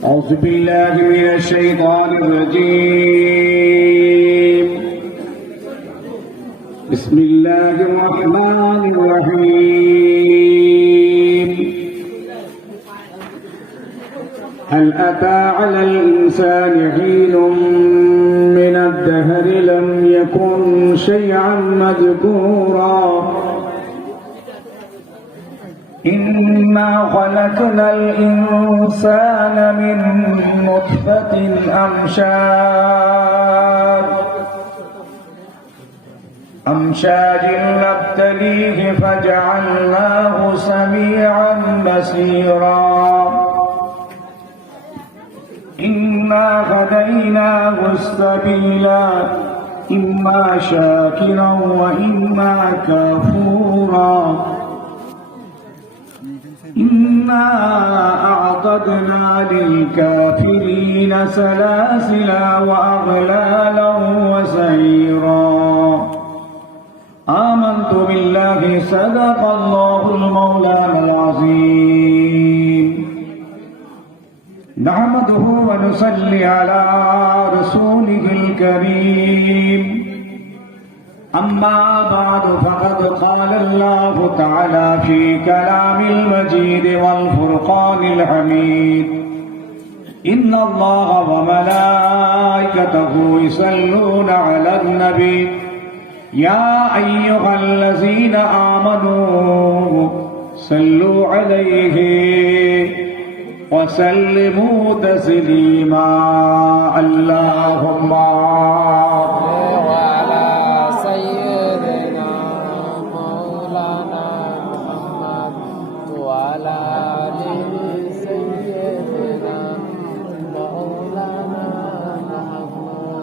أعوذ بالله من الشيطان الرجيم. بسم الله الرحمن الرحيم. هل أتى على الإنسان حين من الدهر لم يكن شيئا مذكورا إنا خلقنا الإنسان من نطفة أمشاج نبتليه فجعلناه سميعا بصيرا إنا هديناه السبيل إما شاكرا وإما كفورا إنا أعتدنا للكافرين سلاسل وأغلالا وسعيرا آمنت بالله صدق الله المولانا العظيم. نحمده ونصلي على رسوله الكريم. أما بعد فقد قال الله تعالى في كلام المجيد والفرقان الحميد إن الله وملائكته يصلون على النبي يا أيها الذين آمنوا صلوا عليه وسلموا تسليما. اللهم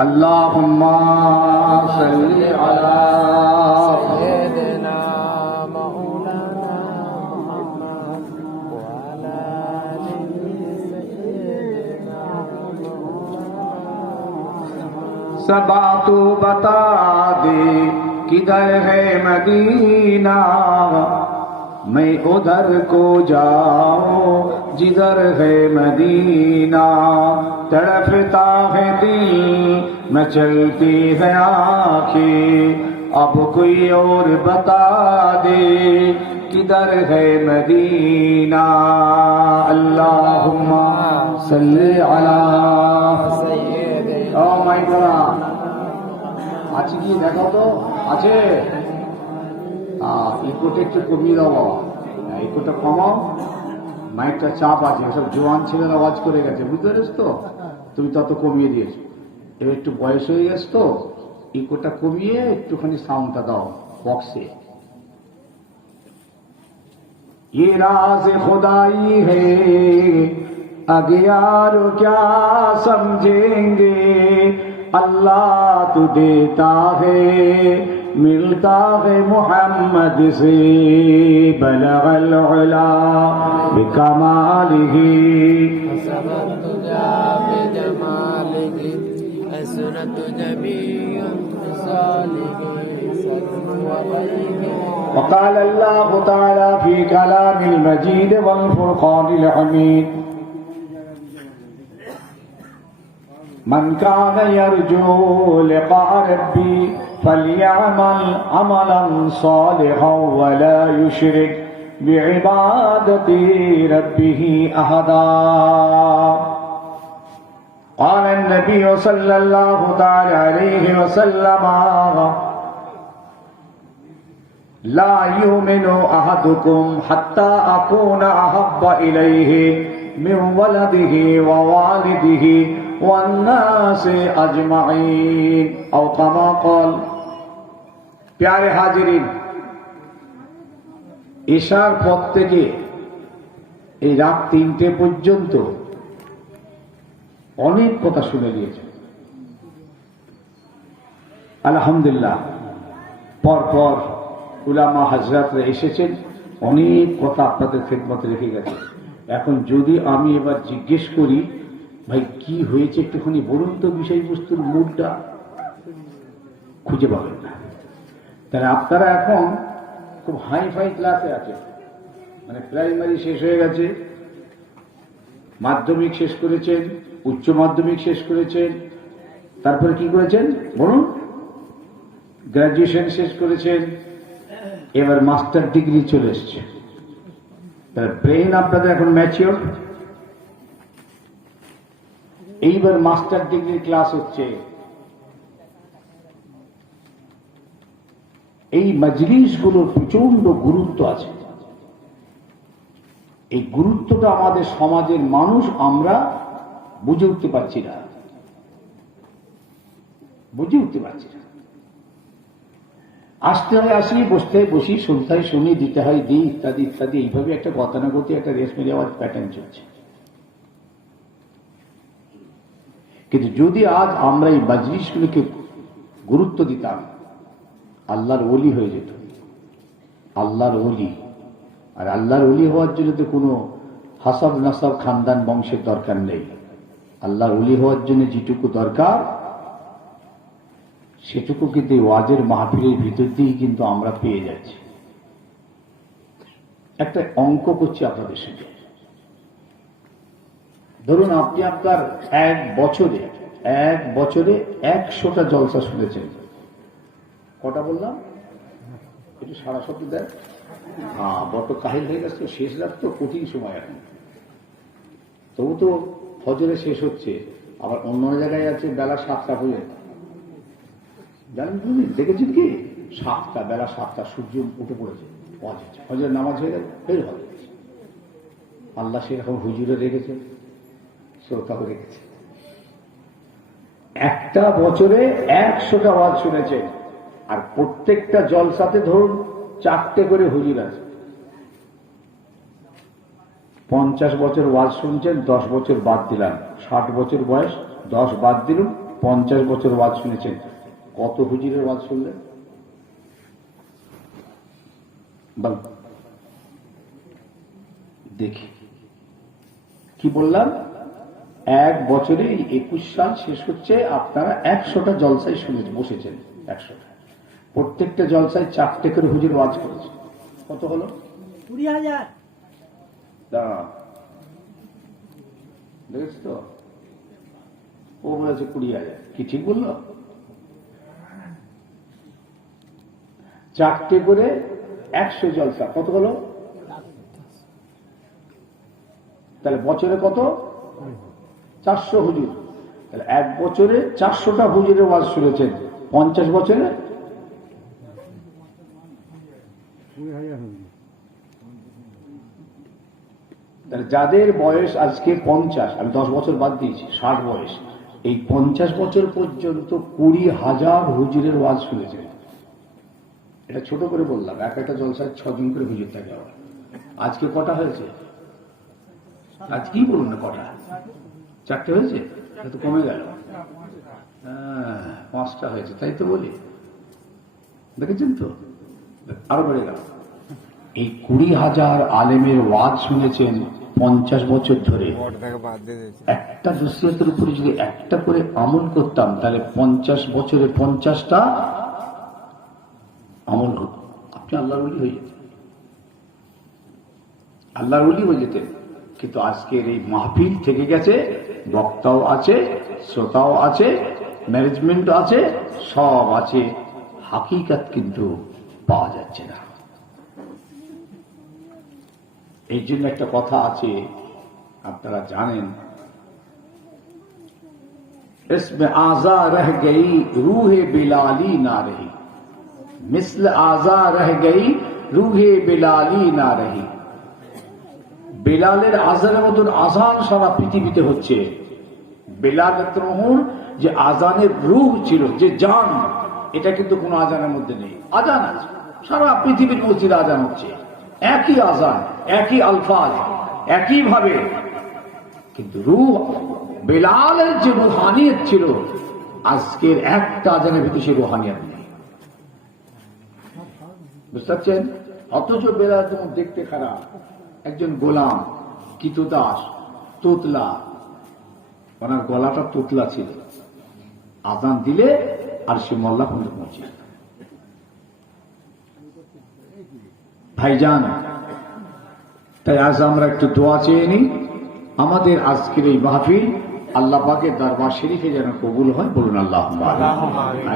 اللهم صل على سيدنا مولانا محمد وعلى آل سيدنا مولانا. सबा तू बता दे किधर है मदीना, मैं उधर को जाऊं जिधर है मदीना. तड़पता है दिल मचलती है आंखें, अब कोई और बता दे किधर है मदीना. अल्लाहुम्मा सल्ली अला सय्यिदिना। ও মাই করা আছে কি দেখো তো আছে। ইকোটা একটু কমিয়ে দাও বাবা, ইকোটা কমাও, মাইকটা চাপ আছে, সব জোয়ান ছেলেরা আওয়াজ করে গেছে, বুঝতে পেরেছ তো, তুমি তত কমিয়ে দিয়েছো। এবার একটু বয়স হয়ে গেছে তো, ইকোটা কমিয়ে একটুখানি সাউন্ডটা দাও বক্সে। ये राज खुदाई है आगे यार क्या समझेंगे, अल्लाह तू देता है मिलता है मुहम्मद से, बलगल उला बिकमालिही हसबत तुजा बिजमालिही हसनत जमीअ सालिही सल्लु अलैहि. وقال الله تعالى في كلام المجيد والفرقان الحميد من كان يرجو لقاء ربي فليعمل عملا صالحا ولا يشرك بعبادة ربه أحدا. قال النبي صلى الله تعالى عليه وسلم لا يؤمن أحدكم حتى أكون أحب إليه من ولده ووالده والناس أجمعين أو كما قال. প্যারে হাজিরিন, ঈশার পর থেকে এই রাত 3টে পর্যন্ত অনেক কথা শুনে দিয়েছে আলহামদুলিল্লাহ। পরপর উলামা হাজরাতরা এসেছেন, অনেক কথা আপনাদের খেদমতে রেখে গেছে। এখন যদি আমি এবার জিজ্ঞেস করি ভাই কি হয়েছে একটুখানি বলুন তো, বিষয়বস্তুর মুডটা খুঁজে পাবেন না। তাহলে আপনারা এখন খুব হাই ফাই ক্লাসে আছে, মানে প্রাইমারি শেষ হয়ে গেছে, মাধ্যমিক শেষ করেছেন, উচ্চ মাধ্যমিক শেষ করেছেন, তারপরে কি করেছেন বলুন, গ্রাজুয়েশন শেষ করেছেন, এবার মাস্টার ডিগ্রি চলে এসছে। ব্রেইন আপনাদের এখন ম্যাচিওর। এইবার মাস্টার ডিগ্রি ক্লাস হচ্ছে। এই মজলিসগুলোর প্রচন্ড গুরুত্ব আছে। এই গুরুত্বটা আমাদের সমাজের মানুষ আমরা বুঝে উঠতে পারছি না, বুঝে উঠতে পারছি না। আসতে হয় আসি, বসতে হয় বসি, শুনতে হয় শুনি, দিতে হয় দিই, ইত্যাদি ইত্যাদি। এইভাবে একটা গতানুগতি, একটা রেশমে যাওয়ার প্যাটার্ন চলছে। কিন্তু যদি আজ আমরা এই মজলিসগুলিকে গুরুত্ব দিতাম, আল্লাহর ওলি হয়ে যেত। আল্লাহর ওলি। আর আল্লাহর ওলি হওয়ার জন্য তো কোনো হাসাব নাসাব খানদান বংশের দরকার নেই। আল্লাহর ওলি হওয়ার জন্য যেটুকু দরকার সেটুকু কিন্তু ওয়াজের মাহফিলের ভিতর দিয়েই কিন্তু আমরা পেয়ে যাচ্ছি। একটা অঙ্ক করছি আপনাদের সঙ্গে। ধরুন আপনি আপনার এক বছরে 100টা জলসা শুনেছেন। কটা বললাম? একটু সারা শব্দ দেন। বড্ড কাহিল হয়ে গেছে, শেষ রাত তো, কঠিন সময় এখন। তবু তো ফজরে শেষ হচ্ছে, আবার অন্য জায়গায় আছে বেলা 7টা হয়ে। জানেন বুঝলেন, দেখেছেন কি? 7টা, বেলা 7টা, সূর্য উঠে পড়েছে, ফজরের নামাজ হয়ে গেল, ফের হবে। আল্লাহ সেরকম হুজুরে রেখেছে, শ্রোতাও রেখেছে। একটা বছরে 100টা ওয়াজ শুনেছে, আর প্রত্যেকটা জলসাতে ধরুন 4টে করে হুজুর আছে। 50 বছর ওয়াজ শুনছেন, 10 বছর বাদ দিলাম, 60 বছর বয়স, 10 বাদ দিলাম, 50 বছর ওয়াজ শুনেছেন। কত হুজুরের ওয়াজ শুনলেন? বল দেখি, কি বললাম? এক বছরে 21 সাল শেষ হচ্ছে, আপনারা 100টা জলসায় শুনেছেন, বসেছেন 100টা। প্রত্যেকটা জলসায় 4টে করে হুজুর ওয়াজ করেছে। কত হলো? 20,000। দেখেছ তো? ও বলেছে 20,000। কি ঠিক বললো? 4টে করে 100 জলসা, কত হলো? তাহলে বছরে কত? 400 হুজুর। তাহলে এক বছরে 400টা হুজুরের ওয়াজ শুনেছেন। 50 বছরে 20,000 হবে। তাহলে যাদের বয়স আজকে 50, আমি 10 বছর বাদ দিয়েছি, 60 বয়স, এই 50 বছর পর্যন্ত 20,000 হুজুরের ওয়াজ শুনেছেন। এটা ছোট করে বললাম, একটা জলসায় 6 দিন করে হুজুর থাকে। আজকে কটা হয়েছে? আজকেই বলুন না কটা? 4টে হয়েছে? এটা তো কমে গেল। 5টা হয়েছে, তাই তো বলি। দেখেছেন তো, আরো বেড়ে গেল। এই 20,000 আলেমের ওয়াজ শুনেছেন 50 বছর ধরে। একটা নসিহতের উপরে যদি একটা করে আমল করতাম, তাহলে 50 বছরে 50টা আমল হতো। আপনি আল্লাহর ওলি হয়ে যেতেন, আল্লাহর ওলি হয়ে যেতেন। কিন্তু আজকের এই মাহফিল থেকে গেছে, বক্তাও আছে, শ্রোতাও আছে, ম্যানেজমেন্ট আছে, সব আছে, হাকিকত কিন্তু পাওয়া যাচ্ছে না। এই জন্য একটা কথা আছে, আপনারা জানেন, इसमें आजा रह गई रूहे बिलाली ना रही, मिसल आजा रह गई रूहे बिलाली ना रही। বেলালের আজানের মতন আজান সারা পৃথিবীতে হচ্ছে। বেলাল রহুর যে আজানের রূহ ছিল, যে জান, এটা কিন্তু কোন আজানের মধ্যে নেই। আজান আছে, সারা পৃথিবীর মসজিদে আজান হচ্ছে, একই আজান, একই আলফাজ, একই ভাবে। কিন্তু রূহ, বেলালের যে রুহানিয়ত ছিল, আজকের একটা আজানের ভিতরে সে রুহানিয়ত নেই। বুঝতে পারছেন? অথচ বেলাল তোমার দেখতে খারাপ, একজন গোলাম, কিতদাস, তোতলা, ওনার গলাটা তোতলা ছিল। আজান দিলে আর সে মোল্লা পর্যন্ত পৌঁছে। ভাইজান, তাই আজ আমরা একটু দোয়া চেয়ে নিই, আমাদের আজকের এই মাহফিল আল্লাহ পাকের দরবার শরীফে যেন কবুল হয়, বলুন আল্লাহুম্মা আমিন।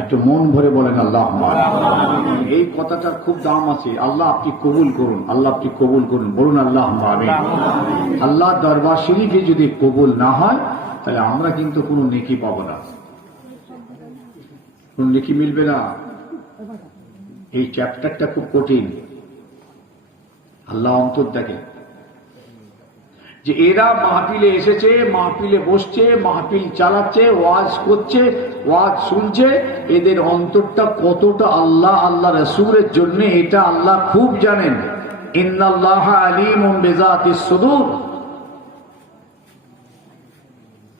একটু মন ভরে বলেন আল্লাহুম্মা আমিন। এই কথাটার খুব দাম আছে। আল্লাহ আপনি কবুল করুন, আল্লাহ আপনি কবুল করুন, বলুন আল্লাহুম্মা আমিন। আল্লাহর দরবার শরীফে যদি কবুল না হয় তাহলে আমরা কিন্তু কোনো নেকি পাবো না, কোন নেকি মিলবে না। এই চ্যাপ্টারটা খুব কঠিন। আল্লাহ অন্তর দেখেন যে এরা মাহফিলে এসেছে, মাহফিলে বসছে, মাহফিল চালাচ্ছে, ওয়াজ করছে, ওয়াজ শুনছে, এদের অন্তরটা কতটা আল্লাহ আল্লাহ রাসূলের জন্য এটা আল্লাহ খুব জানেন। ইন্নাল্লাহা আলীমুম বিযাতিস সুদূর।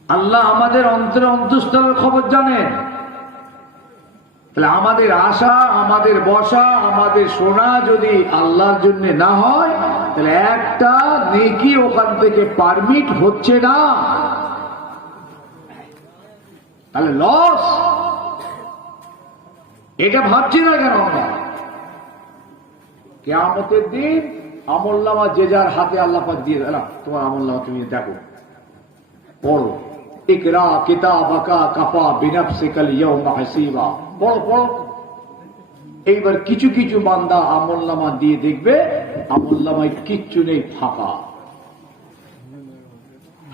আল্লাহ আমাদের অন্তরে অন্তঃস্থলের খবর জানেন। তাহলে আমাদের আশা, আমাদের বসা, আমাদের শোনা যদি আল্লাহর জন্য না হয় তাহলে একটা নেকি ওখান থেকে পারমিট হচ্ছে না, তাহলে লস। এটা ভাবছি না কেন আমরা? কিয়ামতের দিন আমলনামা যে যার হাতে আল্লাহ পাক দিয়ে দিলাম, তোমার আমলনামা তুমি দেখো, পড়ো। ইকরা কিতাবাকা কাফা বিনাফসিকাল ইয়াওমা হাসিবা। পড়ো পড়ো। এইবার কিছু কিছু বান্দা আমলনামা দিয়ে দেখবে আমলনামায় কিচ্ছু নেই, ফাঁকা।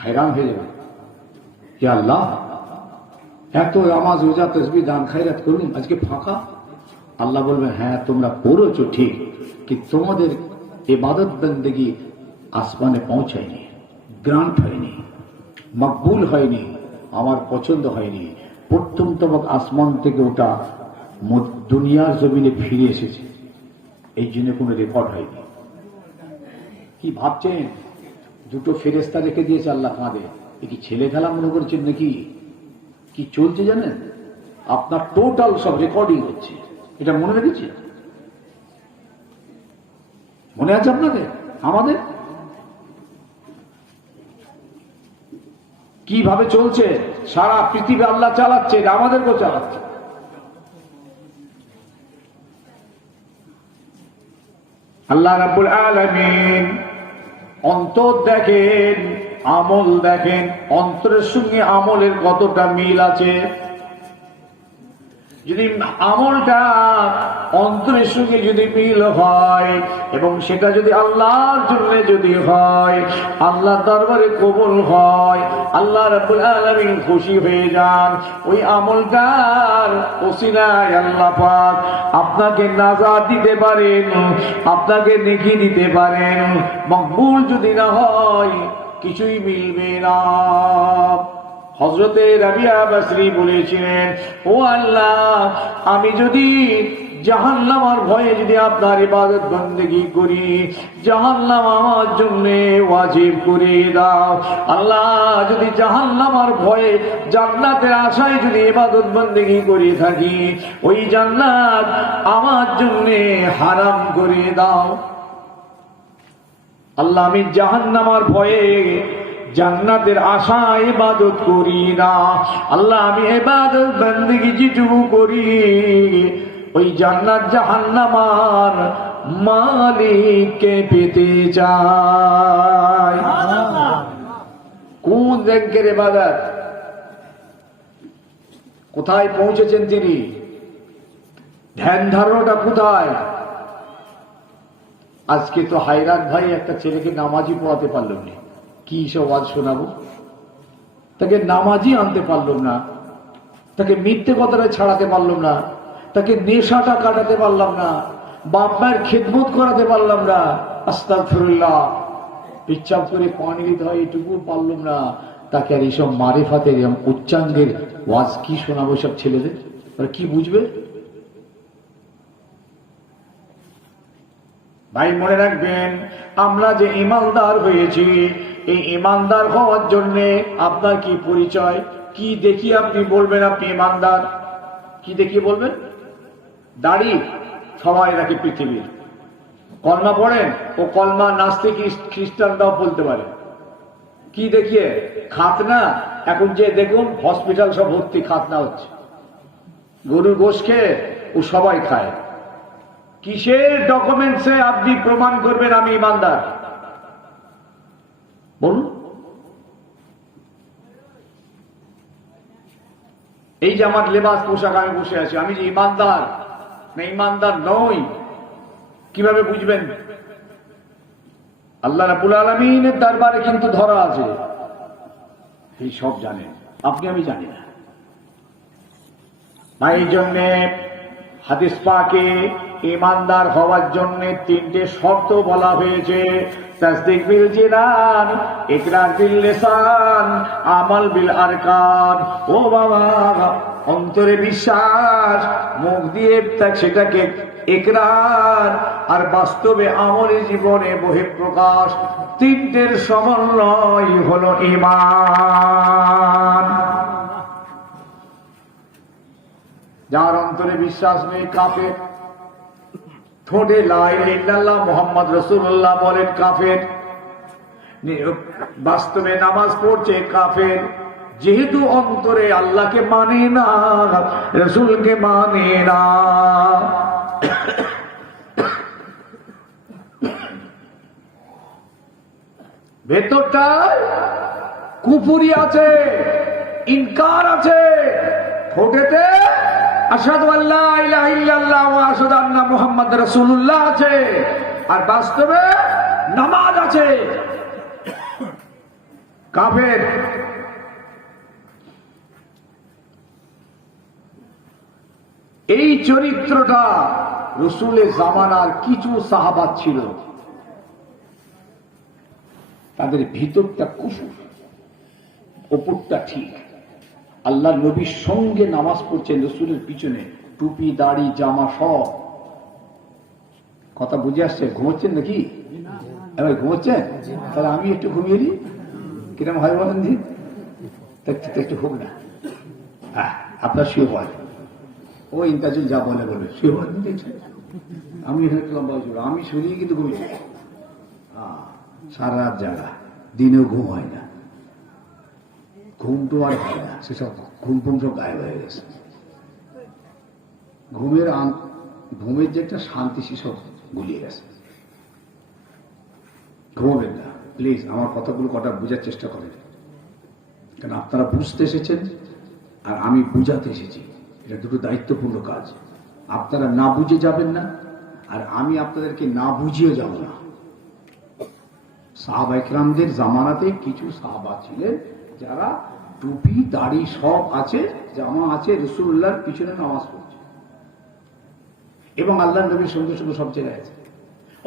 हैरान হয়ে যাবে, হে আল্লাহ, এত নামাজ রোজা তাসবিহ দান খায়রাত করলাম, আজকে ফাঁকা। আল্লাহ বলবে, হ্যাঁ তোমরা করেছো ঠিক, কি তোমাদের ইবাদত বন্দেগী আসমানে পৌঁছায়নি, গ্রান্ট হয়নি, মকবুল হয়নি, আমার পছন্দ হয়নি। প্রথম তবক আসমান থেকে ওটা দুনিয়ার জমিনে ফিরে এসেছে, এই জন্য কোনো রেকর্ড হয়নি। কি ভাবছেন? দুটো ফেরেস্তা রেখে দিয়েছে আল্লাহ কাঁধে। এ কি ছেলে খেলা মনে করছেন নাকি? কি চলছে জানেন? আপনার টোটাল সব রেকর্ডিং হচ্ছে। এটা মনে রেখেছে? মনে আছে আপনাদের? আমাদের কিভাবে চলছে? সারা পৃথিবী আল্লাহ চালাচ্ছে, এটা আমাদেরকেও চালাচ্ছে। আল্লাহ রাব্বুল আলামিন অন্তর দেখেন, আমল দেখেন, অন্তরের সঙ্গে আমলের কতটা মিল আছে। যদি আমলটা অন্তরের সঙ্গে যদি মিল হয় এবং সেটা যদি আল্লাহর জন্য যদি হয়, আল্লাহ দরবারে কবুল হয়, আল্লাহ রাব্বুল আলামিন খুশি হয়ে যান, ওই আমলটার ওসিলায় আল্লাহ পাক আপনাকে নাজাত দিতে পারেন, আপনাকে নেকি দিতে পারেন। মকবুল যদি না হয় কিছুই মিলবে না। হযরতে রাবিয়া বসরি বলেছিলেন, ও আল্লাহ, আমি যদি জাহান্নামের ভয়ে যদি আপনার ইবাদত বন্দেগী করি, জাহান্নাম আমার জন্য ওয়াজিব করে দাও। আল্লাহ, যদি জাহান্নামের ভয়ে জান্নাতের আশায় যদি ইবাদত বন্দেগী করে থাকি, ওই জান্নাত আমার জন্য হারাম করে দাও। আল্লাহ, আমি জাহান্নামের ভয়ে জান্নাতের আশায় ইবাদত করি না। আল্লাহ, আমি ইবাদত বন্দেগী যেটুকু করি ওই জান্নাত জাহান্নামার মালিককে পেতে চাই। কোন র্যাঙ্কের ইবাদত? কোথায় পৌঁছেছেন তিনি? ধ্যান ধারণাটা কোথায়? আজকে তো হায়রান ভাই একটা ছেলেকে নামাজি পড়াতে পারলাম না। কি সব আজ শোনাবো? তাকে নামাজি আনতে পারলাম না, তাকে মিথ্যে কথাটা ছাড়াতে পারলাম না, তাকে নেশাটা কাটাতে পারলাম না, বাপ মায়ের খেদমত করাতে পারলাম না। আস্তাগফিরুল্লাহ, পেচ্ছাপ করে পানি দিতে হয় এটুকু পারলাম না। তাকে আর এইসব মারিফাতের এবং উচ্চাঙ্গের ওয়াজ কি শোনাবো সব ছেলেদের? ওরা কি বুঝবে? ভাই মনে রাখবেন, আমরা যে ইমানদার হয়েছি, এই ইমানদার হওয়ার জন্য আপনার কি পরিচয়? কি দেখি আপনি বলবেন আপনি ইমানদার? কি দেখিয়ে বলবেন? দাড়ি সবাই রাখে পৃথিবীর। কলমা পড়েন, ও কলমা নাস্তিক খ্রিস্টানরাও বলতে পারে। কি দেখিয়ে? খাতনা। এখন যে দেখুন হসপিটাল সব ভর্তি খাতনা হচ্ছে, গরুর গোশ খেয়ে ও সবাই খায়। কিসের ডকুমেন্টসে আপনি প্রমাণ করবেন আমি ইমানদার? বলুন। এই যে আমার লেবাস পোশাক আমি বসে আছি, আমি যে ইমানদার না ইমানদার নই, কিভাবে বুঝবেন? আল্লাহ রাব্বুল আলামিনের দরবারে কিন্তু ধরা আছে, এই সব জানেন, আপনি আমি জানি না। এই জন্যে হাদিস পাকে ইমানদার হওয়ার জন্য 3টে শর্ত বলা হয়েছে। তাসদিক বিল জিনান, ইকরার বিল লিসান, আমাল বিল আরকান। ও বাবা, অন্তরে বিশ্বাস, মুখ দিয়ে সেটাকে ইকরার, আর বাস্তবে আমলে জীবনে বহিঃপ্রকাশ, 3টের সমন্বয় হলো ঈমান। যার অন্তরে বিশ্বাস নেই কাফের, ঠোঁটে লা ইলাহা ইল্লাল্লাহ মুহাম্মদ রাসূলুল্লাহ বলেন কাফের, বাস্তবে নামাজ পড়ছে কাফের। যেহেতু অন্তরে আল্লাহকে মানে না, রাসূলকে মানে না, ভেতরটায় কুফরি আছে, ইনকার আছে, ঠোঁটেতে আশহাদু আল্লা ইলাহা ইল্লাল্লাহ ওয়া আশহাদু আন্না মুহাম্মাদ রাসূলুল্লাহ আছে, আর বাস্তবে নামাজ আছে, কাফের। এই চরিত্রটা রাসূলের জামানার কিছু সাহাবা ছিল, তাদের ভিতরটা কুফর, উপরটা ঠিক। আল্লাহ নবীর সঙ্গে নামাজ পড়ছেন, রাসূলের পিছনে টুপি দাড়ি জামা সব। কথা বুঝে আসছে? ঘুমোচ্ছেন নাকি? এবার ঘুমোচ্ছেন? তাহলে আমি একটু ঘুমিয়ে দিই, কিরম হয় বলেন দিন? একটু হোক না, আপনার শুয়ে পড়ে, ও ইন্তাজুল যা বলে বলে শুয়ে পড়ে দেখছেন। আমি এখানে লম্বা ছিল, আমি শুনিয়ে কিন্তু ঘুমিয়ে সারা রাত জাগা, দিনেও ঘুম হয় না, ঘুম তো আর হয় না, সেসব ঘুম ফুম সব গায়েব হয়ে গেছে। ঘুমের যে একটা শান্তি সেসব গুলিয়ে গেছে। ঘুমাবেন না প্লিজ, আমার কথাগুলো কটা বোঝার চেষ্টা করেন, কারণ আপনারা বুঝতে এসেছেন আর আমি বুঝাতে এসেছি, এটা দুটো দায়িত্বপূর্ণ কাজ। আপনারা না বুঝে যাবেন না, আর আমি আপনাদেরকে না বুঝিয়ে যাব না। সাহাবা ইকরামদের জামানাতে কিছু সাহাবা ছিলেন যারা টুপি দাড়ি সব আছে, জামা আছে, রাসূলুল্লাহর পিছনে নামাজ পড়ছে এবং আল্লাহ নবীর সঙ্গে সঙ্গে সব জায়গায় আছে,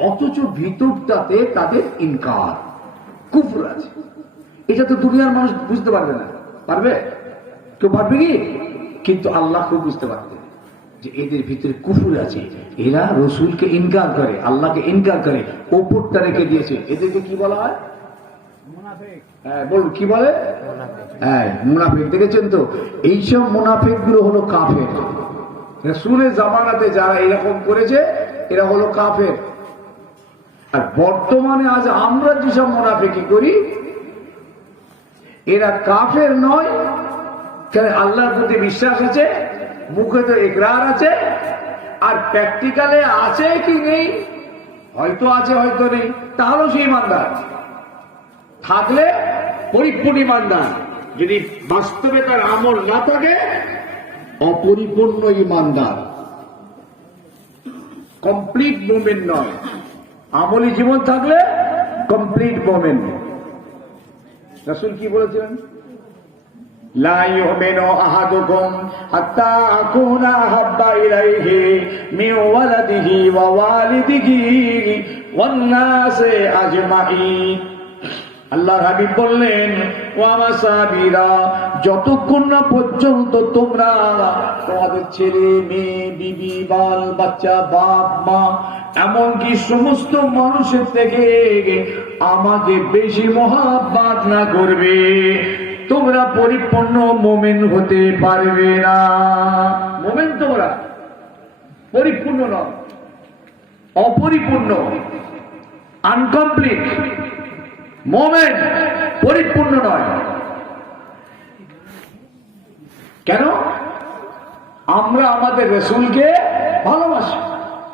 অথচ ভিতরটাতে তাদের ইনকার, কুফর আছে। এটা তো দুনিয়ার মানুষ বুঝতে পারবে না, পারবে? কেউ পারবে কি? কিন্তু আল্লাহ খুব বুঝতে পারবে যে এদের ভিতরে কুফর আছে, এরা রসুলকে ইনকার করে, আল্লাহকে ইনকার করে, ওপরটা রেখে দিয়েছে। এদেরকে কি বলা হয়? হ্যাঁ বলুন, কি বলে? হ্যাঁ, মুনাফিক। দেখেছেন তো? এইসব মুনাফিক গুলো হলো কাফের। রাসূলের জামানাতে যারা এরকম করেছে এরা হলো কাফের। আর বর্তমানে আজ আমরা যেসব মুনাফিকি করি এরা কাফের নয়, কেন? আল্লাহর প্রতি বিশ্বাস আছে, মুখে তো ইকরার আছে, আর প্র্যাকটিক্যালে আছে কি নেই, হয়তো আছে হয়তো নেই, তাহলেও সে ইমানদার। থাকলে পরিপূর্ণ ইমানদার, যদি বাস্তবে তার আমল না থাকে অপরিপূর্ণ ইমানদার, কমপ্লিট মুমিন নয়। আমলি জীবন থাকলে কমপ্লিট মুমিন। রাসূল কি বলেছেন? লা ইউমিনু আহাদুকুম হাত্তা আকুনা আহাব্বা ইলাইহি মিন ওয়ালাদিহি ওয়া ওয়ালিদিহি ওয়ান নাসি আজমাইন। আল্লাহর হাবিব বললেন, ও আমার সাহাবীরা, যতক্ষণ না পর্যন্ত তোমরা তোমাদের ছেলে মেয়ে বিবি বাল বাচ্চা বাপ মা এমনকি সমস্ত মানুষের থেকে আমাকে বেশি মহাব্বত না করবে, তোমরা পরিপূর্ণ মুমিন হতে পারবে না। মুমিন তোমরা পরিপূর্ণ নয়, অপরিপূর্ণ, আনকমপ্লিট। মুমিন পরিপূর্ণ নয়। কেন? আমরা আমাদের রাসূলকে ভালোবাসি,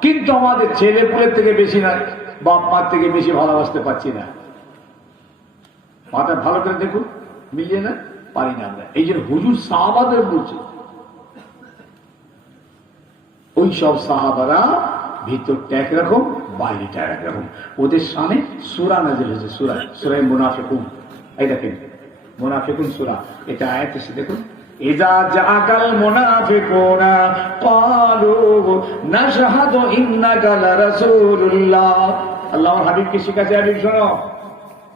কিন্তু আমাদের ছেলে পুলের থেকে বেশি না, বাপ মার থেকে বেশি ভালোবাসতে পারছি না। মাথা ভালো করে দেখুন, মিলিয়ে না পারি না আমরা। এই যে হুজুর সাহাবাদের বলছে, ওই সব সাহাবারা ভিতরটা একরকম, বাইরেটা একরকম। ওদের সামনে সূরা নাযিল হয়েছে, সূরা মুনাফিকুন। এই দেখেন মুনাফিকুন সূরা, এটা আয়াত এসে দেখুন, ইযা জাআকাল মুনাফিকুনা ক্বালু নাশহাদু ইন্নাকা লারাসূলুল্লাহ। আল্লাহর হাবিবকে শিখাচ্ছে, হাবিব শোনো,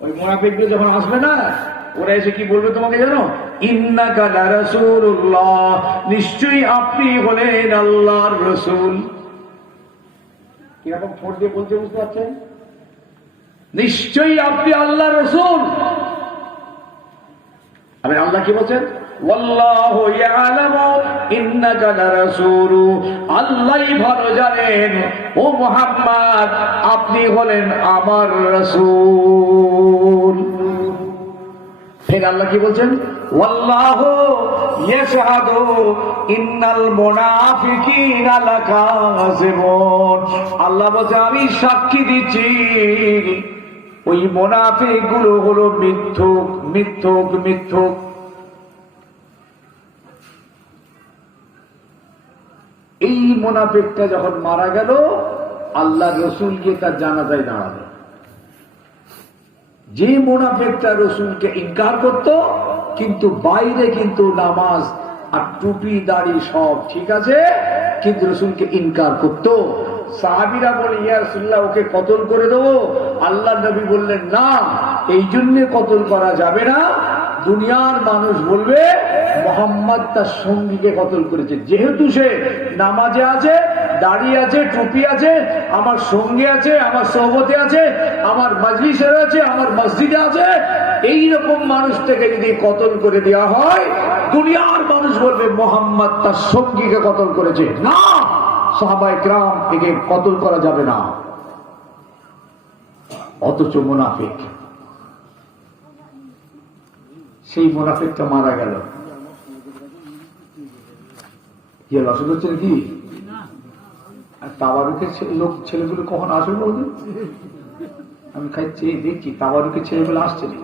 ওই মুনাফিকগুলো যখন আসবে না, ওরা এসে কি বলবে তোমাকে জানো? ইন্নাকা লারাসূলুল্লাহ, নিশ্চয়ই আপনি হলেন আল্লাহর রাসূল। কিরকম ঠোঁট দিয়ে বলতে বুঝতে পারছেন? নিশ্চয়ই আপনি আল্লাহর রাসূল। আবার আল্লাহ কি বলছেন? ওয়াল্লাহু ইয়ালামু ইন্নাকা লারাসূলু, আল্লাহই ভালো জানেন ও মুহাম্মদ আপনি হলেন আমার রাসূল। ফের আল্লাহ কি বলছেন? ওয়াল্লাহু ইয়াশহাদু ইন্নাল মুনাফিকিনা লাকাযিবুন, আল্লাহ বলছে আমি সাক্ষী দিচ্ছি ওই মুনাফিকগুলো হলো মিথ্যুক, মিথ্যুক, মিথ্যুক। এই মুনাফিকটা যখন মারা গেল, আল্লাহ রসুল গিয়ে তার জানাজায় দাঁড়ালো। যে মুনাফিকটা রসুলকে ইনকার করত, কিন্তু বাইরে কিন্তু নামাজ আর টুপি দাড়ি সব ঠিক আছে, কিন্তু রসুলকে ইনকার করত। সাহাবীরা বলে ইয়া রাসূলুল্লাহ ওকে কতল করে দেবো। আল্লাহ নবী বললেন না, এই জন্য কতল করা যাবে না, দুনিয়ার মানুষ বলবে মুহাম্মদ তার সঙ্গীকে কতল করেছে। যেহেতু সে নামাজে আছে, দাড়ি আছে, টুপি আছে, আমার সঙ্গে আছে, আমার সোহবতে আছে, আমার মজলিসে আছে, আমার মসজিদে আছে, এইরকম মানুষটাকে যদি কতল করে দেওয়া হয়, দুনিয়ার মানুষ বলবে মুহাম্মদ তার সঙ্গীকে কতল করেছে। না, সাহাবায়ে কেরাম একে কতল করা যাবে না। অথচ মুনাফিক, সেই মুনাফিকটা মারা গেল। কি অসুখ হচ্ছে নাকি? আর তাবারুকের লোক ছেলেগুলো কখন আসবে ওদের? আমি খাইছি দেখছি তাবারুকের ছেলেগুলো আসছে না।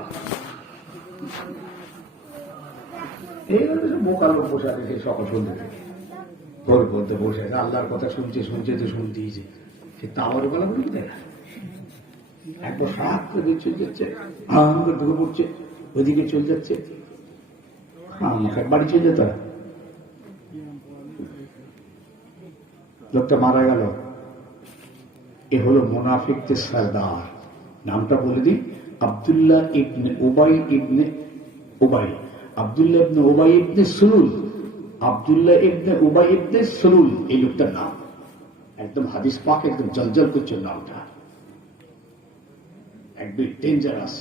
বোকা লোক বসে আছে সেই সকাল সন্ধ্যে থেকে ভোর বলতে বসে আছে, আল্লাহর কথা শুনছে শুনছে তো শুনতেই যে সে তাবারুকলা বলি দেখা একবার সাত করে চলে যাচ্ছে, আনন্দ ঢুকে পড়ছে, ওইদিকে চলে যাচ্ছে, বাড়ি চলে যেত। লোকটা মারা গেল। এ হলো মুনাফিকদের সরদার। নামটা বলে দিই, আব্দুল্লাহ ইবনে উবাই ইবনে উবাই, আব্দুল্লাহ ইবনে উবাই ইবনে সুলুল, আব্দুল্লাহ ইবনে উবাই ইবনে সুলুল, এই লোকটার নাম। একদম হাদিস পাক একদম জলজল করছে নামটা, একদম ডেঞ্জারাস।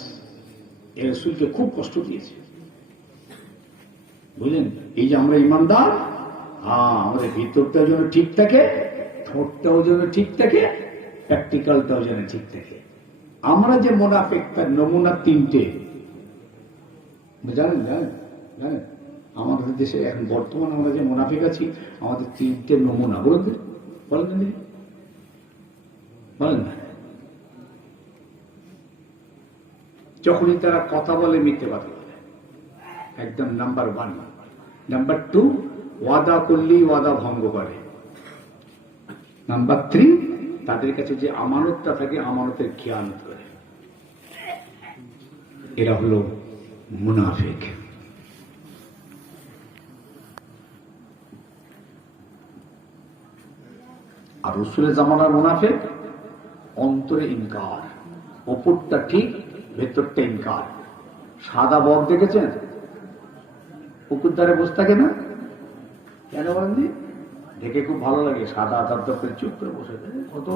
এ রাসূলকে খুব কষ্ট দিয়েছে, বুঝলেন? এই যে আমরা ইমানদার, আমাদের ভিতরটাও যেন ঠিক থাকে, ঠোঁটটাও যেন ঠিক থাকে, প্র্যাকটিক্যালটাও যেন ঠিক থাকে। আমরা যে মুনাফিক তার নমুনা তিনটে, জানেন জানেন জানেন আমাদের দেশে এখন বর্তমান আমরা যে মুনাফিক আছি, আমাদের তিনটে নমুনা। বলেন বলেন বলেন না। যখনই তারা কথা বলে মিথ্যে কথা বলে, একদম নাম্বার 1। নাম্বার 2, ওয়াদা করলেই ওয়াদা ভঙ্গ করে। নাম্বার 3, তাদের কাছে যে আমানতটা থাকে আমানতের খেয়ানত করে। এরা হলো মুনাফিক। আর রাসূলের জামানার মুনাফিক অন্তরে ইনকার, ওপরটা ঠিক ভেতরটা ইনকার। সাদা বক দেখেছেন? পুকুর ধারে বসে থাকে না কেন বলেন? দেখে খুব ভালো লাগে, সাদা আদার করে চুপ করে বসে থাকে, কত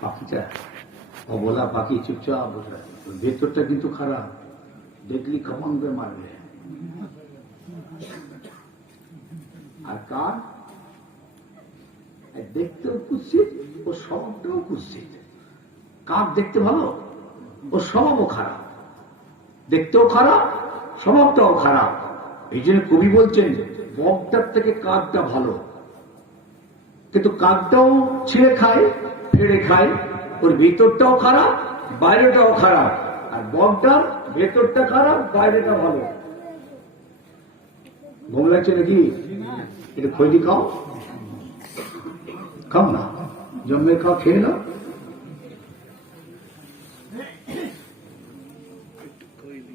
পাখিটা অবলা পাখি চুপচাপ বসে থাকে। ভেতরটা কিন্তু খারাপ, দেখলি কমন করে মারবে। আর কার দেখতেও কুৎসিত, ও স্বভাবটাও কুৎসিত। কার দেখতে ভালো, ও স্বভাবও খারাপ, দেখতেও খারাপ, স্বভাবটাও খারাপ। এই জন্য কবি বলছেন বকটার থেকে কাকটা ভালো, কিন্তু কাকটাও ছিঁড়ে খায়, ফেড়ে খায়, ওর ভিতরটাও খারাপ, বাইরেটাও খারাপ। আর বকটার ভেতরটা খারাপ, বাইরেটা ভালো। ঘুম লাগছে নাকি? এটা খৈনি খাও, খাও না, জন্মে খাও, খেয়ে নাও।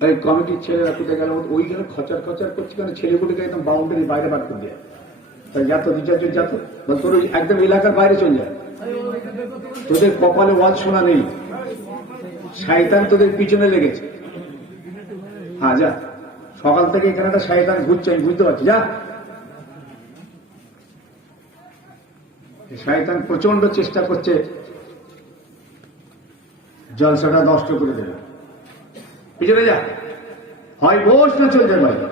এই কমিটির ছেলেরা কোথায় গেল, ওই গেলে খচার খচার করছে, কেন ছেলেগুলিকে একদম বাউন্ডারি বাইরে বার করে দেয়। তাই যা তো বিচার যা তো বল, তোর ওই একদম এলাকার বাইরে চলে যায়। তোদের কপালে ওয়াজ শোনা নেই, শয়তান তোদের পিছনে লেগেছে। হ্যাঁ যা, সকাল থেকে এখানে একটা শয়তান ঘুরছে, আমি বুঝতে পারছি। যা, শয়তান প্রচন্ড চেষ্টা করছে জলসাটা নষ্ট করে দেবে। পিছনে যা, হয় বস না চলে যায় বাইরে,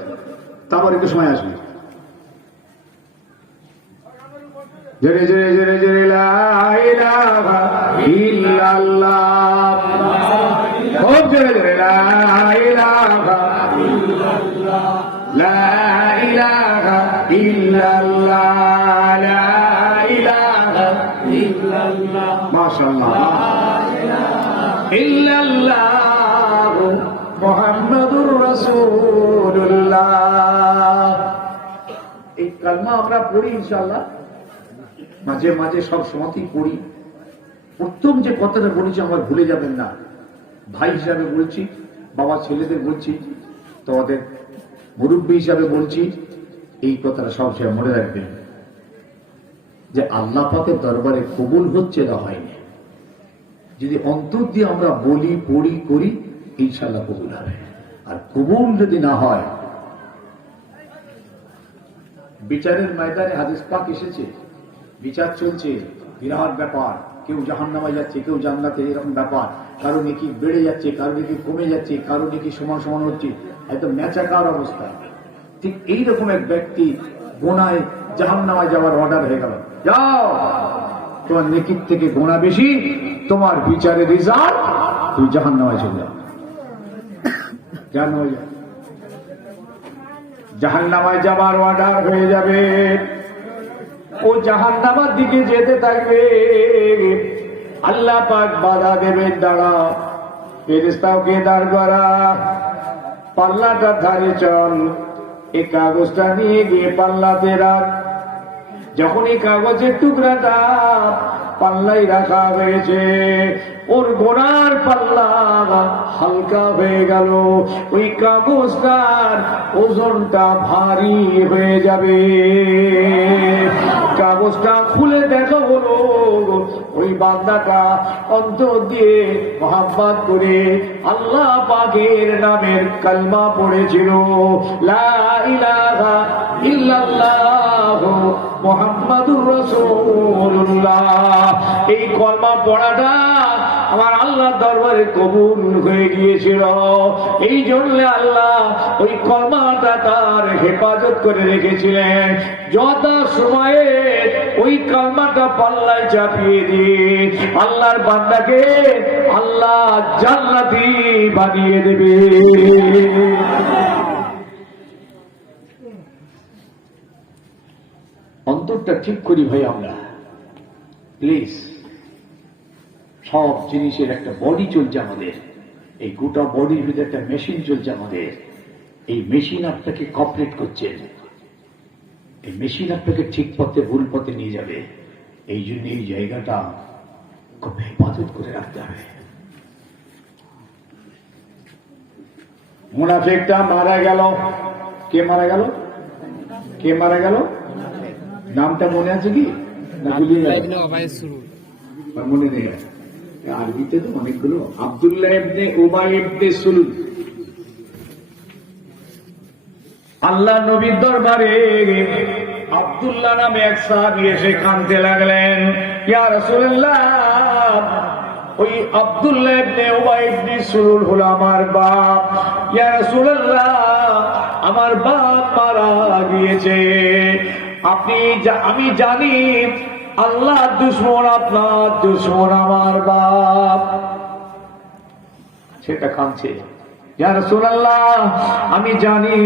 তারপর একটু সময় আসবে। জোরে জোরে জোরে জোরে লা ইলাহা ইল্লাল্লাহ, খুব জোরে জোরে লা ইলাহা ইল্লাল্লাহ, লা ইলাহা ইল্লাল্লাহ, লা ইলাহা ইল্লাল্লাহ, মাশাআল্লাহ, ইল্লাল্লাহ মুহাম্মাদুর রাসূলুল্লাহ। এই কালমা আমরা পড়ি ইনশাআল্লাহ, মাঝে মাঝে সব সময়তেই পড়ি। প্রথম যে কথাটা বলেছি আমার ভুলে যাবেন না, ভাই হিসাবে বলছি, বাবা ছেলেদের বলছি, তোমাদের মুরব্বী হিসাবে বলছি, এই কথাটা সবসময় মনে রাখবেন যে আল্লাহ পাকের দরবারে কবুল হচ্ছে না হয়নি, যদি অন্তর দিয়ে আমরা বলি, পড়ি, করি, ইনশাআল্লাহ কবুল হবে। আর কবুল যদি না হয়, বিচারের ময়দানে হাদিস পাক এসেছে, বিচার চলছে, বিরাট ব্যাপার, কেউ জাহান্নামে যাচ্ছে, কেউ জান্নাতে, এরকম ব্যাপার, কারো নেকি বেড়ে যাচ্ছে, কারো নেকি কমে যাচ্ছে, কারো নেকি সমান সমান হচ্ছে, একদম ম্যাচাকার অবস্থা। ঠিক এইরকম এক ব্যক্তি গোনায় জাহান্নামে যাওয়ার অর্ডার হয়ে গেল, যাও, তোমার নেকির থেকে গোনা বেশি, তোমার বিচারের রেজাল্ট, তুমি জাহান্নামে চলে যাও। জাহান্নামে যাও, জাহান্নামে যাবার অর্ডার হয়ে যাবে। ও জাহান্নামের দিকে যেতে থাকবে, আল্লাহ পাক বাধা দেবেন, দাঁড়া, ফেরেশতাকে দাঁড় করা, পাল্লাটা ধারে চল, এই কাগজটা নিয়ে গিয়ে পাল্লাতে রাখ। যখন এই কাগজের টুকরাটা পাল্লাই রাখা হয়েছে, ওর গোনার পাল্লা হালকা হয়ে গেল, ওই কাগজটার ওজনটা ভারী হয়ে যাবে। কাগজটা খুলে দেখা হলো, ওই বান্দাটা অন্তর দিয়ে মহাব্বত করে আল্লাহ পাকের নামের কালমা পড়েছিল, লা ইলাহা ইল্লাল্লাহ মুহাম্মাদুর রাসূলুল্লাহ। এই কলমা পড়াটা আমার আল্লাহ দরবারে কবুল হয়ে গিয়েছিল। এই জন্য আল্লাহ ওই কলমাটা তার হেফাজত করে রেখেছিলেন। যথা সময়ে ওই কলমাটা পাল্লায় চাপিয়ে দিয়ে আল্লাহর বান্দাকে আল্লাহ জান্নাতি বানিয়ে দেবে। অন্তরটা ঠিক করি ভাই আমরা, প্লিজ। সব জিনিসের একটা বডি চলছে আমাদের, এই গোটা বডির ভিতরে একটা মেশিন চলছে আমাদের। এই মেশিন আপনাকে কপারেট করছে, এই মেশিন আপনাকে ঠিক পথে ভুল পথে নিয়ে যাবে। এই জন্য এই জায়গাটা খুব হেফাজত করে রাখতে হবে। মুনাফিকটা মারা গেল। কে মারা গেল? কে মারা গেল? নামটা মনে আছে কি না ভুলিয়ে গেল? মনে নেই, আরবিতে তো অনেকগুলো। আব্দুল্লাহ ইবনে উবাই ইবনে সুলুল। আল্লাহ নবীর দরবারে আব্দুল্লাহ নামে এক সাহাবী এসে কাঁদতে লাগলেন, ইয়া রাসূলুল্লাহ, ওই আব্দুল্লাহ ইবনে উবাই ইবনে সুলুল হলো আমার বাপ। ইয়া রাসূলুল্লাহ, আমার বাপ মারা গিয়েছে। আমি জানি আল্লাহ দুশমন, আপনার দুশমন আমার বাপ। সেটা কাঁদছে, ইয়া রাসূলুল্লাহ, আমি জানি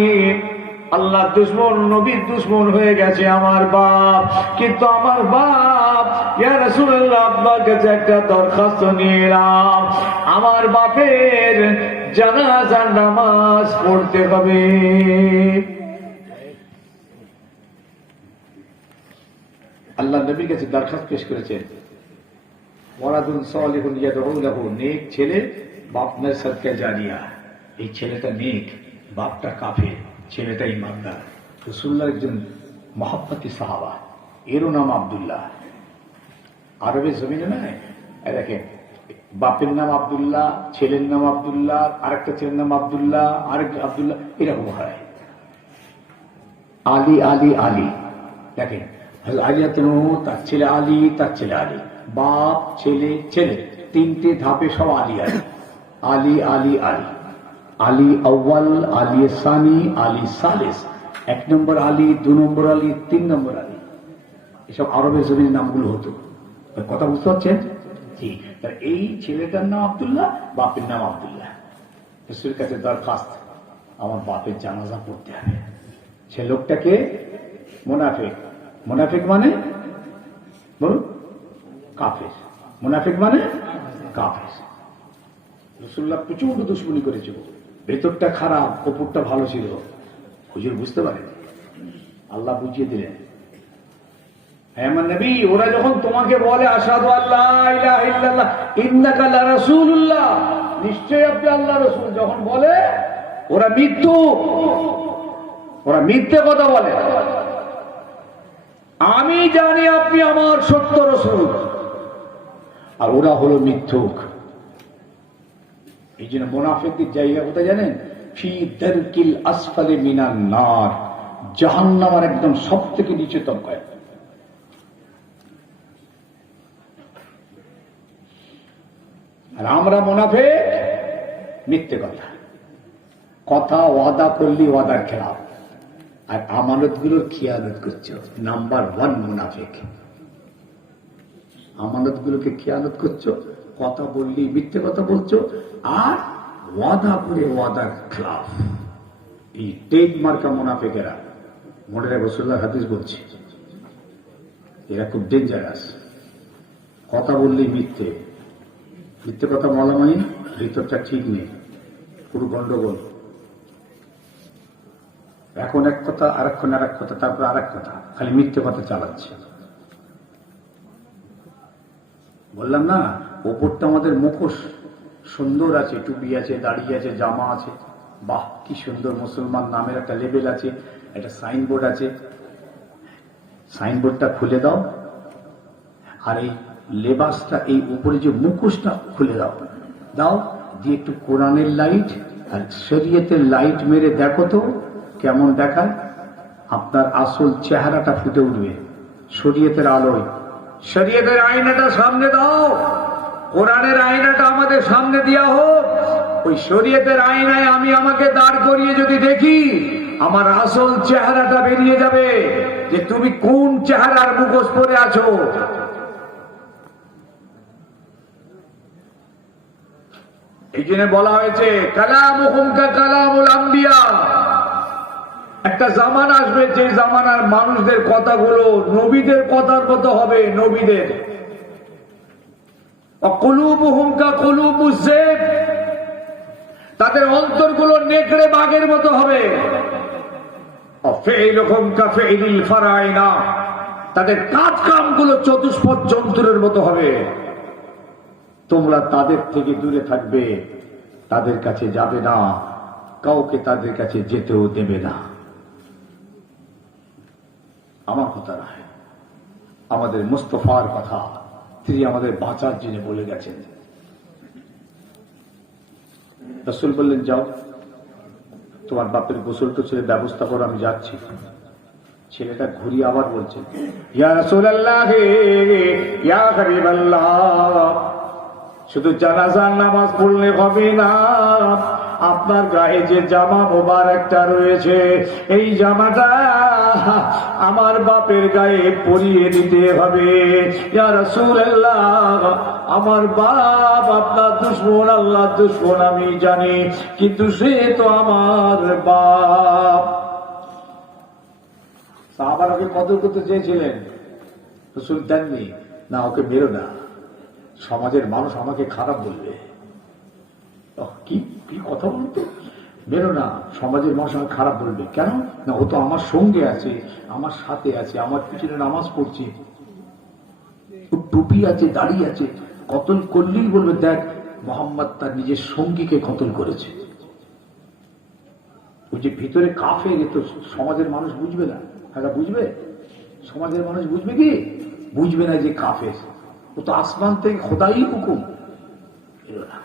আল্লাহ দুশমন, নবীর দুশমন হয়ে গেছে আমার বাপ, কিন্তু আমার বাপ, ইয়া রাসূলুল্লাহ, আপনার কাছে একটা দরখাস্ত নিয়ে এলাম, আমার বাপের জানাজার নামাজ পড়তে হবে। আল্লাহ নবীর কাছে দরখাস্ত পেশ করেছেন, ওয়ালাদুন সালিহুন ইয়াদউ লাহু, নেক ছেলে বাপ মায়ের সদকা জারিয়া। এই ছেলেটা নেক, বাপটা কাফের, ছেলেটা ইমানদার। রাসূলুল্লাহর একজন মহব্বতী সাহাবা, এরও নাম আব্দুল্লাহ। আরবের জমিনে নয়, দেখেন বাপের নাম আব্দুল্লাহ, ছেলের নাম আব্দুল্লাহ, আরেকটা ছেলের নাম আব্দুল্লাহ, আরেক আব্দুল্লাহ, এরকম হয়। আলী আলী আলী, দেখেন তার ছেলে আলী, তার ছেলে আলী, বাপ ছেলে ছেলে, তিনটে ধাপে সব আলী আলী আলী আলী আলী। আলী আউ্বাল, আলী সানি, আলী সালেস। 1 নম্বর আলী, 2 নম্বর আলী, 3 নম্বর আলী। এসব আরবের জমিনের নামগুলো হতো। কথা বুঝতে পারছেন? জি। এই ছেলেটার নাম আব্দুল্লাহ, বাপের নাম আব্দুল্লাহ। রাসূলের কাছে দরখাস্ত, আমার বাপের জানাজা পড়তে হবে। সে লোকটাকে মুনাফিক। মুনাফিক মানে বলুন, কাফের। মুনাফিক মানে কাফের। রাসূলুল্লাহ প্রচন্ড দুশ্মনী করেছিল, ভেতরটা খারাপ, ওপরটা ভালো ছিল। হুজুর বুঝতে পারেন, আল্লাহ বুঝিয়ে দিলেন। হ্যাঁ আমার নবী, ওরা যখন তোমাকে বলে আশহাদু আল্লা ইলাহা ইল্লাল্লাহ ইন্নাকা লারাসূলুল্লাহ, নিশ্চয়ই আপনি আল্লাহ রাসূল, যখন বলে ওরা মিথ্যুক, ওরা মিথ্যে কথা বলে। আমি জানি আপনি আমার সত্য রাসূল, আর ওরা হলো মিথ্যুক। এই জন্য মুনাফিকদের জায়গা কোথায় জানেন? ফি দারকিল আসফালি মিনান নার, জাহান্নামের একদম সব থেকে নিচে তবকায়। আর আমরা মুনাফিক, মিথ্যে কথা, কথা ওয়াদা করলি ওয়াদার খেলাফ, আর আমানত গুলোর খেয়ানত করছো। নাম্বার 1 মুনাফিক। আমানত গুলোকে খেয়ানত করছো, কথা বললি মিথ্যে কথা বলছো, আর ওয়াদা করে ওয়াদার খেলাফ। এই টেক মার্কা মুনাফিকেরা, মনে রাখো রাসূলুল্লাহর হাদিস বলছে, এরা খুব ডেঞ্জারাস। কথা বললি মিথ্যে, মিথ্যে কথা বলা মানে ভিতরটা ঠিক নেই, পুরো গন্ডগোল। এখন এক কথা, আরেকক্ষণ আর এক কথা, তারপর আর এক কথা, খালি মিথ্যে কথা চালাচ্ছে। বললাম না, ওপরটা আমাদের মুখোশ সুন্দর আছে, টুপি আছে, দাড়ি আছে, জামা আছে, বাহ কি সুন্দর, মুসলমান নামের একটা লেবেল আছে, একটা সাইনবোর্ড আছে। সাইনবোর্ডটা খুলে দাও, আর এই লেবাসটা, এই উপরে যে মুখোশটা খুলে দাও, দাও দিয়ে একটু কোরআনের লাইট আর শরীয়তের লাইট মেরে দেখো তো কেমন দেখায়। আপনার আসল চেহারাটা ফুটে উঠবে শরীয়তের আলোয়। শরীয়তের আয়নাটা সামনে দাও, কোরআনের আয়নাটা আমাদের সামনে দেওয়া হোক। ওই শরীয়তের আয়নায় আমি আমাকে দাঁড় করিয়ে যদি দেখি, আমার আসল চেহারাটা বেরিয়ে যাবে, যে তুমি কোন চেহারার মুখোশ পরে আছো। এই জন্য বলা হয়েছে কালামুহুম কা কালামুল আম্বিয়া। একটা জামানা আসবে, যে জামানার মানুষদের কথাগুলো নবীদের কথার মতো হবে, নবীদের। কুলুবুহুম কা কুলুবুজ যাব, তাদের অন্তরগুলো নেকড়ে বাঘের মতো হবে। ফি'লুহুম কা ফি'লিল ফারাইনা, তাদের কাজ কামগুলো চতুষ্পদ জন্তুরের মতো হবে। তোমরা তাদের থেকে দূরে থাকবে, তাদের কাছে যাবে না, কাউকে তাদের কাছে যেতেও দেবে না। আমার কথা নয়, আমাদের মুস্তাফার কথা, তিনি আমাদের বাঁচার জন্য বলে গেছেন। রাসূল বললেন, যাও তোমার বাপের গোসল টোসলের ব্যবস্থা করো, আমি যাচ্ছি। ছেলেটা ঘুরিয়ে আবার বলছে, ইয়া রাসূলুল্লাহ, ইয়া হাবিবাল্লাহ, শুধু জানাজার নামাজ পড়লে হবে না, আপনার গায়ে যে জামা মোবারকটা রয়েছে, এই জামাটা আমার বাপের গায়ে পরিয়ে দিতে হবে। ইয়া রাসূলুল্লাহ, আমার বাপ আপনার দুশমন, আল্লাহর দুশমন আমি জানি, কিন্তু সে তো আমার বাপ। সাহাবারা ওকে কদর করতে চেয়েছিলেন, রাসূল দেননি। না, ওকে বেরো না, সমাজের মানুষ আমাকে খারাপ বলবে। কি কি কথা বলতো, বেরো না, সমাজের মানুষ আমাকে খারাপ বলবে। কেন না, ও তো আমার সঙ্গে আছে, আমার সাথে আছে, আমার পিছনে নামাজ পড়ছি। ও টুপি আছে, দাড়ি আছে, কতল করলেই বলবে দেখ মোহাম্মদ তার নিজের সঙ্গীকে কতল করেছে। ওই যে ভিতরে কাফের, এ তো সমাজের মানুষ বুঝবে না। হ্যাঁ বুঝবে? সমাজের মানুষ বুঝবে কি? বুঝবে না যে কাফের। ও তো আসমান থেকে খোদাই হুকুম এলো না।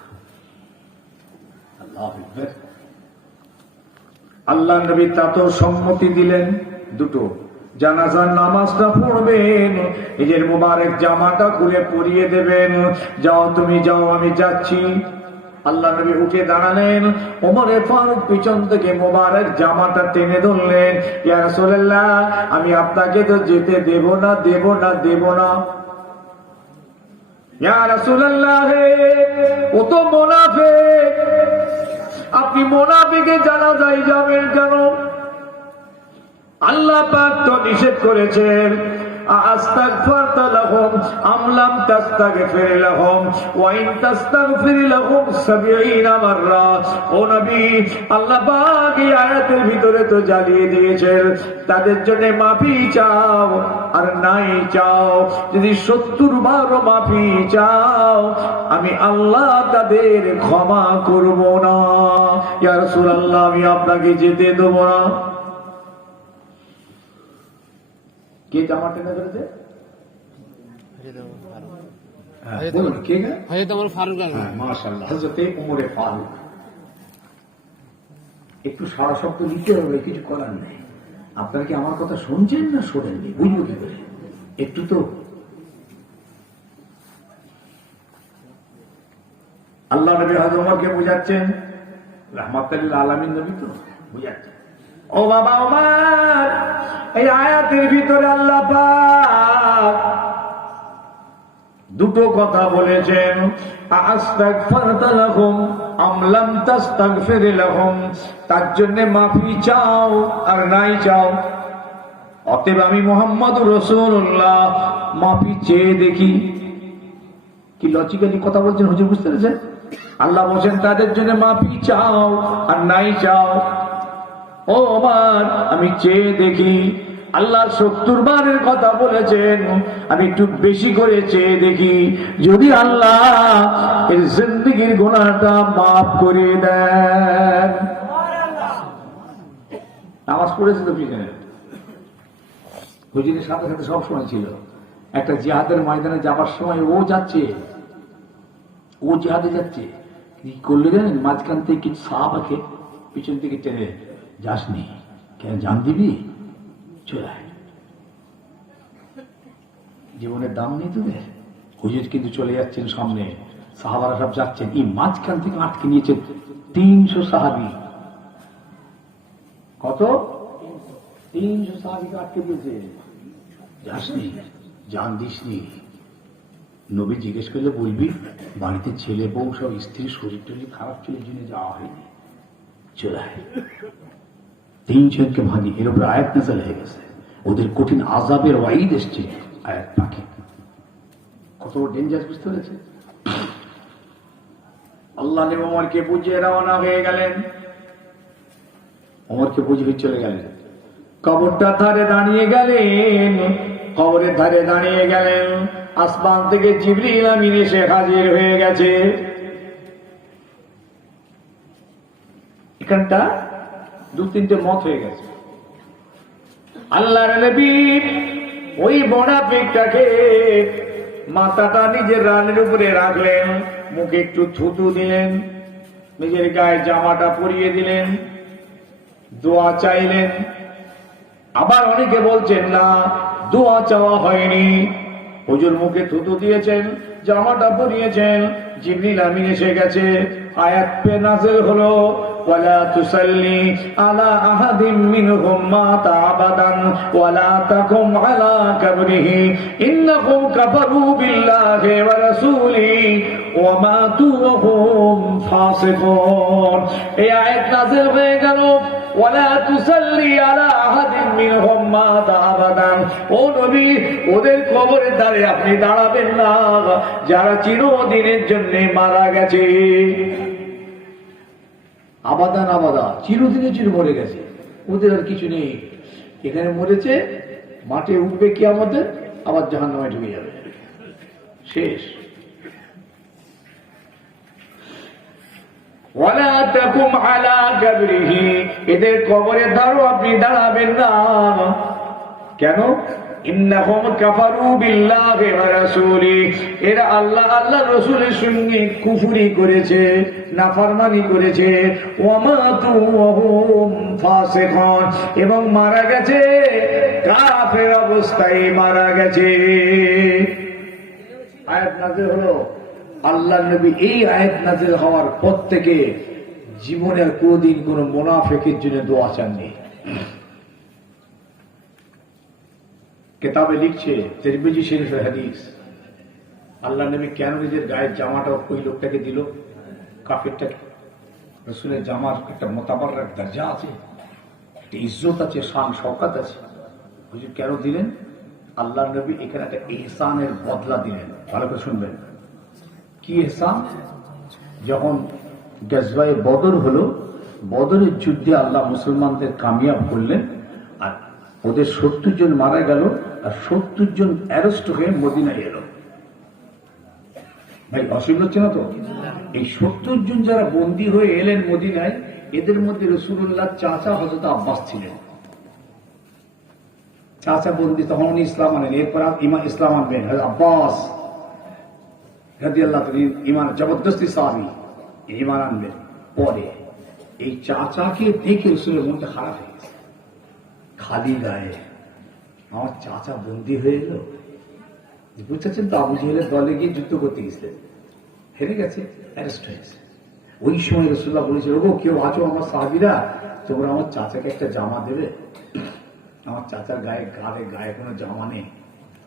আল্লাহ নবী তা তো সম্মতি দিলেন দুটো, জানাজার নামাজটা পড়বেন, নিজের মুবারক জামাটা খুলে পরিয়ে দেবেন। যাও তুমি যাও, আমি যাচ্ছি। আল্লাহ নবী উঠে দাঁড়ালেন, ওমরে ফারুক পিছন থেকে মুবারক জামাটা টেনে ধরলেন। ইয়া রাসূলুল্লাহ, আমি আপনাকে তো যেতে দেব না, দেব না, দেব না। ইয়া রাসূলুল্লাহ, ও তো মুনাফিক, আপনি মুনাফিকের জানাজায় যাবেন কেন? আল্লাহ পাক তো নিষেধ করেছেন, আস্তাগফারতা লাহুম আম লাম তাস্তাগফির লাহুম ওয়া ইন তাস্তাগফির লাহুম ৭০ মাররা। ও নবী, আল্লাহ পাক এই আয়াতের ভিতরে তো জ্বালিয়ে দিয়েছেন, তাদের জন্য মাফি চাও আর নাই চাও। যদি ৭০ বারও মাফি চাও, আমি আল্লাহ তাদের ক্ষমা করব না। ইয়া রাসূলুল্লাহ, আমি আপনাকে যেতে দেব না। কে জামা টেনে ধরেছে? মাশাআল্লাহ, হযরতে ওমরে ফারুক। একটু সারা শব্দ নিতে হবে, কিছু করার নেই। আপনারা কি আমার কথা শুনছেন না শোনেননি? বুঝবো কি করে? একটু তো আল্লাহ নবী হযরত ওমরকে বুঝাচ্ছেন, রাহমাতুল লিল আলামিন নবী তো বুঝাচ্ছেন। ও বাবা ওমর, এই আয়াতের ভিতরে আল্লাহ পাক দুটো কথা বলেছেন, আস্তাগফারতা লাহুম আম লাম তাস্তাগফির লাহুম, তার জন্য মাফি চাও আর নাই চাও। অতএব আমি মুহাম্মদুর রাসূলুল্লাহ মাফি চেয়ে দেখি। কি লজিক্যালি কথা বলছেন হুজুর, বুঝতে পেরেছেন? আল্লাহ বলেন তাদের জন্য মাফি চাও আর নাই চাও। ও ওমর, আমি চেয়ে দেখি। আল্লাহ ৭০ বারের কথা বলেছেন, আমি একটু বেশি করে চেয়ে দেখি, যদি আল্লাহ এর জিন্দেগির গুনাহটা মাফ করে দেন। নামাজ পড়েছে তো পিছনে, হুজুরের সাথে সাথে সবসময় ছিল। একটা জিহাদের ময়দানে যাবার সময় ও যাচ্ছে, ও জিহাদে যাচ্ছে, কি করলে জানেন? মাঝখান থেকে কিছু সাহাবাকে পিছন থেকে টেনে, যাসনি কেন, জান দিবি, চলে আয়, জীবনের দাম নেই তোদের। হুজুর কিন্তু চলে যাচ্ছেন সামনে, সাহাবারা সব যাচ্ছেন, এই মাঝখান থেকে আটকে নিয়েছেন ৩০০ সাহাবি। কত? ৩০০ সাহাবিকে আটকে দিয়েছে। যাসনি, জান দিসনি। নবী জিজ্ঞেস করলে বলবি বাড়িতে ছেলে বউ সব, স্ত্রীর শরীর টরীর খারাপ ছিল, জন্য যাওয়া হয়নি, চলে আয়। ৩০০ ভাগি, এর উপরে আয়াত নাযিল হয়ে গেছে, ওদের কঠিন আযাবের ওয়াইদ এসছে আয়াত পাকে। কত ডেঞ্জার, বুঝতে পেরেছে? আল্লাহ নবী ওমরকে বুঝিয়ে রওনা হয়ে গেলেন। ওমরকে বুঝিয়ে চলে গেলেন, কবরটার ধারে দাঁড়িয়ে গেলেন। কবরের ধারে দাঁড়িয়ে গেলেন, আসমান থেকে জিবরিল আমিন এসে হাজির হয়ে গেছে। এখানটা ২-৩টে মত হয়ে গেছে। আল্লাহর নবী ওই মুনাফিকটাকে মাথাটা নিজের রানের উপরে রাখলেন, মুখে একটু থুতু দিলেন, নিজের গায়ে জামাটা পরিয়ে দিলেন, দোয়া চাইলেন। আবার অনেকে বলছেন না, দোয়া চাওয়া হয়নি, হুজুর মুখে থুতু দিয়েছেন, জামাটা পরিয়েছেন, জিবরিল আমিন এসে গেছে। আয়াত পে নাযিল হলো, ওয়ালা তুসাল্লি আলা আহাদিম মিনহুম মাতা আবাদান ওয়ালা তাকুম আলা কবরিহি ইন্নাহুম কাফারু বিল্লাহি ওয়া রাসূলিহি ওয়া মাতু ওয়া হুম ফাসিকুন। এই আয়াত নাযিল হয়ে গেল, ওয়ালা তুসাল্লি আলা আহাদিম মিনহুম মাতা আবাদান, ও নবী ওদের কবরের ধারে আপনি দাঁড়াবেন না যারা চিরদিনের জন্য মারা গেছে। আবাদান আবাদা, চিরদিনের জন্য মরে গেছে, ওদের আর কিছু নেই। এখানে মরেছে, মাঠে উঠবে কিয়ামতে, আবার জাহান্নামে ঢুকে যাবে। শেষ। ওয়ালা তাকুম আলা কবরিহি, এদের কবরে আপনি দাঁড়াবেন না। কেন? ইন্নাহুম কাফারু বিল্লাহি ওয়া রাসূলিহি, এরা আল্লাহ রাসূলের সঙ্গে কুফরি করেছে, নাফরমানি করেছে। ওয়া মাতু ওয়া হুম ফাসিকুন, এবং মারা গেছে কাফের অবস্থায় মারা গেছে। আয়াত নাযিল হলো, আল্লাহর নবী এই আয়াত নাযিল হওয়ার পর থেকে জীবনে আর কোনদিন কোন মুনাফিকের জন্য দোয়া চাননি। কিতাবে লিখছে, তিরমিজি শরীফের হাদিস, আল্লাহ নবী কেন নিজের গায়ের জামাটা ওই লোকটাকে দিল, কাফেরটাকে? রাসূলের জামার একটা মোতাবাররক দরজা আছে, একটা ইজ্জত আছে, শান শওকত আছে। হুজুর কেন দিলেন? আল্লাহ নবী এখানে একটা ইহসানের বদলা দিলেন। ভালো করে শুনবেন, কি ইহসান? যখন গজওয়ায়ে বদর হলো, বদরের যুদ্ধে আল্লাহ মুসলমানদের কামিয়াব করলেন, আর ওদের 70 জন মারা গেল, আর 70 জন অ্যারেস্ট হয়ে মদিনায় এলো। ভাই অসুবিধা হচ্ছে না তো? এই 70 জন যারা বন্দী হয়ে এলেন মদিনায়, এদের মধ্যে রাসূলুল্লাহ চাচা হযরত আব্বাস ছিলেন। চাচা বন্দী, তখন উনি ইসলাম আনেন, এরপর ইসলাম আনবেন আব্বাস রাদিয়াল্লাহু তাআলা, ইমান জবরদস্তি সাহাবী, ইমান আনবেন। পরে এই চাচাকে দেখে রাসূলের মনটা খারাপ হয়ে গেছে, খালি গায়ে আমার চাচা বন্দী হয়ে এলো। বুঝতেছেন তো, আবু জেহেলের দলে গিয়ে যুদ্ধ করতে গেছিলেন, হেরে গেছে, অ্যারেস্ট হয়েছে। ওই সময় রাসূলুল্লাহ বলেছিল, ও কেউ আছো আমার সাহাবীরা, তোমরা আমার চাচাকে একটা জামা দেবে। আমার চাচার গায়ে কোনো জামা নেই।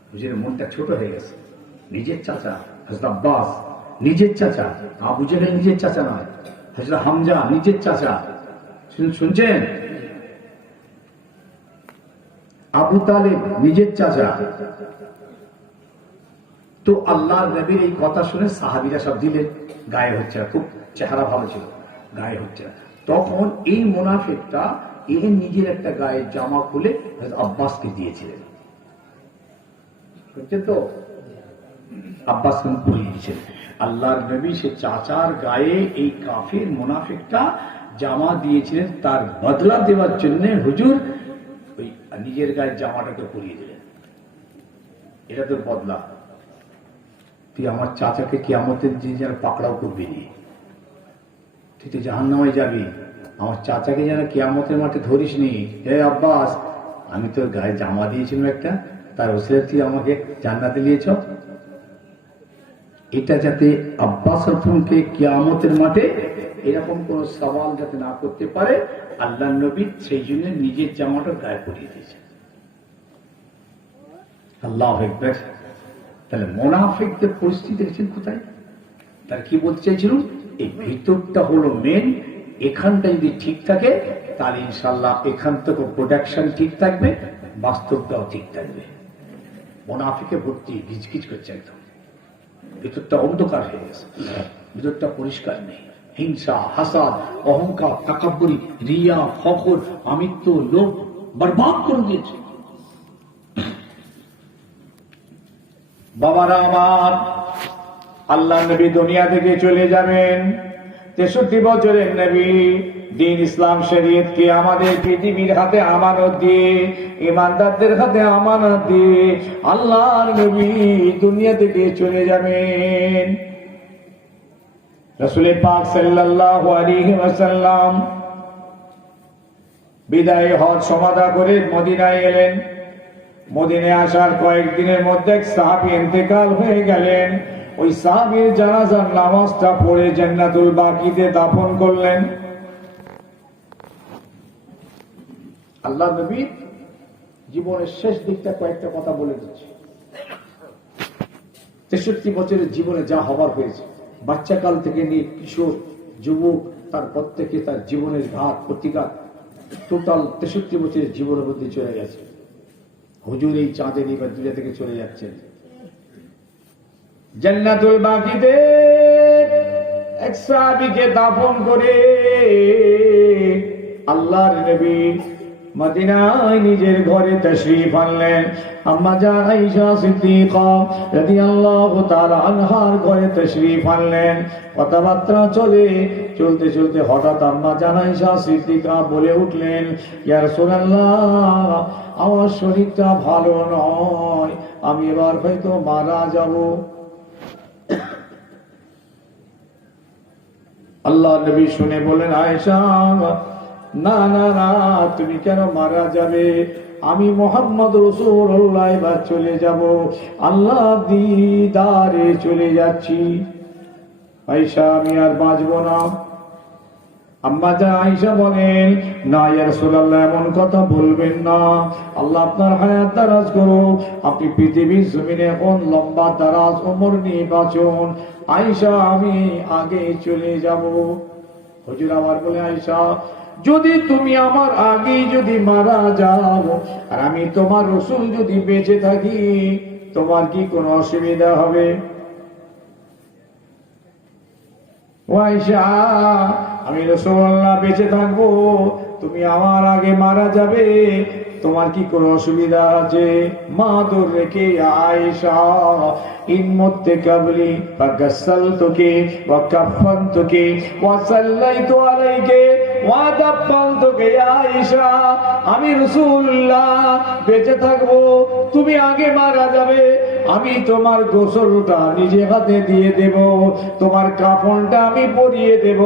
বুঝলে মনটা ছোট হয়ে গেছে। নিজের চাচা হযরত আব্বাস, নিজের চাচা, আবু জেহেল নিজের চাচা নয়, হযরত হামজা নিজের চাচা, শুনছেন? আবু তালেব নিজের চাচা। তো আল্লাহর নবীর এই কথা শুনে সাহাবীরা সব দিলেন, গায়ে হচ্ছে না, খুব চেহারা ভালো ছিল, গায়ে হচ্ছে না। তখন এই মুনাফিকটা নিজের একটা গায়ের জামা খুলে আব্বাসকে দিয়েছিলেন, বুঝছেন তো? আব্বাস পরিয়ে দিয়েছিলেন। আল্লাহর নবী সে চাচার গায়ে এই কাফির মুনাফিকটা জামা দিয়েছিলেন, তার বদলা দেওয়ার জন্য হুজুর ওই নিজের গায়ের জামাটাকে পরিয়ে দিলেন। এটা তোর বদলা, তুই আমার চাচাকে কিয়ামতের দিন যেন পাকড়াও করবি নি, তুই তো জাহান্নামে যাবি, আমার চাচাকে যেন কিয়ামতের মাঠে ধরিস নি। হে আব্বাস, আমি তোর গায়ে জামা দিয়েছিলাম একটা, তার ওসিলায় তুই আমাকে জান্নাতে নিয়েছ। এটা যাতে আব্বাস রফুনকে কিয়ামতের মাঠে এরকম কোন সওয়াল যাতে না করতে পারে, আল্লাহ নবী সেই জন্য নিজের জামাটা গায়ে পরিয়ে দিয়েছে। আল্লাহু আকবার। তাহলে মুনাফিকদের পরিস্থিতি দেখছেন কোথায়? তার কি বলতে চাইছিল? এই ভিতরটা হলো মেন, এখানটা যদি ঠিক থাকে তাহলে ইনশাআল্লাহ এখান থেকে প্রোডাকশন ঠিক থাকবে, বাস্তবটাও ঠিক থাকবে। মুনাফিকে ভর্তি গিজগিজ করছে, একদম ভিতরটা অন্ধকার হয়ে গেছে, ভিতরটা পরিষ্কার নেই। হিংসা, হাসাদ, অহংকার, তাকাব্বুরি, রিয়া, ফখর, আমিত্ব, লোভ বরবাদ করে দিয়েছে। বাবারা আমার, আল্লাহ নবী দুনিয়া থেকে চলে যাবেন, 63 বছরের নবী দিন ইসলাম শরীয়তকে আমাদের পৃথিবীর হাতে আমানত দিয়ে, ইমানদারদের হাতে আমানত দিয়ে আল্লাহর নবী দুনিয়া থেকে চলে যাবেন। রাসূল পাক সাল্লাল্লাহু আলাইহি ওয়াসাল্লাম বিদায় হজ সমাদা করে মদিনায় এলেন। মদিনায় আসার কয়েকদিনের মধ্যে এক সাহাবী ইন্তেকাল হয়ে গেলেন। ওই সাহাবীর জানাজার নামাজটা পড়ে জান্নাতুল বাকিতে দাফন করলেন। আল্লাহ নবী জীবনের শেষ দিকটা কয়েকটা কথা বলে দিচ্ছে। 63 বছরের জীবনে যা হবার হয়েছে, বাচ্চাকাল থেকে নিয়ে কিশোর, যুবক, তার প্রত্যেকে তার জীবনের ঘাত প্রতিঘাত টোটাল 63 বছরের জীবনের মধ্যে চলে গেছে। হুজুর এই চাঁদেনি বা দুনিয়া থেকে চলে যাচ্ছেন। জান্নাতুল বাকিতে এক সাহাবীকে দাফন করে আল্লাহর নবী মদিনায় নিজের ঘরে তাশরীফ আনলেন। আম্মা জান আয়েশা সিদ্দিকা রাদিয়াল্লাহু তাআলা আনহার ঘরে তাশরীফ আনলেন। কথাবার্তা চলতে চলতে হঠাৎ আম্মা জান আয়েশা সিদ্দিকা বলে উঠলেন, ইয়া রাসূলুল্লাহ, আমার শরীরটা ভালো নয়, আমি এবার হয়তো মারা যাব। আল্লাহ নবী শুনে বলেন, আয়েশা, না না না, তুমি কেন মারা যাবে? আমি মুহাম্মদ রাসূলুল্লাহ এবার চলে যাব, আল্লাহ দিদারে চলে যাচ্ছি। আয়েশা, আমি আর বাঁচব না। আম্মা জান আয়েশা বলেন, না ইয়া রাসূলুল্লাহ, এমন কথা বলবেন না, আল্লাহ আপনার হায়াত দারাজ করুন, আপনি পৃথিবীর জমিনে এখন লম্বা দারাজ ওমর নিয়ে বাঁচুন। আয়েশা, আমি আগে চলে যাব। হুজুর আবার বলে, আয়েশা, যদি তুমি আমার আগে যদি মারা যাও আর আমি তোমার রাসূল যদি বেঁচে থাকি, তোমার কি কোনো অসুবিধা হবে? আয়েশা, আমি রাসূলুল্লাহ বেঁচে থাকবো, তুমি আমার আগে মারা যাবে, তোমার কি কোনো অসুবিধা আছে? মা দূর রেখে, আয়েশা, ইন মতে কাবলি ফাগাসসালতুকি ওয়া কাফফানতুকি ওয়া সাল্লাইতু আলাইকি ওয়া দাফফানতুকি। আয়েশা, আমি রাসূলুল্লাহ বেঁচে থাকবো, তুমি আগে মারা যাবে, আমি তোমার গোসলটা নিজে হাতে দিয়ে দেব, তোমার কাফনটা আমি পরিয়ে দেব,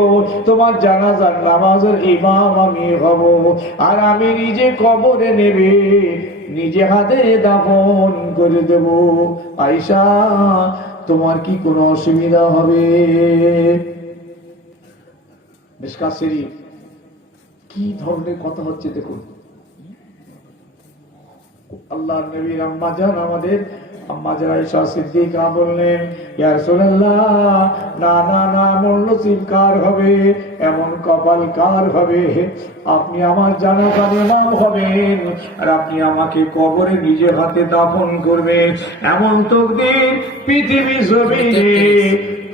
তোমার জানাজার নামাজের ইমাম আমি হব, আর আমি নিজে কবরে নেবে নিজে হাতে দাফন করে দেব। আয়েশা, তোমার কি কোনো অসুবিধা হবে? মিশকাত শরীফ, কি ধরনের কথা হচ্ছে দেখুন। আল্লাহর নবীর আম্মা জান, আমাদের আম্মা জান আয়েশা সিদ্দিকা বললেন, ইয়া রাসূলুল্লাহ, না না না, এমন নসিব কার হবে, এমন কপাল কার হবে, আপনি আমার জানাজার ইমাম হবেন আর আপনি আমাকে কবরে নিজের হাতে দাফন করবেন, এমন তাকদীর পৃথিবী জমিনে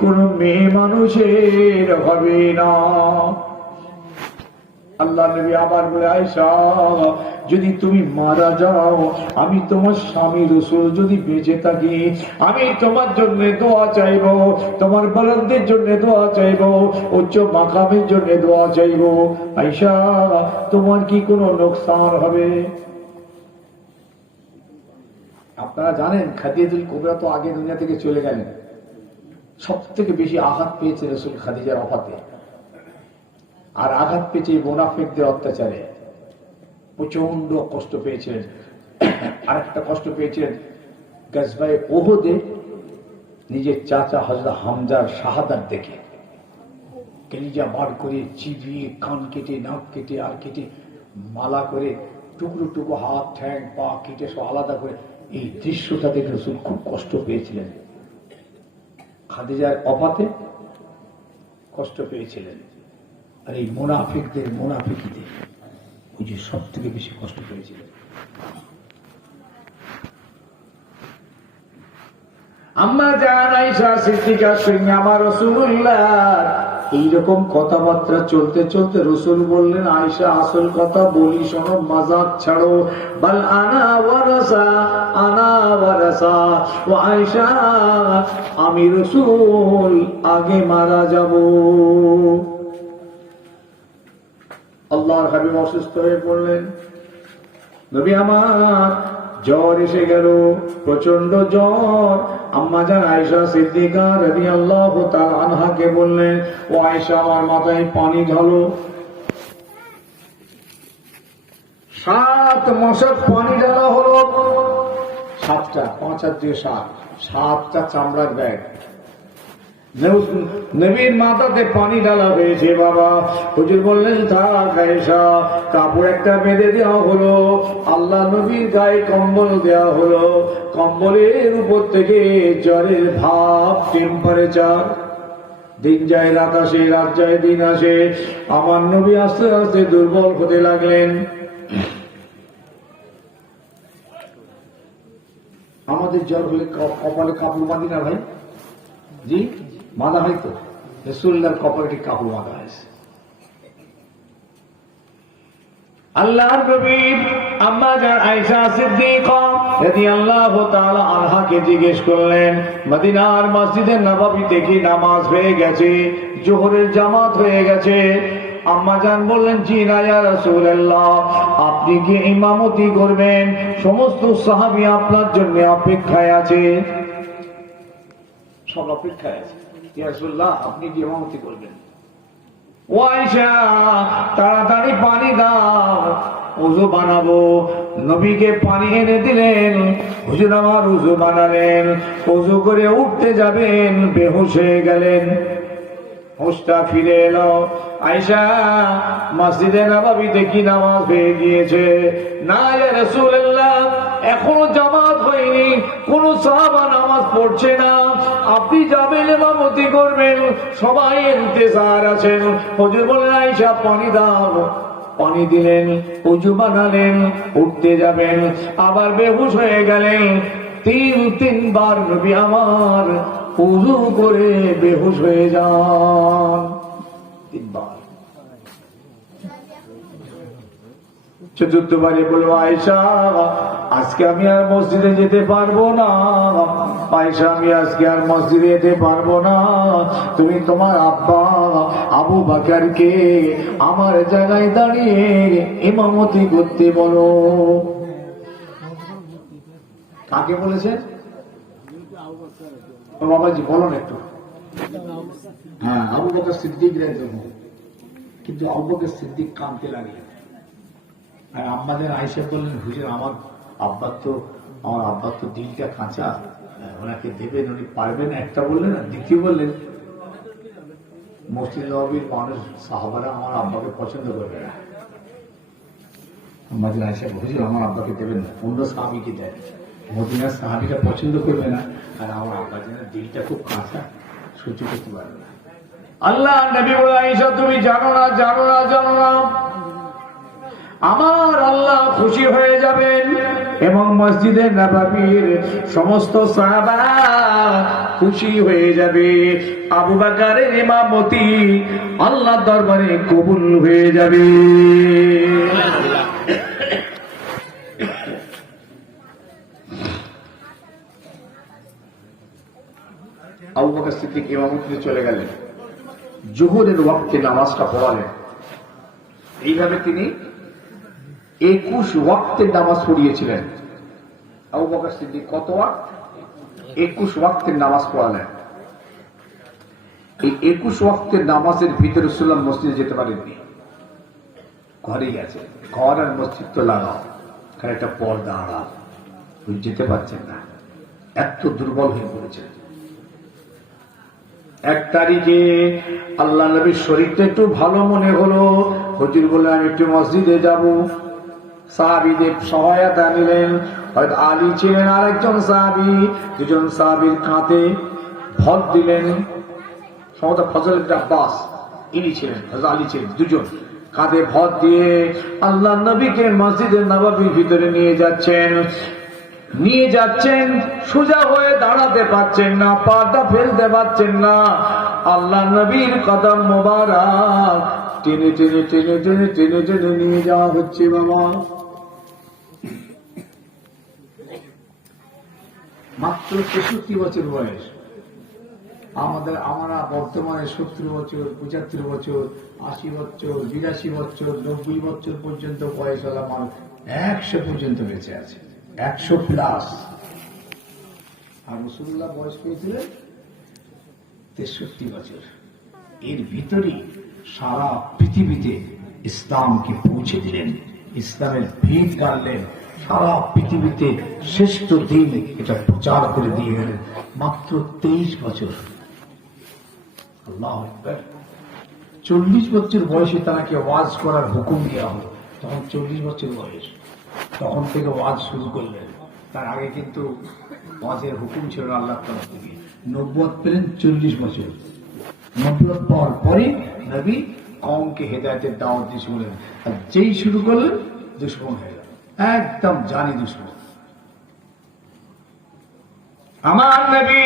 কোন মেয়ে মানুষের হবে না। আল্লাহ নবী আবার বলে, আয়েশা, যদি তুমি মারা যাও, আমি তোমার স্বামী রাসূল যদি বেঁচে থাকি, আমি তোমার জন্য দোয়া চাইব, তোমার বলদের জন্য দোয়া চাইব, উচ্চ মাকামের জন্য দোয়া চাইব। আয়েশা, তোমার কি কোনো লোকসান হবে? আপনারা জানেন, খাদিজাতুল কুবরা তো আগে দুনিয়া থেকে চলে গেলেন। সব থেকে বেশি আঘাত পেয়েছে রাসূল খাদিজার ওফাতে, আর আঘাত পেয়েছে মুনাফিকদের অত্যাচারে, প্রচন্ড কষ্ট পেয়েছিলেন। আরেকটা কষ্ট পেয়েছিলেন গাজওয়ায়ে উহুদে, নিজের চাচা হযরত হামজার শাহাদাত দেখে কলিজা বার করে চিবিয়ে কান কেটে নাক কেটে আর কেটে মালা করে টুকরো টুকরো হাত ঠ্যাং পা কেটে সব আলাদা করে, এই দৃশ্যটা দেখে রাসূল খুব কষ্ট পেয়েছিলেন। খাদিজার ওফাতে কষ্ট পেয়েছিলেন, আর এই মুনাফিকদের মুনাফিকিতে ওই যে সব থেকে বেশি কষ্ট পেয়েছিলেন। আম্মা জান আয়েশা সিদ্দিকার সঙ্গে আমার রাসূলুল্লাহ এইরকম কথাবার্তা চলতে চলতে রাসূল বললেন, আয়েশা, আসল কথা বলি শোনো, মাজাক ছাড়ো। বাল আনা ওয়ারাসা ও আয়েশা, আমি রাসূল আগে মারা যাব। আল্লাহর হাবিব অসুস্থ হয়ে পড়লেন। নবী আমার জ্বর এসে গেল, প্রচন্ড জ্বর। আম্মা জান আয়েশা সিদ্দিকা রাদিয়াল্লাহু তাআলা আনহাকে বললেন, ও আয়েশা, আমার মাথায় পানি ঢালো। 7 মশক পানি ঢালা হলো, 7টা, 5 আর 2 7, 7টা চামড়ার ব্যাগ। নবীর মাথাতে পানি ঢালা হয়েছে। বাবা হুজুর বললেন, থাক আয়েশা, কাপড় একটা বেঁধে দেওয়া হলো, আল্লাহ নবীর গায়ে কম্বল দেওয়া হলো, কম্বলের উপর থেকে জ্বরের ভাব, টেম্পারেচার, দিন যায় রাত আসে, রাত যায় দিন আসে, আমার নবী আস্তে আস্তে দুর্বল হতে লাগলেন। আমাদের জ্বর হলে কপালে কাপড় বাঁধি না ভাই? জি, বাঁধা হয় তো। রাসূলুল্লাহর কপালে কাপড় বাঁধা হয়েছে। আল্লাহর নবী আম্মা জান আয়েশা সিদ্দিকা রাদিয়াল্লাহু তাআলা আনহাকে জিজ্ঞেস করলেন, মদিনার মসজিদে নববীতে কি নামাজ হয়ে গেছে, জোহরের জামাত হয়ে গেছে? আম্মা জান বললেন, জি না ইয়া রাসূলুল্লাহ, আপনি কি ইমামতি করবেন? সমস্ত সাহাবী আপনার জন্য অপেক্ষায় আছে। সব অপেক্ষায় আছে, ইয়া রাসূলুল্লাহ আপনি কি ইমামতি করবেন? ও আয়েশা, তাড়াতাড়ি পানি দাও, ওযু বানাবো। নবীকে পানি এনে দিলেন, হুজুর আমার ওযু বানালেন, ওযু করে উঠতে যাবেন, বেহুশ হয়ে গেলেন। হুঁশটা ফিরে এলো। আয়েশা, মসজিদে নববীতে কি নামাজ হয়ে গিয়েছে? না ইয়া রাসূলুল্লাহ, এখনো জামাত হয়নি, কোন সাহাবা নামাজ পড়ছে না, আপনি যাবেন ইমামতি করবেন, সবাই ইন্তজার আছেন। হুজুর বললেন, আয়েশা পানি দাও। পানি দিলেন, ওযু বানালেন, উঠতে যাবেন, আবার বেহুশ হয়ে গেলেন। তিনবার নবী আমার ওযু করে বেহুশ হয়ে যান, তিনবার। চতুর্থবারে বলবো, আয়েশা আজকে আমি আর মসজিদে যেতে পারবো না, আয়েশা আমি আজকে আর মসজিদে যেতে পারবো না, তুমি তোমার আব্বা আবু বকরকে আমার জায়গায় দাঁড়িয়ে ইমামতি করতে বলো। কাকে বলেছে? বাবাজি বলুন একটু। হ্যাঁ, আবু বকর সিদ্দিক রাদিয়াল্লাহু, কিন্তু আবু বকর সিদ্দিক কাঁদতে লাগলেন। আর আম্মাদের আয়েশা বললেন, হুজুর আমার আব্বার তো দিলটা কাঁচা, ওনাকে দেবেন, উনি পারবেন? একটা বললেন। আর দ্বিতীয় বললেন, মসজিদ নববীর মানুষ সাহাবারা আমার আব্বাকে পছন্দ করবে না। আম্মাদের আয়েশা, হুজুর আমার আব্বাকে দেবেন না, অন্য সাহাবীকে দেন, মদিনার সাহাবীরা পছন্দ করবে না, আর আমার আব্বার জন্য দিলটা খুব কাঁচা, সহ্য করতে পারবে না। আল্লাহ নবী বলে, আয়েশা তুমি জানো না, জানো না, জানো না, আমার আল্লাহ খুশি হয়ে যাবেন এবং মসজিদে নববীর সমস্ত সাহাবা খুশি হয়ে যাবে। আবু বকরের ইমামতি আল্লাহর দরবারে কবুল হয়ে যাবে। আবু বকর সিদ্দিক ইমামতিতে চলে গেলেন, জোহরের ওয়াক্তে নামাজটা পড়ালেন। এইভাবে তিনি 21 ওয়াক্তের নামাজ পড়িয়েছিলেন। আবু বকর সিদ্দিক কত ওয়াক্ত? 21 ওয়াক্তের নামাজ পড়ালেন। এই 21 ওয়াক্তের নামাজের ভিতরে রাসূলুল্লাহ মসজিদে যেতে পারেননি, ঘরেই আছে। ঘর আর মসজিদ তো লাগাও, কারণ একটা পর্দা আড়াল, যেতে পারছেন না, এত দুর্বল হয়ে পড়েছেন। 1 তারিখে আল্লাহ নবীর শরীরটা একটু ভালো মনে হলো, হুজুর বলে আমি একটু মসজিদে যাব। সাহাবীদের সহায়তা নিলেন, হয়তো আলী ছিলেন আরেকজন সাহাবী, দুজন সাহাবীর কাঁধে ভর দিলেন। সম্ভবত ফজল ইবনে আব্বাস ইনি ছিলেন, হযরত আলী ছিলেন, দুজন কাঁধে ভর দিয়ে আল্লাহ নবীকে মসজিদের নববীর ভিতরে নিয়ে যাচ্ছেন। সোজা হয়ে দাঁড়াতে পারছেন না, পাটা ফেলতে পারছেন না। আল্লাহ নবীর কদম মোবারক টেনে টেনে টেনে টেনে টেনে টেনে নিয়ে যাওয়া হচ্ছে। বাবা, মাত্র 63 বছর বয়স। আমরা বর্তমানে 70 বছর, 75 বছর, 80 বছর, 82 বছর, 90 বছর পর্যন্ত বয়স হলো মানুষ 100 পর্যন্ত বেঁচে আছে, 100 প্লাস। আর রাসূলুল্লাহ বয়স পেয়েছিলেন 63 বছর। এর ভিতরেই সারা পৃথিবীতে ইসলামকে পৌঁছে দিলেন, ইসলামের ভিত গাড়লেন, সারা পৃথিবীতে শ্রেষ্ঠ দিন এটা প্রচার করে দিয়ে গেলেন মাত্র 23 বছর। আল্লাহু আকবার। 40 বছর বয়সে তাকে ওয়াজ করার হুকুম দেওয়া হলো, তখন 40 বছর বয়স, তখন থেকে ওয়াজ শুরু করলেন। তার আগে কিন্তু ওয়াজের হুকুম ছিল আল্লাহর তরফ থেকে। নবুয়ত পেলেন 40 বছর। নবুয়ত পাওয়ার পরে নবী কওমকে হেদায়েতের দাওয়াত দিয়ে শুনলেন, আর যেই শুরু করলেন দুশমন হয়ে গেল, একদম জানি দুশমন। আমার নবী,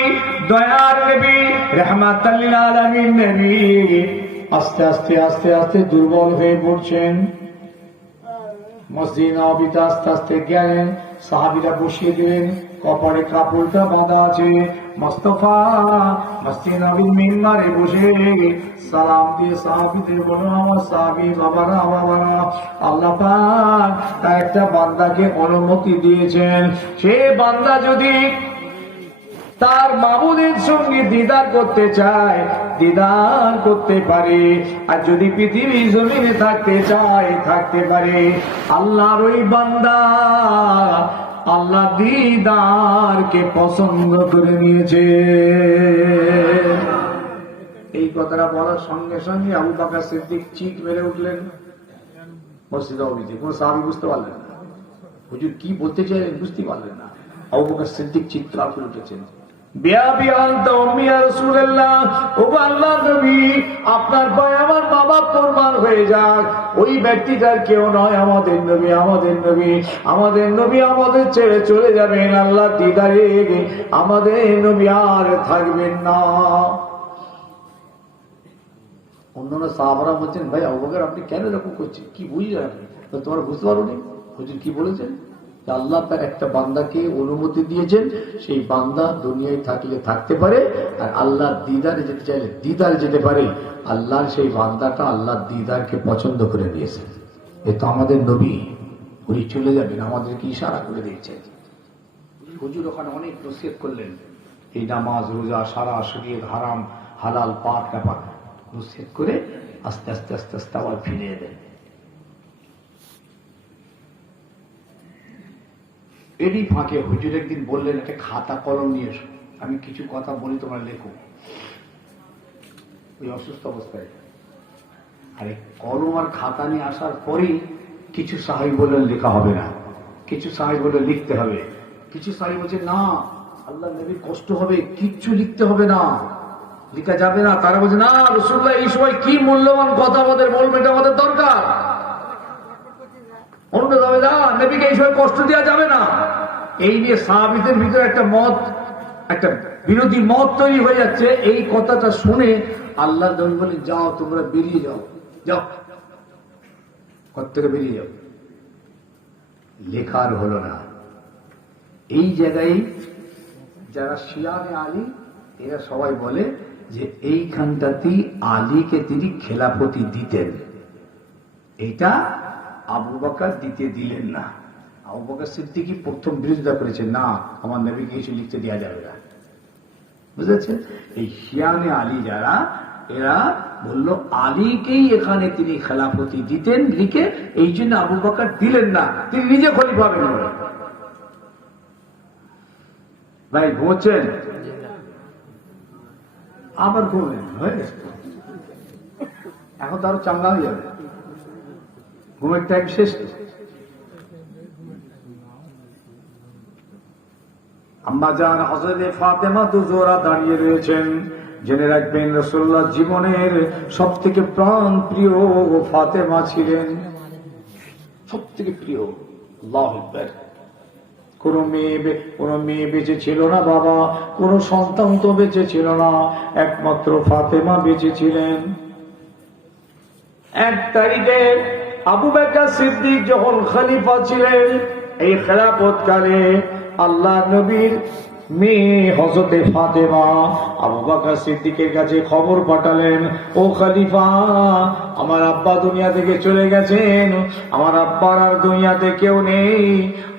দয়ার নবী, রাহমাতাল লিল আলামিন নবী আস্তে আস্তে আস্তে আস্তে দুর্বল হয়ে পড়ছেন। মসজিদ নববীতে আস্তে আস্তে গেলেন, সাহাবীরা বসিয়ে দিলেন, কপালে কাপড়টা বাঁধা আছে। মুস্তাফা মসজিদ নবীর মিম্বারে বসে সালাম দিয়ে সাহাবীদের বলল, আমার সাহাবী বাবারা, আল্লাহ পাক তার একটা বান্দাকে অনুমতি দিয়েছেন, সে বান্দা যদি তার মাবুদের সঙ্গে দিদার করতে চায় দিদার করতে পারে, আর যদি পৃথিবী জমিনে থাকতে চায় থাকতে পারে। আল্লাহর ওই বান্দা আল্লাহ দিদারকে পছন্দ করে নিয়েছে। এই কথাটা বলার সঙ্গে সঙ্গে আবু বকর সিদ্দিক চিৎ মেরে উঠলেন মসজিদ নববীতে। কোন সাহাবী বুঝতে পারলেন না, হুজুর কি বলতে চাইলেন বুঝতে পারলেন না। আবু বকর সিদ্দিক চিৎকার করে উঠেছেন, আপনার পায়ে আমার বাবা কোরবান হয়ে যাক, ওই ব্যক্তিটার কেউ নয়, আমাদের নবী, আমাদের নবী, আমাদের নবী আমাদের ছেড়ে চলে যাবেন আল্লাহ দিদারে, আমাদের নবী আর থাকবেন না। অন্যান্য সাহাবারা বলছেন, ভাই আবু বকর আপনি কেন এরকম করছেন, কি বুঝলেন আপনি? তো তোমরা বুঝতে পারো নি হুজুর কি বলেছেন? আল্লাহ তার একটা বান্দাকে অনুমতি দিয়েছেন, সেই বান্দা দুনিয়ায় থাকলে থাকতে পারে, আর আল্লাহ দিদারে যেতে চাইলে দিদার যেতে পারে। আল্লাহর সেই বান্দাটা আল্লাহ দিদারকে পছন্দ করে নিয়েছেন। এ তো আমাদের নবী, উনি চলে যাবেন, আমাদেরকে ইশারা করে দিয়েছেন। হুজুর ওখানে অনেক নসিহত করলেন, এই নামাজ রোজা সারা শরীর হারাম হালাল পাক ব্যাপার নসিহত করে আস্তে আস্তে আস্তে আস্তে আবার ফিরিয়ে দেন। এরই ফাঁকে হুজুর একদিন বললেন, একটা খাতা কলম নিয়ে এসো, আমি কিছু কথা বলি তোমরা লেখো। ওই অসুস্থ অবস্থায় আরে কলম আর খাতা নিয়ে আসার পরেই কিছু সাহাবী বললেন লেখা হবে না, কিছু সাহাবী বললেন লিখতে হবে, কিছু সাহাবী বলছে না আল্লাহ নবীর কষ্ট হবে, কিচ্ছু লিখতে হবে না, লেখা যাবে না। তারা বলছে না রাসূলুল্লাহ এই সময় কি মূল্যবান কথা আমাদের বলবে, এটা আমাদের দরকার, অনুরোধ হবে না, নবীকে এই সময় কষ্ট দেওয়া যাবে না। এই নিয়ে সাহাবীদের ভিতরে একটা মত, একটা বিরোধী মত তৈরি হয়ে যাচ্ছে। এই কথাটা শুনে আল্লাহ নবী বলেন, যাও তোমরা বেরিয়ে যাও, যাও ঘর থেকে বেরিয়ে যাও। লেখার হলো না। এই জায়গায় যারা শিয়ানে আলী এরা সবাই বলে যে এইখানটাতেই আলীকে তিনি খেলাফতি দিতেন, এটা আবু বকর দিতে দিলেন না। আবু বকর সিদ্দিকী প্রথম বিরোধিতা করেছে, না আমার নবীকে কিছু লিখতে দেওয়া যাবে না, বুঝেছেন? এই শিয়ানে আলী যারা এরা বলল আলীকেই এখানে তিনি খেলাফতি দিতেন লিখে, এই জন্য আবু বকর দিলেন না, তিনি নিজে খলিফা হবেন। ভাই ঘুমোচ্ছেন? আবার ঘুমলেন, হয়ে গেছে, এখন তো আরো চাঙ্গা হয়ে যাবে, ঘুমের টাইম শেষ। আম্মা জান হযরত ফাতেমা দুজোরা দাঁড়িয়ে রয়েছেন। জেনে রাখবেন রাসূলুল্লাহ জীবনের সব থেকে প্রাণ প্রিয় ফাতেমা ছিলেন, সব থেকে প্রিয়। আল্লাহু আকবার। কোন মেয়ে বেঁচে ছিল না বাবা, কোন সন্তান তো বেঁচে ছিল না, একমাত্র ফাতেমা বেঁচে ছিলেন। এক তারিখে আবু বকর সিদ্দিক যখন খলিফা ছিলেন, এই খেলাফতকালে আল্লাহ নবীর মেয়ে হযরতে ফাতেমা আবু বকর সিদ্দিকের কাছে খবর পাঠালেন, ও খলিফা আমার আব্বা দুনিয়া থেকে চলে গেছেন, আমার আব্বার আর দুনিয়াতে কেউ নেই,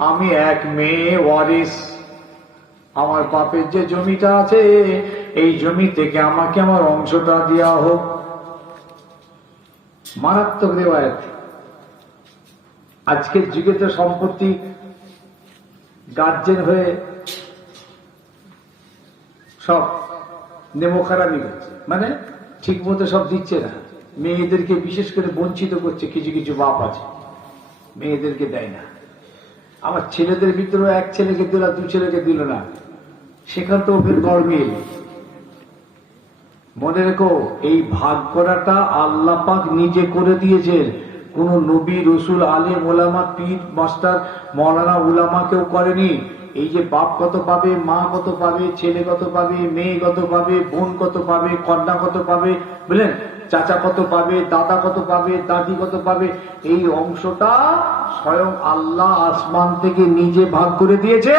আমি এক মেয়ে ওয়ারিস, আমার বাপের যে জমিটা আছে এই জমি থেকে আমাকে আমার অংশটা দেওয়া হোক। মারাত্মক রেওয়ায়েত। আজকের যুগে তো সম্পত্তি গার্জেন হয়ে সব নেমোখারামি করছে, মানে ঠিক মতো সব দিচ্ছে না, মেয়েদেরকে বিশেষ করে বঞ্চিত করছে। কিছু কিছু বাপ আছে মেয়েদেরকে দেয় না। আমার ছেলেদের ভিতরেও এক ছেলেকে দিল, দু ছেলেকে দিল না, সেখান তো ওদের গরমিল। মনে রেখো, এই ভাগ করাটা আল্লাহ পাক নিজে করে দিয়েছেন, কোন নবী রসুল আলেম ওলামা পীর মাস্টার মৌলানা উলামা কেউ করেনি। এই যে বাপ কত পাবে, মা কত পাবে, ছেলে কত পাবে, মেয়ে কত পাবে, বোন কত পাবে, কন্যা কত পাবে, বুঝলেন, চাচা কত পাবে, দাদা কত পাবে, দাদি কত পাবে, এই অংশটা স্বয়ং আল্লাহ আসমান থেকে নিজে ভাগ করে দিয়েছে।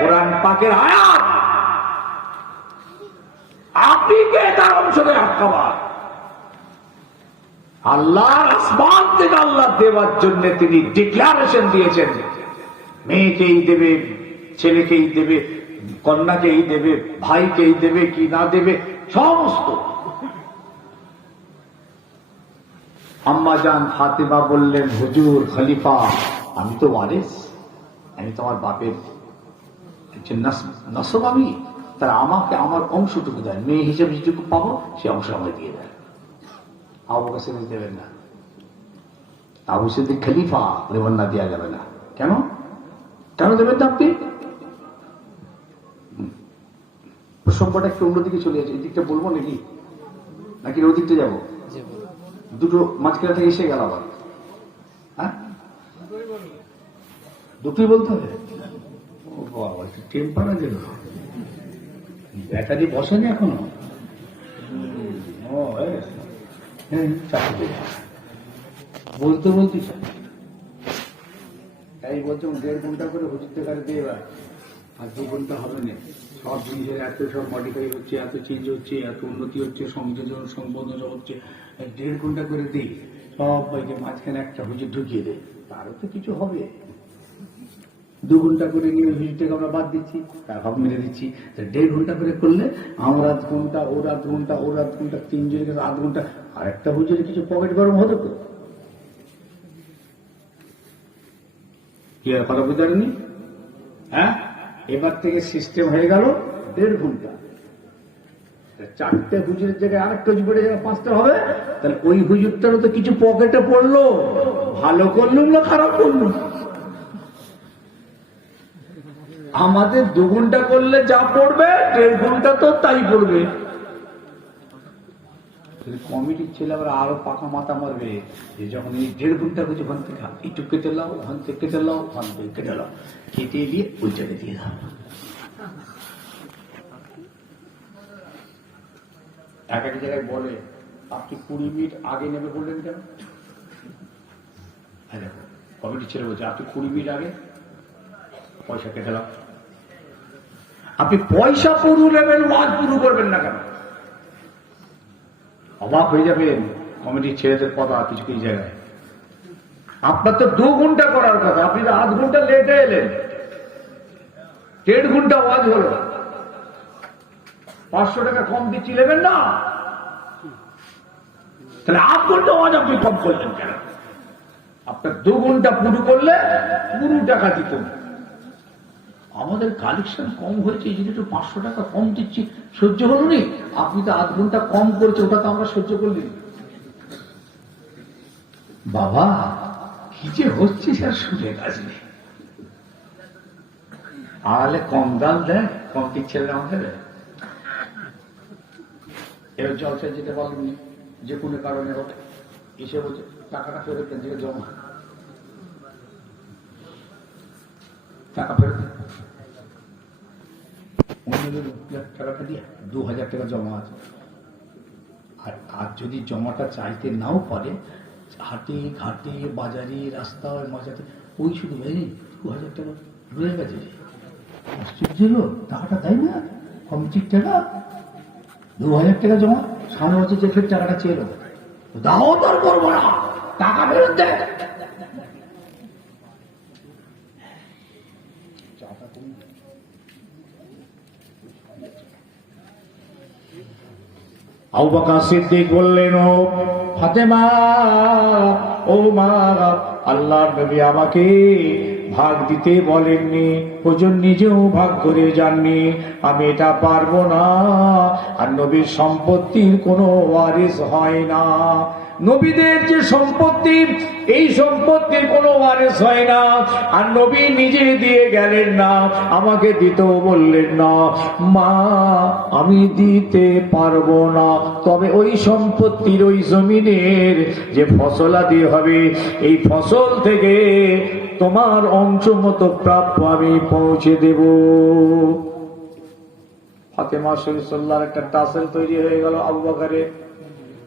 কোরআন পাকের আয়াত। আপনি কে তার অংশকে আটকাবার? আল্লাহর আসমান থেকে আল্লাহ দেওয়ার জন্য তিনি ডিক্লারেশন দিয়েছেন, মেয়েকেই দেবে, ছেলেকেই দেবে, কন্যাকেই দেবে, ভাইকেই দেবে কি না দেবে সমস্ত। আম্মা জান ফাতেমা বললেন, হুজুর খলিফা, আমি তো ওয়ারিস, আমি তো আমার বাপের নসব, আমি তারা আমাকে আমার অংশটুকু দেয়, মেয়ে হিসেবে যেটুকু পাবো সে অংশ আমাকে দিয়ে দেয়। আবু বকর সিদ্দিক দেবেন না, আবু সিদ্দিক খলিফা, না দেওয়া যাবে না। কেন কেন দেবেন না আপনি? প্রসঙ্গটা একটু অন্যদিকে চলে যাচ্ছে, এই দিকটা বলবো নাকি ওই দিকটা যাবো? দুটো মাঝখানে থেকে এসে গেল আবার। হ্যাঁ, দুটোই বলতে হবে। ও বাবা, টেম্পার আছে, ব্যাটারি বসেনি এখনো। ও হ্যাঁ, বলতে তাই বলছো 1.5 ঘন্টা করে হুজুরতে কাছে দিয়ে এবার আর 2 ঘন্টা হবে না। সব জিনিসের এত সব মডিফাই হচ্ছে, এত চেঞ্জ হচ্ছে, এত উন্নতি হচ্ছে, সংযোজন সংবোধন হচ্ছে, 1.5 ঘন্টা করে দিই সবাইকে, মাঝখানে একটা হুজুর ঢুকিয়ে দেয়, তারও তো কিছু হবে। 2 ঘন্টা করে নিয়ে হুজুরটাকে আমরা বাদ দিচ্ছি, তার ভাব মেরে দিচ্ছি। 1.5 ঘন্টা করে করলে আমরা 1 ঘন্টা, ওর 1 ঘন্টা, ওর 1 ঘন্টা, 3 জনের কাছে 1 ঘন্টা, আর একটা হুজুরের কিছু পকেট গরম হতো তো। কি আর কথা বুঝতে পারেনি? হ্যাঁ, এবার থেকে সিস্টেম হয়ে গেল 1.5 ঘন্টা। 4টে হুজুরের জায়গায় আরেকটা হুজুরের জায়গায় 5টা হবে, তাহলে ওই হুজুরটারও তো কিছু পকেটে পড়লো। ভালো করলুম না খারাপ করলুম? আমাদের 2 ঘন্টা করলে যা পড়বে 1.5 ঘন্টা তো তাই পড়বে। কমিটির ছেলে আবার আরো পাকা মাথা মারবে যে যখন এই 1.5 ঘন্টা করছে, ওখান থেকে একটু কেটে লাও, ওখান থেকে কেটে লাও, ওখান থেকে কেটে লাও, কেটে দিয়ে ওই জায়গায় দিয়ে দাও। এক জায়গায় বলে, আপনি 20 মিনিট আগে নেবে বললেন কেন? হ্যাঁ, দেখো কমিটির ছেলে বলছে, আপনি 20 মিনিট আগে পয়সা কেটে লাও। আপনি পয়সা পুরো নেবেন, ওয়াজ পুরো করবেন না কেন? অবাক হয়ে যাবেন কমিটির ছেলেদের কথা কিছু কিছু জায়গায়। আপনার তো 2 ঘন্টা করার কথা, আপনি তো 8 ঘন্টা লেটে এলেন, 1.5 ঘন্টা ওয়াজ হলো। 500 টাকা কম দিচ্ছি, নেবেন না? তাহলে 8 ঘন্টা ওয়াজ আপনি কম করলেন কেন? আপনার 2 ঘন্টা পুরো করলে পুরো টাকা দিতেন। আমাদের কালেকশন কম হয়েছে, এই জন্য একটু 500 টাকা কম দিচ্ছি, সহ্য হলো নি? আপনি তো 8 ঘন্টা কম করেছে, ওটা তো আমরা সহ্য করলি। বাবা কি যে হচ্ছে স্যার, শুনে কাজ নেই। আড়ালে কম দাম দেয়, কম দিচ্ছে আমাদের। এবার জলসা যেতে পারলেন, যে কোনো কারণে হোক, এসে বলছে টাকাটা ফেরত দেন, যেটা জমা, টাকা ফেরত দেন। টাকাটা দিয়ে 2000 টাকা জমা আছে। আর যদি জমাটা চাইতে নাও পারে, হাটে ঘাটে বাজারে রাস্তায় মাঝাতে ওই শুধু 2000 টাকা রয়ে গেছে, আশ্চর্য হলো, টাকাটা দেয় না, কমিটির টাকা 2000 টাকা জমা। সামনে হচ্ছে যে ফের টাকাটা চেয়ে এলো, দাও তোর করবো না, টাকা ফেরত দেয়। আবু বকর সিদ্দিক বললেন, ও ফাতেমা, ও মা, আল্লাহর নবী আমাকে ভাগ দিতে বলেননি, হুজুর নিজেও ভাগ করে যাননি, আমি এটা পারবো না। আর নবীর সম্পত্তির কোনো ওয়ারিস হয় না। নবীদের যে সম্পত্তি, এই সম্পত্তির কোনো ওয়ারিস হয় না। আর নবী নিজে দিয়ে গেলেন না, আমাকে দিতেও বললেন না। মা, আমি দিতে পারবো না, তবে ওই সম্পত্তির, ওই জমিনের যে ফসলাদি হবে, এই ফসল থেকে তোমার অংশ মতো প্রাপ্য আমি পৌঁছে দেব। ফাতেমা শরীফুল্লাহর একটা টাসেল তৈরি হয়ে গেল আবু বকরের।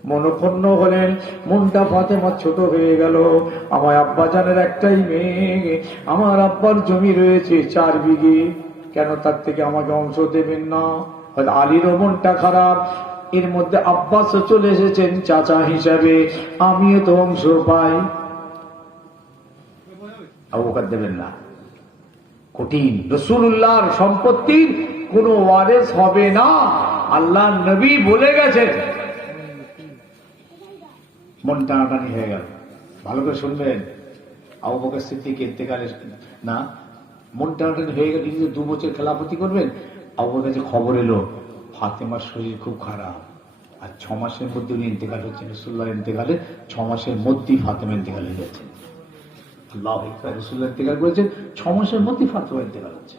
মনক্ষুণ্ণ হলেন, মনটা ফাতেমার ছোট হয়ে গেল। আমার আব্বাজানের একটাই মেয়ে, আমার আব্বার জমি রয়েছে 4 বিঘে, কেন তার থেকে আমাকে অংশ দেবেন না? হয়তো আলীরও মনটা খারাপ, এর মধ্যে আব্বাসও চলে এসেছেন চাচা হিসাবে, আমিও তো অংশ পাই। আবু বকর দেবেন না, কঠিন। রাসূলুল্লাহর সম্পত্তির কোনো ওয়ারিস হবে না, আল্লাহ নবী বলে গেছেন। মন টানাটানি হয়ে গেল। ভালো করে শুনবেন, আবু বকর সিদ্দিক ইন্তেকালের না মন টানাটানি হয়ে গেল, কিন্তু 2 বছর খেলাফতি করবেন। আবু বকর কাছে খবর এলো ফাতেমার শরীর খুব খারাপ, আর 6 মাসের মধ্যে উনি ইন্তেকাল হচ্ছেন। রাসূলুল্লাহর ইন্তেকালে 6 মাসের মধ্যেই ফাতেমা ইন্তেকাল হয়ে যাচ্ছেন। আল্লাহু আকবার, রাসূলুল্লাহ ইন্তেকাল করেছেন, 6 মাসের মধ্যে ফাতেমা ইন্তেকাল হচ্ছে।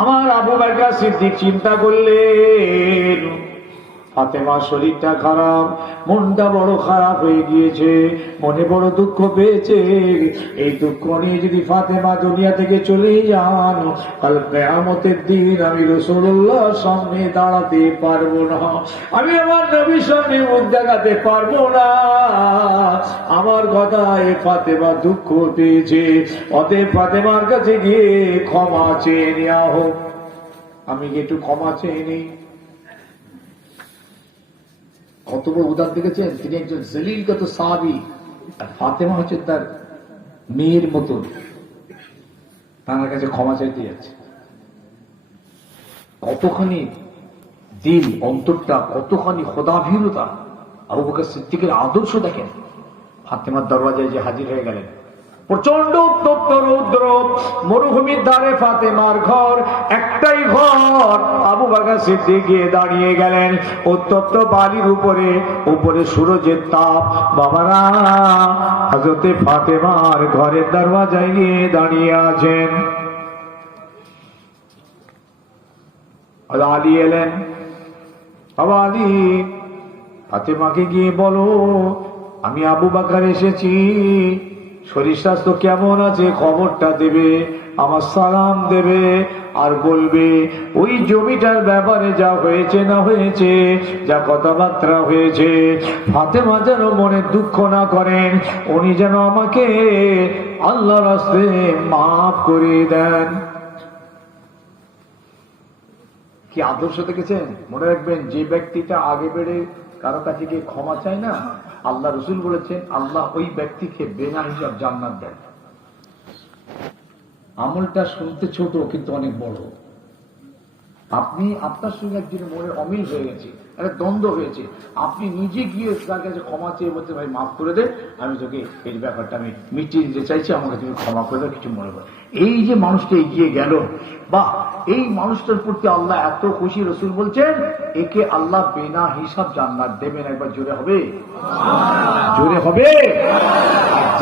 আমার আবু বকর সিদ্দিক চিন্তা করলেন ফাতেমার শরীরটা খারাপ, মনটা বড় খারাপ হয়ে গিয়েছে, মনে বড় দুঃখ পেয়েছে। এই দুঃখ নিয়ে যদি ফাতেমা দুনিয়া থেকে চলে যান, কাল কিয়ামতের দিন আমি রাসূলুল্লাহর সামনে দাঁড়াতে পারবো না, আমি আমার নবীর সামনে মুখ দেখাতে পারবো না। আমার কথায় ফাতেমা দুঃখ পেয়েছে, অতএব ফাতেমার কাছে গিয়ে ক্ষমা চেয়ে নেওয়া হোক। আমি একটু ক্ষমা চেয়ে নিই। কত বড় উদার দেখেছেন, তিনি একজন জলিলগত সাহাবী, আর ফাতেমা হচ্ছে তার মেয়ের মতো, তার কাছে ক্ষমা চাইতে যাচ্ছে। কতখানি দিল, অন্তরটা কতখানি খোদাভীরতা। আবু বকর সিদ্দিকের আদর্শ দেখেন। ফাতেমার দরওয়াজায় যে হাজির হয়ে গেলেন, প্রচন্ড উত্তপ্ত রৌদ্র, মরুভূমির ধারে ফাতেমার ঘর, একটাই ঘর। আবু বকর সিদ্দিক গিয়ে দাঁড়িয়ে গেলেন উত্তপ্ত বালির উপরে, উপরে সূরজের তাপ। বাবারা, হযরতে ফাতেমার ঘরের দরওয়াজায় গিয়ে দাঁড়িয়ে আছেন। আলী এলেন, বাবা আলী, ফাতেমাকে গিয়ে বলো আমি আবু বকর এসেছি, শরীর স্বাস্থ্য কেমন আছে খবরটা দেবে, আমার সালাম দেবে, আর বলবে ওই জমিটার ব্যাপারে যা হয়েছে না হয়েছে, যা কথাবার্তা হয়েছে, ফাতেমা যেন মনে দুঃখ না করেন, উনি যেন আমাকে আল্লাহর রাস্তায় মাফ করে দেন। কি আদর্শ দেখেছেন? মনে রাখবেন, যে ব্যক্তিটা আগে বেড়ে কারো কাছে গিয়ে ক্ষমা চায় না, আল্লাহ রসুল বলেছেন আল্লাহ ওই ব্যক্তিকে বিনা হিসাব জান্নাত দেন। আমলটা শুনতে ছোট কিন্তু অনেক বড়। আপনি আপনার সঙ্গে একদিনের মনে অমিল হয়ে গেছে, একটা দ্বন্দ্ব হয়েছে, আপনি নিজে গিয়ে তার কাছে ক্ষমা চেয়ে বলতে ভাই মাফ করে দে, আমি তোকে এই ব্যাপারটা আমি মিটিয়ে দিতে চাইছি, আমাকে তুমি ক্ষমা করে দাও, কিছু মনে করো। এই যে মানুষটা এগিয়ে গেল, বা এই মানুষটার প্রতি আল্লাহ এত খুশি, রসুল বলছেন একে আল্লাহ বিনা হিসাব জান্নাত দেবেন। একবার জোরে হবে, জোরে হবে।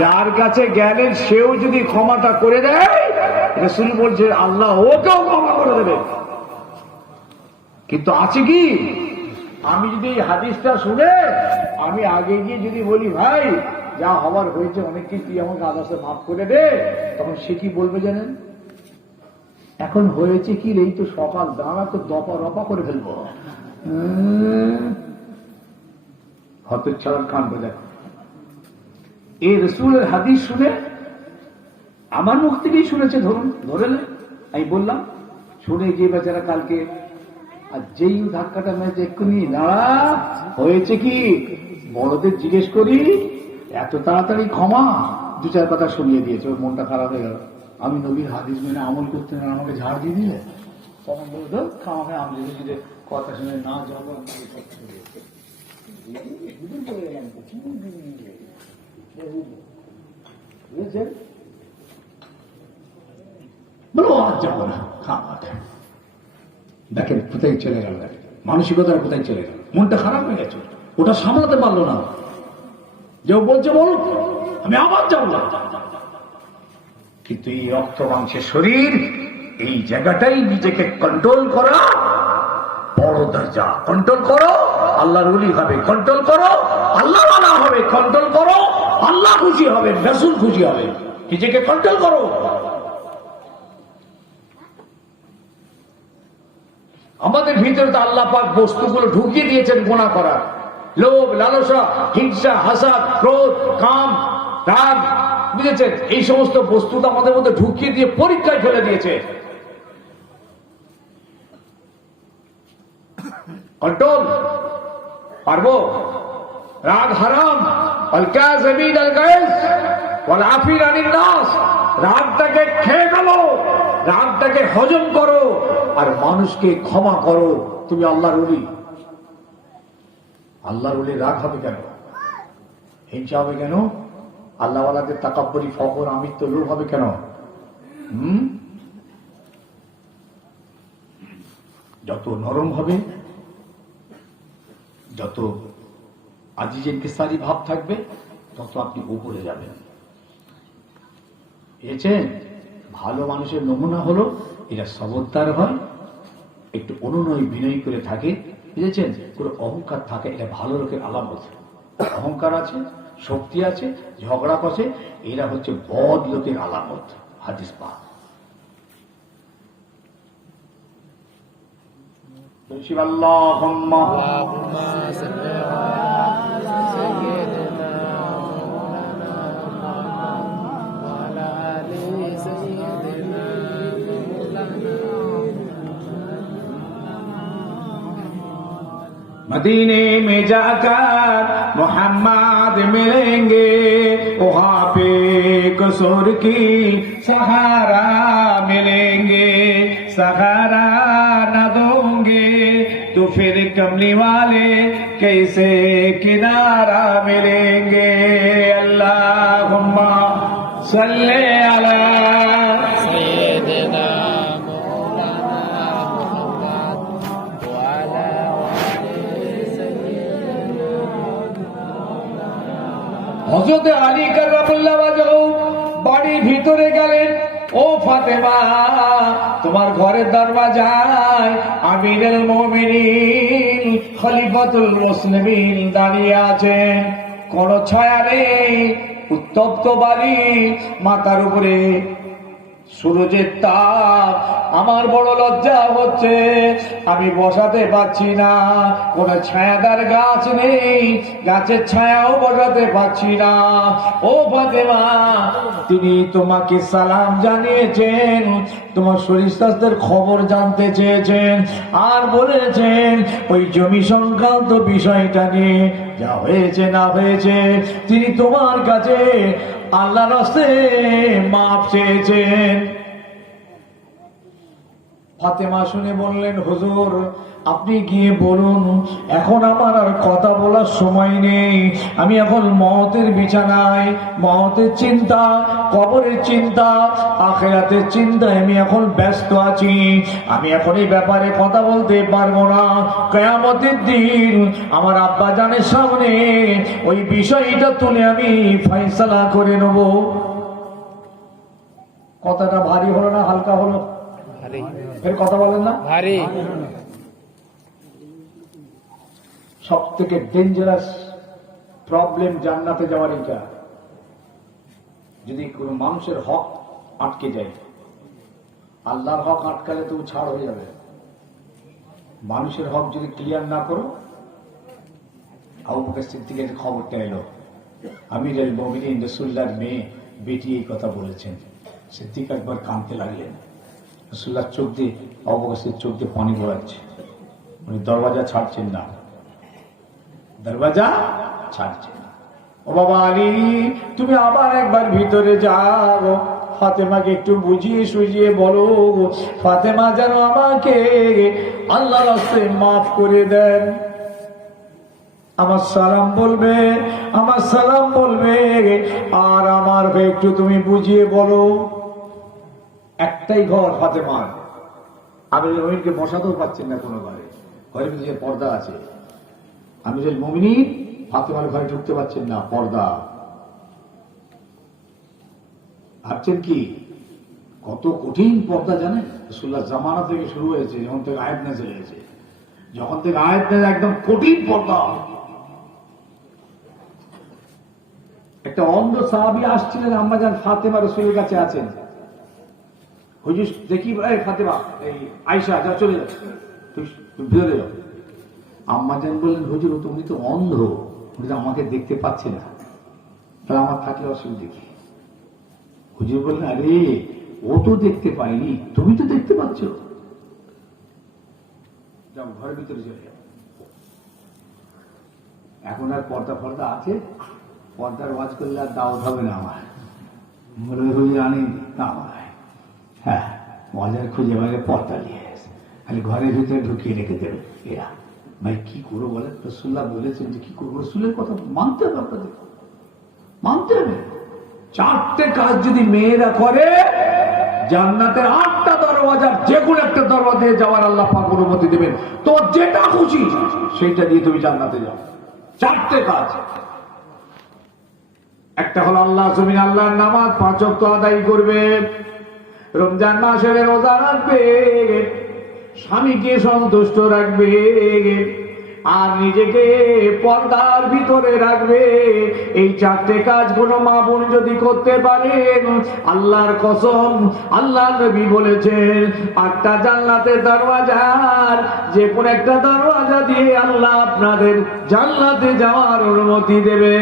যার কাছে গেলেন সেও যদি ক্ষমাটা করে দেয়, রসুল বলছে আল্লাহ ওকেও ক্ষমা করে দেবে। কিন্তু আছে কি, আমি যদি এই হাদিসটা শুনে আমি আগে গিয়ে যদি বলি ভাই যা হবার হয়েছে অনেক কিছু, তুই আমাকে আদাসে মাফ করে দে, তখন সে কি বলবে জানেন? এখন হয়েছে কি, এই তো সকাল, দাঁড়া তো দপা রপা করে ফেলবো। হতের ছাড়ার কাণ্ড দেখো। এই রসুলের হাদিস শুনে আমার মুখ থেকেই শুনেছে, ধরুন ধরে আমি বললাম, শুনে যে বেচারা কালকে, আর যেই ধাক্কাটা মেরেছে এক্ষুনি দাঁড়া, হয়েছে কি, বড়দের জিজ্ঞেস করি এত তাড়াতাড়ি ক্ষমা, 2-4 কথা শুনিয়ে দিয়েছে, ওর মনটা খারাপ হয়ে গেল। আমি নবীর হাদিস মেনে আমল করতে না, আমাকে ঝাড় দিয়ে দিলে, তখন বলতো খামাকে আমি যদি কথা শুনে না যাবো, বুঝেছেন? বলো আজ যাবো না, খামাকে দেখেন কোথায় চলে গেল, মানসিকতার কোথায় চলে গেল, মনটা খারাপ হয়ে গেছে, ওটা সামলাতে পারলো না। যে বলছে বলুক, আমি আবার যাবো না। কিন্তু এই রক্ত মাংসের শরীর, এই জায়গাটাই নিজেকে কন্ট্রোল করা বড় দরজা। কন্ট্রোল করো, আল্লাহর ওলি হবে। কন্ট্রোল করো, আল্লাহ ওয়ালা হবে। কন্ট্রোল করো, আল্লাহ খুশি হবে, রাসূল খুশি হবে। নিজেকে কন্ট্রোল করো। আমাদের ভিতরে তো আল্লাহ পাক বস্তুগুলো ঢুকিয়ে দিয়েছেন গুনাহ করার, লোভ, লালসা, হিংসা, হাসাদ, ক্রোধ, কাম, রাগ, বুঝেছেন? এই সমস্ত বস্তু তো আমাদের মধ্যে ঢুকিয়ে দিয়ে পরীক্ষায় ফেলে দিয়েছে। কন্ট্রোল পারবো? রাগ হারাম, আল কাযিমিন আল গায়জ ওয়াল আফিন আনিন নাস। রাগটাকে খেয়ে ফেলো, রাগটাকে হজম করো, আর মানুষকে ক্ষমা করো। তুমি আল্লাহর ওলি। আল্লাহর ওলি রাগ হবে কেন? হিংসা হবে কেন? আল্লাহওয়ালাদের তাকাব্বুরি, ফখর, আমিত্ব, লোভ হবে কেন? যত নরম হবে, যত আজিজের কিসারি ভাব থাকবে, তত আপনি উপরে যাবেন। বুঝেছেন? ভালো মানুষের নমুনা হলো এরা সবরদার হয়, একটু অনুনয় বিনয় করে থাকে, বুঝেছেন? কোনো অহংকার থাকে, এটা ভালো লোকের আলামত। অহংকার আছে, শক্তি আছে, ঝগড়া করছে, এরা হচ্ছে বদ লোকের আলামত। হাদিস পাক। আল্লাহুম্মা मदीने में जाकर मोहम्मद मिलेंगे, वहाँ पे कसूर की सहारा मिलेंगे। सहारा न दोगे तो फिर कमली वाले कैसे किनारा मिलेंगे। अल्लाहुम्मा सल्ले अला सय्यिदिना হযরত আলী কাররামাল্লাহু ওয়াজহু বাড়ির ভিতরে গেলেন। ও ফাতেমা, তোমার ঘরের দরজায় আমিরুল মুমিনিন খলিফাতুল মুসলিমিন দাঁড়িয়ে আছেন। কোন ছায়া নেই, উত্তপ্ত বাড়ি, মাথার উপরে সূর্যের তাপ। আমার বড় লজ্জা হচ্ছে, আমি বসাতে পারছি না, কোন ছায়াদার গাছ নেই, গাছের ছায়াও বসাতে পারছি না। ও ফাতেমা, তিনি তোমাকে সালাম জানিয়েছেন, তোমার শরীর স্বাস্থ্যের খবর জানতে চেয়েছেন, আর বলেছেন ওই জমি সংক্রান্ত বিষয়টা নিয়ে যা হয়েছে না হয়েছে তিনি তোমার কাছে আল্লাহর রাস্তে মাপ চেয়েছেন। ফাতেমা শুনে বললেন, হুজুর আপনি গিয়ে বলুন, এখন আমার আর কথা বলার সময় নেই, আমি এখন মওতের বিছানায়, মওতের চিন্তা, কবরের চিন্তা, আখিরাতের চিন্তায় আমি এখন ব্যস্ত আছি, আমি এখন এই ব্যাপারে কথা বলতে পারবো না। কিয়ামতের দিন আমার আব্বা জানের সামনে ওই বিষয়টা তুলে আমি ফয়সালা করে নেব। কথাটা ভারী হলো না হালকা হলো? এর কথা বলেন না ভারী। সব থেকে ডেঞ্জারাস প্রবলেম জান্নাতে যাওয়ার এটা। যদি কোনো মানুষের হক আটকে যায়, আল্লাহর হক আটকালে তো ছাড় হয়ে যাবে। মানুষের হক যদি ক্লিয়ার না করো, আবু বকর সিদ্দিকের খবরটা এলো, আমিরুল মুমিনিন রাসূলুল্লাহর মেয়ে বেটি এই কথা বলেছেন। সিদ্দিক একবার কাঁদতে লাগলেন। রাসূলুল্লাহ চোখ দিয়ে, আবু বকরের চোখ দিয়ে পানি গড়াচ্ছে, উনি দরওয়াজা ছাড়ছেন না, দরওয়াজা ছাড়ছেন না। ও বাবা আলী, তুমি আবার একবার ভিতরে যাও, ফাতেমাকে একটু বুঝিয়ে সুঝিয়ে বলো, ফাতেমা যেন আমাকে আল্লাহর রাস্তায় মাফ করে দেন। আমার সালাম বলবে, আমার সালাম বলবে, আর আমার একটু তুমি বুঝিয়ে বলো। একটাই ঘর ফাতেমার, আমিরুল মুমিনকে বসাতেও পাচ্ছেন না কোনো ঘরে, ঘরের ভিতরে পর্দা আছে। আমিরুল মুমিনিন ফাতেমার ঘরে ঢুকতে পারছেন না, পর্দা। ভাবছেন কি কত কঠিন পর্দা জানেন? রাসূলুল্লাহ জামানা থেকে শুরু হয়েছে, যখন থেকে আয়াত নাযিল হয়েছে, যখন থেকে আয়াত নাযিল একদম কঠিন পর্দা। একটা অন্ধ সাহাবী আসছিলেন, আম্মাজান ফাতেমা রাসূলের কাছে আছেন। হুজুর দেখি, এই ফাতেমা, এই আয়েশা, যা চলে যাও, তুই ভিতরে যাও। আম্মাজান বললেন, হুজুর তুমি তো অন্ধ, উনি তো আমাকে দেখতে পাচ্ছে না, তাহলে আমার থাকলে অসুবিধা কি? হুজুর বললেন, আরে ও তো দেখতে পাইনি, তুমি তো দেখতে পাচ্ছ, যাও ঘরের ভিতরে চলে যাও। এখন আর পর্দা ফর্দা আছে, পর্দার ওয়াজ করলে আর দাওয়াত হবে না আমার। বলে হুজুর আনেনি না আমার, হ্যাঁ মজার খুঁজে মানে পর্দা নিয়ে এসে খালি ঘরের ভিতরে ঢুকিয়ে রেখে দেবে এরা। ভাই কি করবো বলে, রসুল্লাহ বলেছেন যে কি করবো, রসুলের কথা মানতে হবে, আপনাদের মানতে হবে। 4টে কাজ যদি মেয়েরা করে, জান্নাতের 8টা দরওয়াজার যে কোনো একটা দরওয়াজা দিয়ে যাওয়ার আল্লাহ পাক অনুমতি দেবেন। তো যেটা খুশি সেইটা দিয়ে তুমি জান্নাতে যাও। 4টে কাজ। একটা হলো আল্লাহ জমিন আল্লাহর নামাজ 5 ওয়াক্ত আদায় করবে, রমজান মাসের রোজা রাখবে, স্বামীকে সন্তুষ্ট রাখবে, আর নিজেকে পর্দার ভিতরে রাখবে। এই 4টে কাজ কোনো মা বোন যদি করতে পারেন, আল্লাহর কসম, আল্লাহ নবী বলেছেন 8টা জান্নাতের দরওয়াজার যে কোন একটা দরওয়াজা দিয়ে আল্লাহ আপনাদের জান্নাতে যাওয়ার অনুমতি দেবে।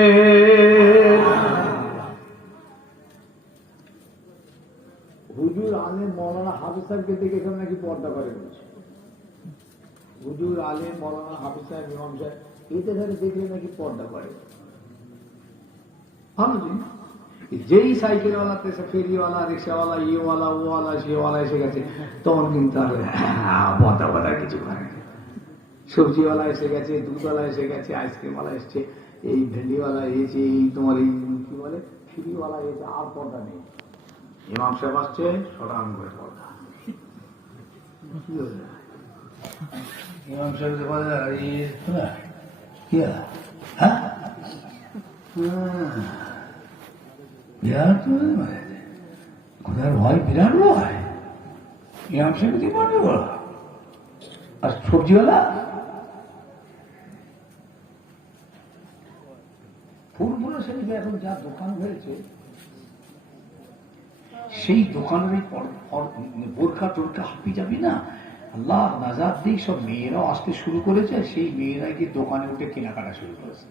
হুজুর আলেম মৌলানা হাফিজ সাহেবকে দেখে এখানে নাকি পর্দা করে বলছে। হুজুর আলেম মৌলানা হাফিজ সাহেব, ইমাম সাহেব এতে ধরে দেখলে নাকি পর্দা করে। ভালো জিনিস। যেই সাইকেলওয়ালাতে ফেরিওয়ালা, রিক্সাওয়ালা, ইওয়ালা, ওয়ালা, সেওয়ালা এসে গেছে, তখন কিন্তু আর পর্দা পর্দা কিছু করে না। সবজিওয়ালা এসে গেছে, দুধওয়ালা এসে গেছে, আইসক্রিমওয়ালা এসছে, এই ভেন্ডিওয়ালা এসেছে, এই তোমার এই কি বলে ফিরিওয়ালা এসে, আর পর্দা নেই। ইমাম সাহেব আসছে, সরান করে পর্দা। ইমাম সাহেব বিরাট ভয়, বিরাট ভয়। ইমাম সাহেব কি মনে করো? আর সবজিওয়ালা ফুলগুলো সেদিকে এখন যা দোকান হয়েছে, সেই দোকানের বোরখা টোরখা হাঁপি যাবি না, আল্লাহ নাজাদ দিক, সব মেয়েরাও আসতে শুরু করেছে। সেই মেয়েরা গিয়ে দোকানে উঠে কেনাকাটা শুরু করেছে।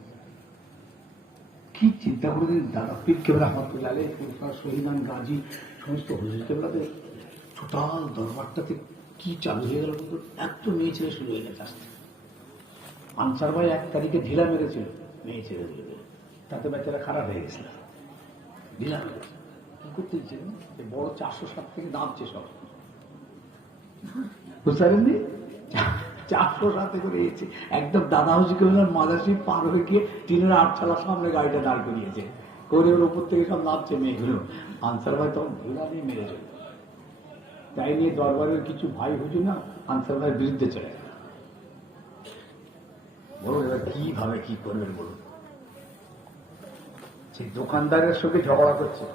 কি চিন্তা করে দিন, দাদা পীর কেবলা রহমাতুল্লাহ আলাইহি, শহীদান গাজী, সমস্ত হুজুর কেবলাদের টোটাল দরবারটাতে কি চালু হয়ে গেল, কিন্তু এত মেয়ে ছেলে শুরু হয়ে গেছে আসতে। আনসার ভাই 1 তারিখে ঢিলা মেরেছিল মেয়ে ছেলে, তাতে বাচ্চারা খারাপ হয়ে গেছিল, ঢিলা মেরেছে। কি করতে ইচ্ছেন, বড় 407 থেকে নামছে সব, বুঝতে পারেননি? 407 করে এসেছে, একদম দাদা হুজুর মাদাসি পার হয়ে গিয়ে 3-এর 8 চালার সামনে গাড়িটা দাঁড় করিয়েছে, করে ওর উপর থেকে সব নামছে মেয়েগুলো। আনসার ভাই তখন ঢিলা নিয়ে মেরেছে, তাই নিয়ে দরবারের কিছু ভাই হুজুর না আনসার ভাইয়ের বিরুদ্ধে চলে গেল। বলুন এবার কিভাবে কি করবেন বলুন। সেই দোকানদারের সঙ্গে ঝগড়া করছে,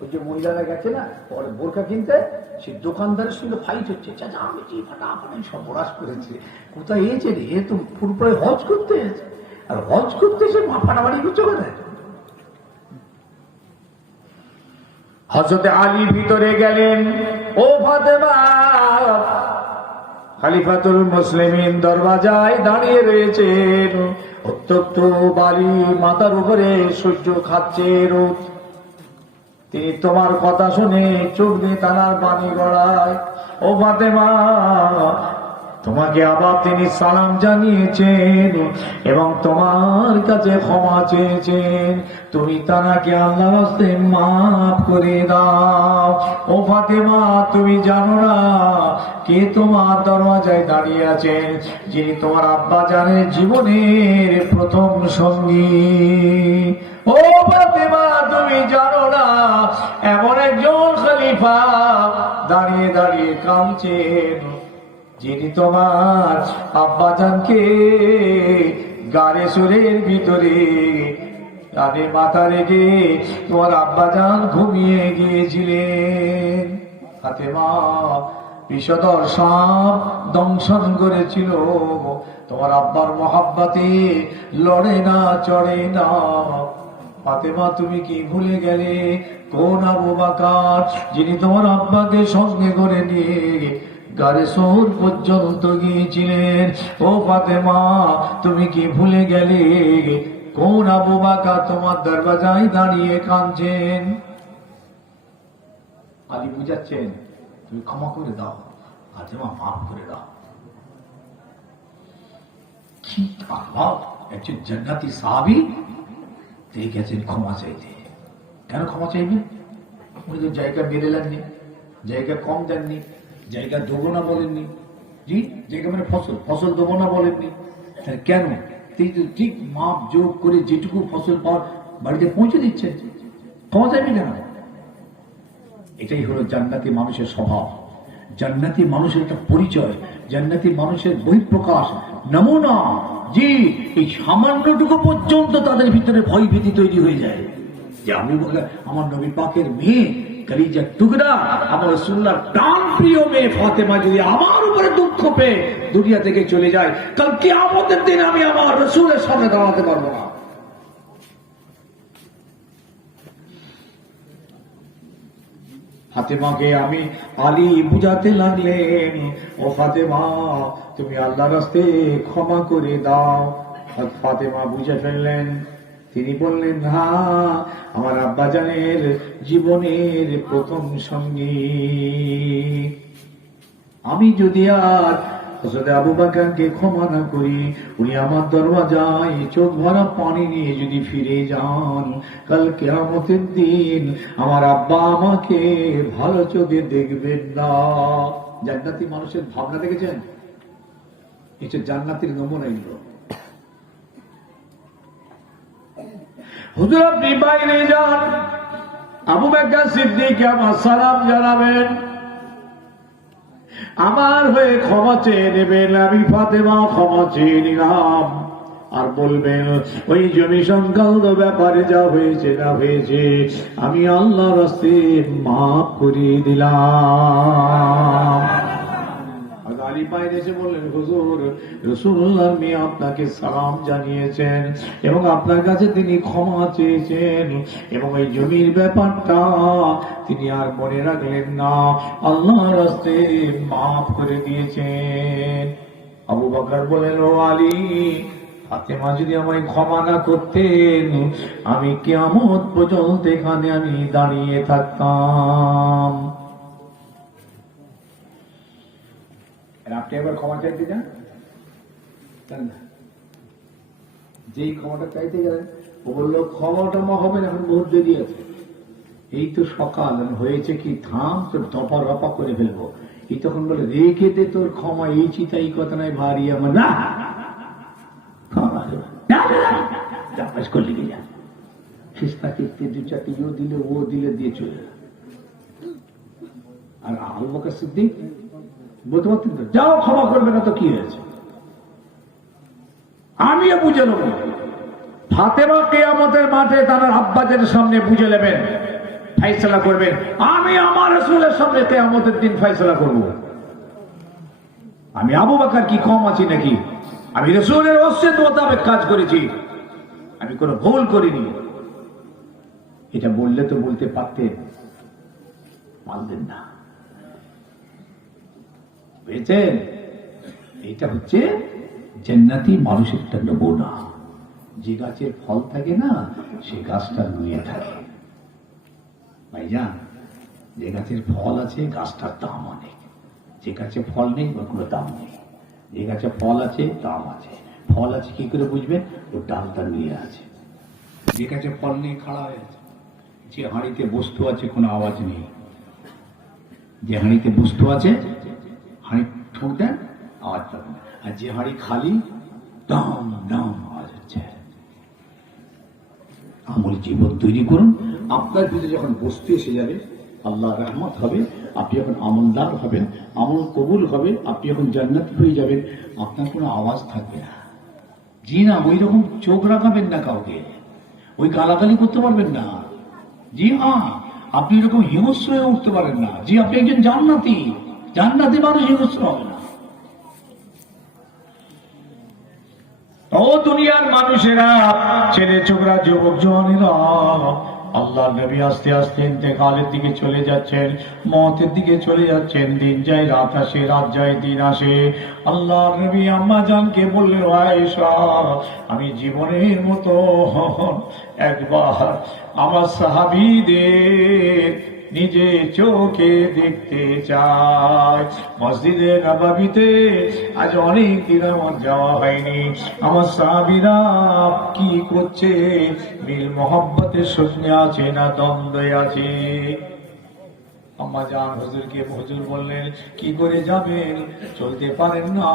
ওই যে মহিলারা গেছে না পরে বোরখা কিনতে, সেই দোকানদারের সঙ্গে ফাইট হচ্ছে। চাচা আমি যে ফাটাফাটি সর্বনাশ করেছে, কোথায় এসেছে রে, এ তো পুরোপুরি হজ করতে এসেছে, আর হজ করতে এসে ফাটাফাটি করছে কোথায়। হযরত আলী ভিতরে গেলেন, ও ফাতেমা, খলিফাতুল মুসলিমিন দরওয়াজায় দাঁড়িয়ে রয়েছেন, উত্তপ্ত বালি মাথার উপরে সূর্য খাচ্ছে রোদ। তিনি তোমার কথা শুনে চোখ দিয়ে টানার পানি গড়ায়। ও ফাতেমা, তোমাকে আবার তিনি সালাম জানিয়েছেন এবং তোমার কাছে ক্ষমা চেয়েছেন, তুমি তাকে আল্লাহর রাস্তে মাফ করে দাও। ও ফাতেমা, তুমি জানো না কে তোমার দরওয়াজায় দাঁড়িয়ে আছেন, যিনি তোমার আব্বা জানের জীবনের প্রথম সঙ্গী। ও ফাতেমা, তুমি জানো না এমন একজন খলিফা দাঁড়িয়ে দাঁড়িয়ে কাঁদছেন, যিনি তোমার আব্বাজানকে গাড়ে সুরের ভিতরে কাঁধে মাথা রেখে তোমার আব্বাজান ঘুমিয়ে গিয়েছিলেন। ফাতেমা, বিষধর সাপ দংশন করেছিল, তোমার আব্বার মহাব্বাতে লড়ে না, চড়ে না। ফাতেমা, তুমি কি ভুলে গেলে কোন আবু বকর যিনি তোমার আব্বাকে সঙ্গে করে নিয়ে গারে শহর পর্যন্ত গিয়েছিলেন। ও ফাতেমা, তুমি কি ভুলে গেলে কোন আবু বকর তোমার দরজায় দাঁড়িয়ে কাঁদছেন? আলী বুঝাচ্ছেন, তুমি ক্ষমা করে দাও, ফাতেমা মাফ করে দাও। কি আল্লাহ, একজন জান্নাতি সাহাবী তিনি গেছেন ক্ষমা চাইতে। কেন ক্ষমা চাইবেন? উনি তো জায়গা বেড়ে দেননি, জায়গা কম দেননি, জায়গা দেবো না বলেননি। জি, জায়গা মানে ফসল দেবো না বলেননি। কেন? তিনি তো ঠিক মাপ যোগ করে যেটুকু ফসল পাওয়ার বাড়িতে পৌঁছে দিচ্ছেন। ক্ষমা চাইবেন কেন? এটাই হলো জান্নাতি মানুষের স্বভাব, জান্নাতি মানুষের একটা পরিচয়, জান্নাতি মানুষের বহিঃপ্রকাশ, নমুনা। জি, এই সামান্যটুকু পর্যন্ত তাদের ভিতরে ভয় ভীতি তৈরি হয়ে যায় যে আমি বলে আমার নবী পাকের মেয়ে, কলিজার টুকরা, আমার রাসূলুল্লাহর প্রাণ প্রিয় মেয়ে ফাতেমা যদি আমার উপরে দুঃখ পেয়ে দুনিয়া থেকে চলে যায়, কাল কিয়ামতের দিন আমি আমার রাসূলের সামনে দাঁড়াতে পারবো না। ফাতেমাকে আমি আলী বুঝাতে লাগলেন, ও ফাতেমা, তুমি আল্লাহর রাস্তে ক্ষমা করে দাও। ফাতেমা বুঝে ফেললেন। তিনি বললেন, হ্যাঁ, আমার আব্বাজানের জীবনের প্রথম সঙ্গী। আমি যদি আর হযরত আবু বকরকে ক্ষমা না করি, উনি আমার দরওয়াজায় চোখ ভরা পানি নিয়ে যদি ফিরে যান, কাল কিয়ামতের দিন আমার আব্বা আমাকে ভালো চোখে দেখবেন না। জান্নাতি মানুষের ভাবনা দেখেছেন? এটা জান্নাতের নমুনা। এগুলো হুজুর আপনি বাইরে যান, আবু বকর সিদ্দিককে আমার সালাম জানাবেন, আমার হয়ে ক্ষমা চেয়ে নেবেন। আমি ফাতেমা ক্ষমা চেয়ে নিলাম। আর বলবেন, ওই জমি সংক্রান্ত ব্যাপারে যা হয়েছে না হয়েছে আমি আল্লাহর রাস্তে মাফ করিয়ে দিলাম। আলী পায়ে এসে বললেন, হুজুর, রাসূলুল্লাহর মেয়ে আপনাকে সালাম জানিয়েছেন এবং আপনার কাছে তিনি ক্ষমা চেয়েছেন এবং এই জমির ব্যাপারটা তিনি আর মনে রাখলেন না, আল্লাহর রাস্তে মাফ করে দিয়েছেন। আবু বকর বলেন, ও আলী, ফাতেমা যদি আমায় ক্ষমা না করতেন, আমি কিয়ামত পর্যন্ত এখানে আমি দাঁড়িয়ে থাকতাম। আপনি একবার ক্ষমা চাইতে যান, যেই ক্ষমাটা চাইতে গেলেন ও বললো ক্ষমাটা হবে না, এখন বহুত দেরি আছে, এই তো সকাল হয়েছে, কি থাম, তোর দপা রপা করে ফেলবো। এই তখন বলে, রেখে দে তোর ক্ষমা, এই চিতা এই কথা নাই ভারী আমার না করলে কি যান, শেষটাকে দু চারটি ও দিলে ও দিলে দিয়ে চলে। আর আবু বকর সিদ্দিক বলতে পারতেন, যাও ক্ষমা করবে না তো কি হয়েছে, আমিও বুঝে নেব। ফাতেমা কিয়ামতের মাঠে তার আব্বাদের সামনে বুঝে নেবেন, ফয়সালা করবেন, আমি আমার রাসূলের সামনে কিয়ামতের দিন ফয়সালা করব। আমি আবু বকর কি কম আছি নাকি? আমি রাসূলের ওসিয়ত মোতাবেক কাজ করেছি, আমি কোনো ভুল করিনি। এটা বললে তো বলতে পারতেন, পারলেন না। বুঝেছেন? এটা হচ্ছে জান্নাতি মানুষের একটা নমুনা। যে গাছের ফল থাকে না, সে গাছটা নুয়ে থাকে। ভাইজান, যে গাছের ফল আছে গাছটার দাম অনেক, যে গাছে ফল নেই ওর কোনো দাম নেই। যে গাছে ফল আছে দাম আছে, ফল আছে কি করে বুঝবেন? ওর ডালটা নুয়ে আছে। যে গাছে ফল নেই খাড়া হয়ে আছে। যে হাঁড়িতে বস্তু আছে কোনো আওয়াজ নেই, যে হাঁড়িতে বস্তু আছে হাঁড়ি ঠোক দেন আওয়াজ পাবেন না, আর যে হাঁড়ি খালি ডাম ডাম আওয়াজ হচ্ছে। আমল জীবন তৈরি করুন, আপনার ভিতরে যখন বস্তু এসে যাবে আল্লাহ রহমত হবে, আপনি যখন আমলদার হবেন, আমল কবুল হবে, আপনি যখন জান্নাতি হয়ে যাবেন, আপনার কোনো আওয়াজ থাকবে না। জি না, ওই রকম চোখ রাখাবেন না কাউকে, ওই গালাগালি করতে পারবেন না। জি হ্যাঁ, আপনি এরকম হিংস্র হয়ে উঠতে পারেন না। জি, আপনি একজন জান্নাতি, জান্নাতি মানুষ হিংস্র হবে না। ও দুনিয়ার মানুষেরা, ছেলে ছোকরা, যুবক জওয়ানেরা, আল্লাহ নবী আস্তে আস্তে ইন্তেকালের দিকে চলে যাচ্ছেন, মওতের দিকে চলে যাচ্ছেন। দিন যায় রাত আসে, রাত যায় দিন আসে। আল্লাহ নবী আম্মা জানকে বললেন, আয়েশা, আমি জীবনের মতো একবার আমার সাহাবীদের নিজে চোখে দেখতে চাই। মসজিদে নববীতে আজ অনেক দিন আমার যাওয়া হয়নি। আমার সাহাবীরা কি করছে, মিল মোহাব্বতের সঙ্গে আছে না দ্বন্দ্বে আছে? আম্মা জান হুজুরকে হুজুর বললেন, কি করে যাবেন? চলতে পারেন না,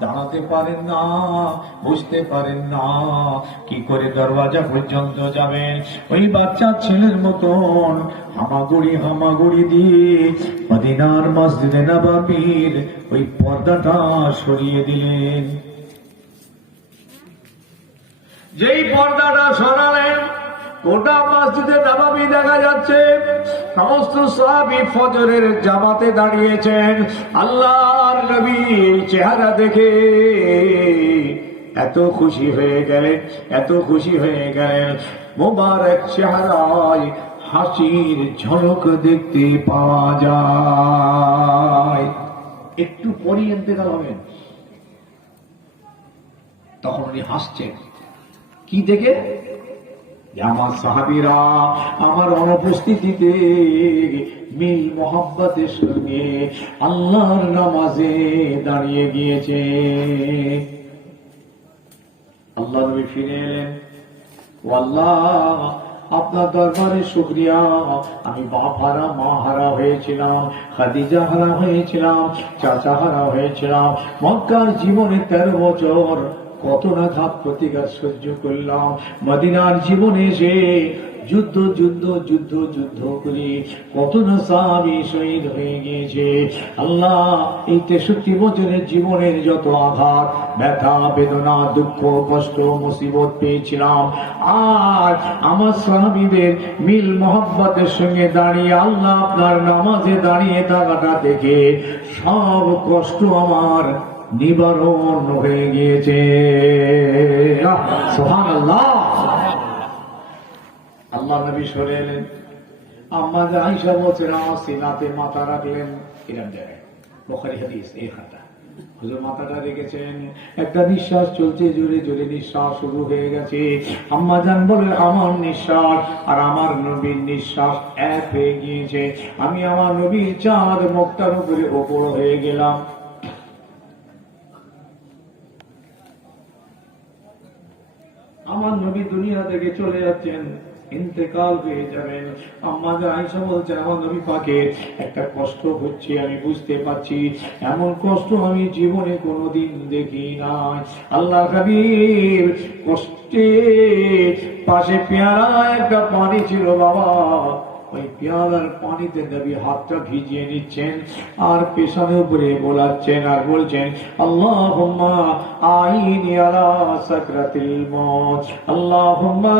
দাঁড়াতে পারেন না, বুঝতে পারেন না, কি করে দরওয়াজা পর্যন্ত যাবেন? ওই বাচ্চা ছেলের মতন হামাগুড়ি দিয়ে মদিনার মসজিদে নববীর ওই পর্দাটা সরিয়ে দিলেন। যেই পর্দাটা সরালেন, গোটা মসজিদে নববী দেখা যাচ্ছে। সমস্ত সাহাবী ফজরের জামাতে দাঁড়িয়েছেন। আল্লাহর নবী চেহারা দেখে এত খুশি হয়ে গেলেন, এত খুশি হয়ে গেলেন। মোবারক চেহারায় হাসির ঝলক দেখতে পাওয়া যায়। একটু পরে ইন্তেকাল হবেন, তখন উনি হাসছেন। কি দেখে? আমার সাহাবীরা আমার অনুপস্থিতিতে মিল মোহাব্বতের সঙ্গে আল্লাহর নামাজে দাঁড়িয়ে গিয়েছে। আল্লাহ নবী ফিরে এলেন, ও আল্লাহ, আপনার দরবারে শুকরিয়া। আমি বাপ হারা, মা হারা হয়েছিলাম, খাদিজা হারা হয়েছিলাম, চাচা হারা হয়েছিলাম। মক্কার জীবনে 13 বছর কত না ঘাত প্রতিঘাত সহ্য করলাম। মদিনার জীবনে এসে যুদ্ধ যুদ্ধ যুদ্ধ যুদ্ধ করি কত না সাহাবী শহীদ হয়ে গিয়েছে। আল্লাহ, এই 63 বছরের জীবনের যত আঘাত, ব্যথা, বেদনা, দুঃখ, কষ্ট, মুসিবত পেয়েছিলাম, আজ আমার সাহাবীদের মিল মোহাব্বতের সঙ্গে দাঁড়িয়ে আল্লাহ আপনার নামাজে দাঁড়িয়ে থাকাটা দেখে সব কষ্ট আমার নিবারণ হয়ে গিয়েছে। সুবহানাল্লাহ। আল্লাহ নবী সরে এলেন। আম্মা আয়েশা বলছেন, আমার সিনাতে মাথা রাখলেন। এরকম জায়গায় বুখারী হাদিস, এই খাতা হুজুর মাথাটা রেখেছেন। একটা নিঃশ্বাস চলছে, জোরে জোরে নিঃশ্বাস শুরু হয়ে গেছে। আম্মা জান বলেন, আমার নিঃশ্বাস আর আমার নবীর নিঃশ্বাস এক হয়ে গিয়েছে। আমি আমার নবীর চাঁদ মুখটার উপরে ওপর হয়ে গেলাম। আমার নবী দুনিয়া থেকে চলে যাচ্ছেন, ইন্তেকাল হয়ে যাবেন। আম্মা আয়েশা বলছেন, আমার নবী পাকে একটা কষ্ট হচ্ছে, আমি বুঝতে পারছি। এমন কষ্ট আমি জীবনে কোনোদিন দেখি নাই। আল্লাহ হাবিব কষ্টে পাশে পেয়ারা একটা পানি ছিল বাবা, ওই পেয়ালার পানিতে নবী হাতটা ভিজিয়ে নিচ্ছেন আর পেছনের উপরে বোলাচ্ছেন আর বলছেন, আল্লাহুম্মা আইনি আলা সাকরাতিল মউত, আল্লাহুম্মা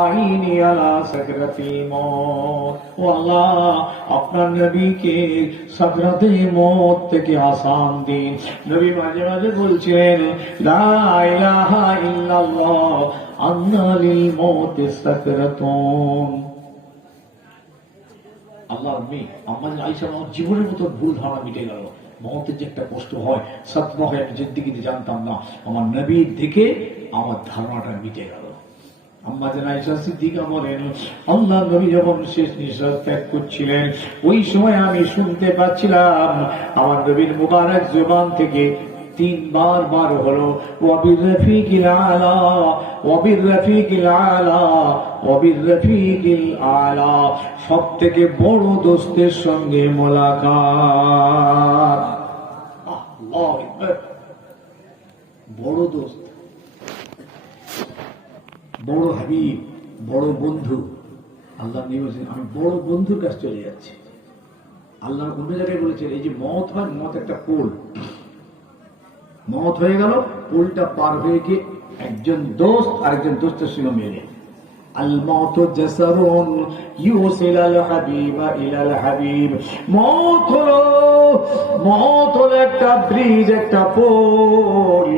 আইনি আলা সাকরাতিল মউত। ও আল্লাহ, আপনার নবীকে সাকরাতে মউত থেকে আসান দিন। নবী মাঝে মাঝে বলছেন, লা ইলাহা ইল্লাল্লাহ আন্না লিল মউতি সাকরাতুন। আল্লাহ আমাদের আয়েশা আমার জীবনের মতো ভুল ধারণা মিটে গেল। মওতের যে একটা কষ্ট হয়, সাদমা হয়, আমি জিন্দেগিতে জানতাম না। আমার নবীর দেখে আমার ধারণাটা মিটে গেল। আম্মা জান আয়েশা সিদ্দিকা বলেন, আল্লাহ নবী যখন শেষ নিঃশ্বাস ত্যাগ করছিলেন, ওই সময় আমি শুনতে পাচ্ছিলাম আমার নবীর মুবারক জবান থেকে 3 বার হলো, ওয়াবির রফিকিল আলা, ওয়াবির রফিকিল আলা, ওয়াবির রফিকিল আলা। সব থেকে বড় দোস্তের সঙ্গে মোলাকাত। আল্লাহু আকবার। বড় দোস্ত, বড় হাবিব, বড় বন্ধু। আল্লাহ বলেছেন, আমি বড় বন্ধুর কাছে চলে যাচ্ছি। আল্লাহ অন্য জায়গায় বলেছেন, এই যে মওত হয়, মওত একটা পোল, মওত হয়ে গেল, পোলটা পার হয়ে গিয়ে একজন দোস্ত আরেকজন দোস্তের সঙ্গে মেলে। আল মওত জাসরুন ইউসিলাল হাবিবা ইলাল হাবিব। মওত হলো একটা ব্রিজ, একটা পোল।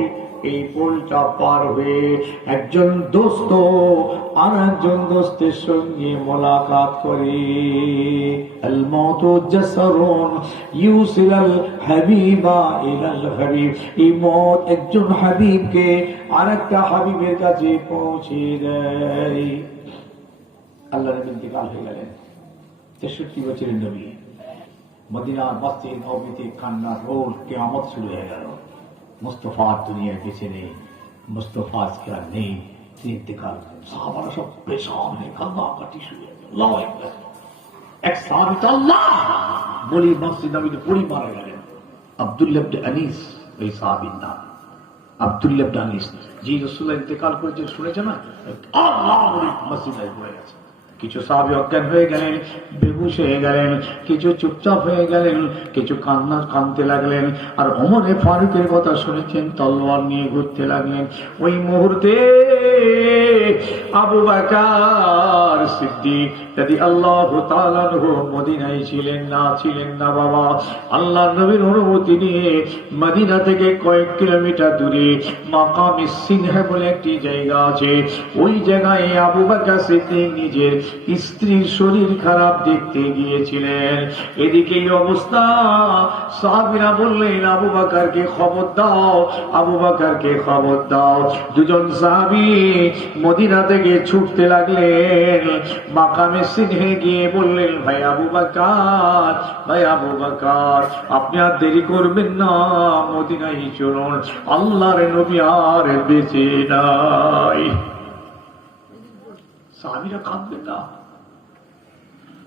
এই পুলটা পার হয়ে একজন দোস্ত আর একজন দোস্তের সঙ্গে মোলাকাত করে। আল মাউতু জাসরুন ইউসিলাল হাবিবা ইলাল হাবিব, এই মত একজন হাবিবকে আরেকটা হাবিবের কাছে পৌঁছে দেয়। আল্লাহ নবী ইন্তেকাল হয়ে গেলেন, 63 বছরের নবী। মদিনার মসজিদ নববীতে কান্নার রোল, কিয়ামত শুরু হয়ে গেল। মুস্তফার দুনিয়ার বেঁচে নেই, মুস্তফা আজকে আর নেই, তিনি ইন্তেকাল করেন। সাহাবারা সব পেরেশান হয়ে কান্নাকাটি শুরু হয়ে গেল। আল্লাহু আকবার। এক সাহাবী তো আল্লাহ বলি মসজিদ নববীতে পড়ি মারা গেলেন। আব্দুল্লাহ ইবনে আনিস এই সাহাবীর নাম। আব্দুল্লাহ ইবনে আনিস জি রাসূলুল্লাহ ইন্তেকাল করেছেন শুনেছে না, আল্লাহ বলি মসজিদ নববী পড়ে গেছে। কিছু সাহাবী অজ্ঞান হয়ে গেলেন, বেহুশ হয়ে গেলেন, কিছু চুপচাপ হয়ে গেলেন, কিছু কাঁদতে লাগলেন। আর ওমরে ফারুকের কথা শুনেছেন, তলোয়ার নিয়ে ঘুরতে লাগলেন। ওই মুহূর্তে আবু বকর সিদ্দিক রাদিয়াল্লাহু তাআলা আনহু মদিনায় ছিলেন না বাবা। আল্লাহর নবীর অনুমতি নিয়ে মদিনা থেকে কয়েক কিলোমিটার দূরে মাকাম সিংহ বলে একটি জায়গা আছে, ওই জায়গায় আবু বকর সিদ্দিক নিজের স্ত্রীর শরীর খারাপ দেখতে গিয়েছিলেন। এদিকে এই অবস্থা, সাহাবীরা বললেন আবু বকরকে খবর দাও, আবু বকরকে খবর দাও। দুজন সাহাবী মদিনা থেকে ছুটতে লাগলেন, মাকামে সিংহে গিয়ে বললেন, ভাই আবু বকর, ভাই আবু বকর, আপনি আর দেরি করবেন না, মদিনায় চলুন, আল্লাহর নবী আর বেঁচে নাই। সাহাবীরা কাঁদবে না?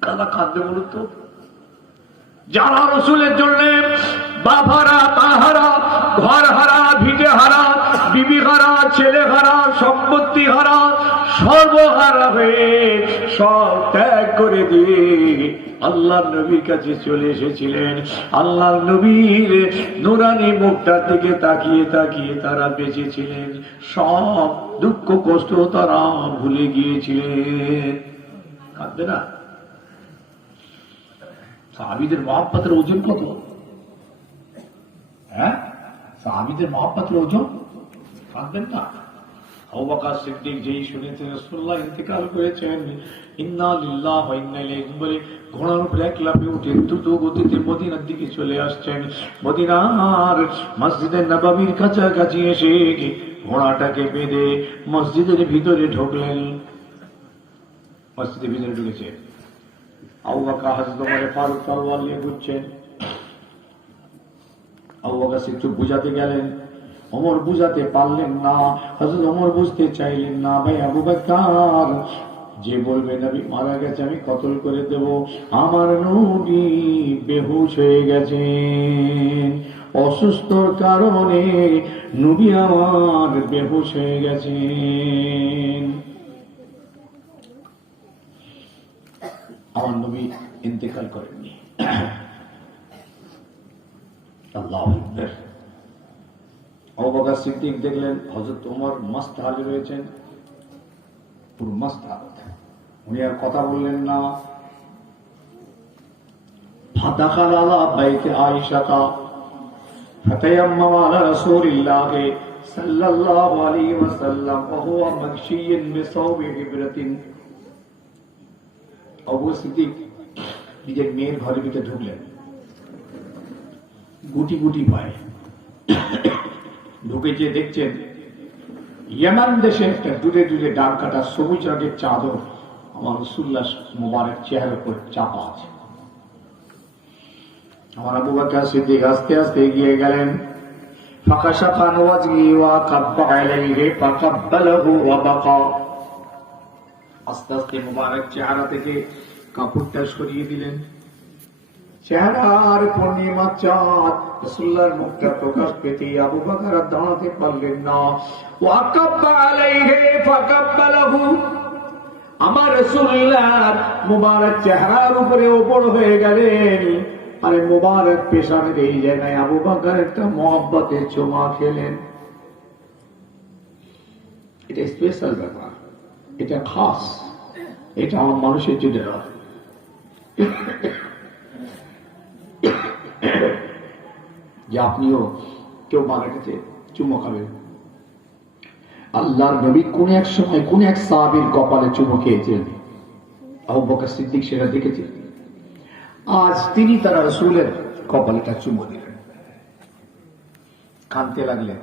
কারা কাঁদবে বলুন তো? যারা রসুলের জন্য বাপ হারা, তা হারা, ঘর হারা, ভিটে হারা, বিবি হারা, ছেলে হারা, সম্পত্তি হারা, সর্বহারা হয়ে সব ত্যাগ করে দিয়ে আল্লাহর নবীর কাছে চলে এসেছিলেন। আল্লাহর নবীর নুরানি মুখটার দিকে তাকিয়ে তাকিয়ে তারা বেঁচেছিলেন, সব দুঃখ কষ্ট তারা ভুলে গিয়েছিলেন। কাঁদবে না? সাহাবীদের মহব্বতের ওজন কত? হ্যাঁ, সাহাবীদের মহব্বতের ওজন। কাঁদবেন না? আবু বকর সিদ্দিক যেই শুনেছেন রাসূলুল্লাহ ইন্তেকাল করেছেন, ইন্না লিল্লাহি ওয়া ইন্না ইলাইহি বলে ঘোড়ার উপরে এক লাফে উঠে দ্রুত গতিতে মদিনার দিকে চলে আসছেন। মদিনার মসজিদে নববীর কাছাকাছি এসে ঘোড়াটাকে বেঁধে মসজিদের ভিতরে ঢুকলেন। মসজিদের ভিতরে ঢুকেছে আবু বকর, হযরত ওমর ফারুক তরবারি নিয়ে ঘুরছেন। আবু বকর একটু বুঝাতে গেলেন, ওমর বুঝাতে পারলেন না। হযরত ওমর বুঝতে চাইলেন না। ভাই আবু বকর, যে বলবে নবী মারা গেছে আমি কতল করে দেব, আমার নবী বেহুশ হয়ে গেছেন, অসুস্থর কারণে নবী আমার বেহুশ হয়ে গেছেন। আমার নবী ইন্তেকাল করেননি। আল্লাহু আকবার। আবু বকর সিদ্দিক দেখলেন হযরত ওমর মস্ত হালে রয়েছেন, পুরো মস্ত হালত। উনি আর কথা বললেন না। ফাদাখাল আলা বাইতে আয়েশা ফাতায়াম্মাম আলা রাসূলিল্লাহ সাল্লাল্লাহু আলাইহি ওয়াসাল্লাম ওয়া হুয়া মাগশিয়্যুন বিসাওবি ইবরাতিন। আবু সিদ্দিক নিজের মেয়ের ঘরের ভিতরে ঢুকলেন, গুটি গুটি পায় ঢুকে যে দেখছেন ইয়েমান দেশে একটা দূরে দূরে ডান কাটা সবুজ রঙের চাদর আমার রাসূলুল্লাহ মুবারক চেহারার উপর চাপা আছে। আমার আবু বকর সিদ্দিক আস্তে আস্তে এগিয়ে গেলেন। ফাকাশাফা আন ওয়াজহি ওয়া কাব্বা আলাইহি ফাকাব্বালাহু ওয়া বাকা। আস্তে আস্তে মুবারক চেহারা থেকে কাপড়টা সরিয়ে দিলেন। চেহারার পূর্ণিমা চাঁদ রাসূলুল্লাহর মুখটা প্রকাশ পেতে আবু বকর দাঁড়াতে পারলেন না। ওয়া কাব্বা আলাইহি ফাকাব্বালাহু। আমার রাসূলুল্লাহ মুবারক চেহারার উপরে ওপর হয়ে গেলেন। আরে মুবারক পেশানের এই জায়গায় আবু বকর একটা মহব্বতের চুমা খেলেন। এটা স্পেশাল ব্যাপার, এটা খাস, এটা আমার মানুষের জন্য নয়। যে আপনিও কেউ মারা গেছে চুমো খাবেন, আল্লাহর নবী কোন এক সময় কোন এক সাহাবীর কপালে চুমু খেয়েছিলেন, আবু বকর সিদ্দিক সেটা দেখেছে। আজ তিনি তারা রাসূলের কপালটা চুমু দিলেন, কাঁদতে লাগলেন,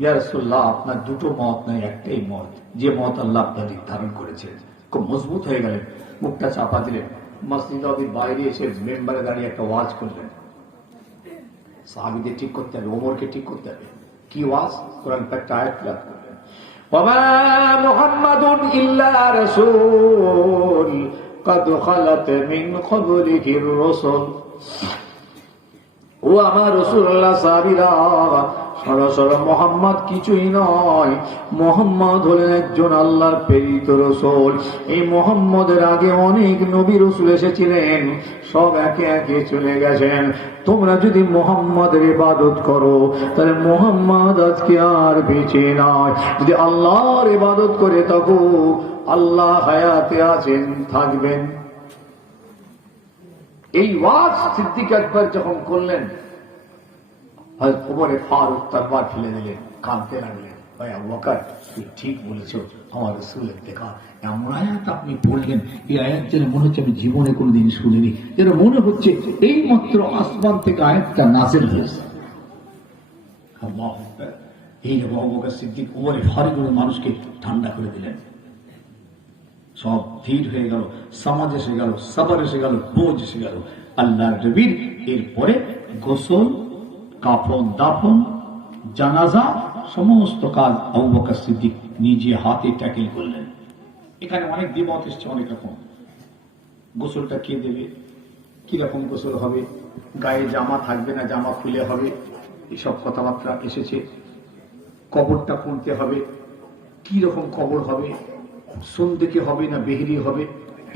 ইয়া রাসূলুল্লাহ, আপনার দুটো মত নাই, একটাই মত, যে মত আল্লাহ আপনার নির্ধারণ করেছেন। খুব মজবুত হয়ে গেলেন, মুখটা চাপা দিলেন, মসজিদ নববীর বাইরে এসে মেম্বারে দাঁড়িয়ে একটা ওয়াজ করলেন। সাহাবীদের ঠিক করতে হবে, ওমরকে ঠিক করতে হবে। কি ওয়াজ? কোরআন একটা আয়াত তেলাওয়াত করলেন, ওয়ামা মুহাম্মাদুন ইল্লা রাসূল قد خلت من قبله الرسل। ও আমার রাসূলুল্লাহ সাহাবীরা, সরাসরি মোহাম্মদ কিছুই নয়, মোহাম্মদ হলেন একজন আল্লাহর প্রেরিত রাসূল। এই মোহাম্মদের আগে অনেক নবী রাসূল এসেছিলেন, সব একে একে চলে গেছেন। তোমরা যদি মোহাম্মদের ইবাদত করো তাহলে মোহাম্মদ আজকে আর বেঁচে নয়। যদি আল্লাহর ইবাদত করে থাকো, আল্লাহ হায়াতে আছেন, থাকবেন। এই ওয়াজ সিদ্দিক আকবর যখন করলেন, হযরত ওমর ফারুক তরবার ফেলে দিলেন, কাঁদতে লাগলেন, ভাই আবু বকর, তুই ঠিক বলেছ, আমার রাসূলের দেখা এমন আয়াত আপনি পড়লেন, এই আয়াত যেন মনে হচ্ছে আমি জীবনে কোনোদিন শুনিনি, যেন মনে হচ্ছে এই মাত্র আসমান থেকে আয়াতটা নাযিল হয়েছে। আল্লাহু আকবার। এই আবু বকর সিদ্দিক ওমর ফারুক মানুষকে ঠান্ডা করে দিলেন। সব ধীর হয়ে গেল, সমাজ এসে গেল, সবর এসে গেল, বোঝ এসে গেল। আল্লাহর নবীর এরপরে গোসল, কাফন দাফন, জানাজা, সমস্ত কাজ আবু বকর সিদ্দিক নিজে হাতে ট্যাকেল করলেন। এখানে অনেক দ্বিমত এসছে, অনেক রকম। গোসলটা কে দেবে, কিরকম গোসল হবে, গায়ে জামা থাকবে না জামা খুলে হবে, এসব কথাবার্তা এসেছে। কবরটা খুঁড়তে হবে, কি রকম কবর হবে, সন্ধ্যেকে হবে না বেহরি হবে,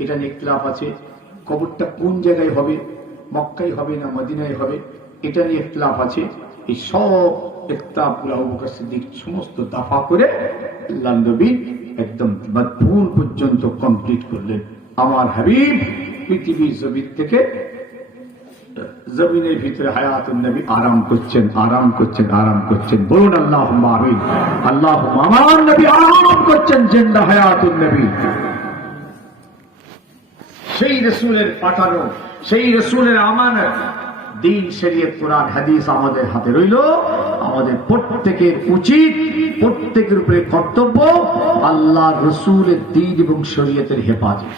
এটা নিয়ে ইখতিলাফ আছে। কবরটা কোন জায়গায় হবে, মক্কায় হবে না মদিনায় হবে, এটা নিয়ে ইখতিলাফ আছে। এই সব ইখতিলাফগুলো আবু বকর সিদ্দিক সমস্ত দফা করে আল্লাহর নবী একদম মদফুন পর্যন্ত কমপ্লিট করলেন। আমার হাবিব পৃথিবীর জমিন থেকে জমিনের ভিতরে হায়াতুন নবী আরাম করছেন, আরাম করছেন, আরাম করছেন। বলুন আল্লাহুম্মা আমিন। আল্লাহুম্মা আমার নবী আরাম করছেন, জিন্দা হায়াতুন নবী। সেই রাসূলের পাঠানো, সেই রাসূলের আমানত, দিন শরীয়ত কোরআন হাদিস আমাদের হাতে রইল। আমাদের প্রত্যেকের উচিত, প্রত্যেকের উপরে কর্তব্য আল্লাহ রাসূলের দিন এবং শরীয়তের হেফাজত।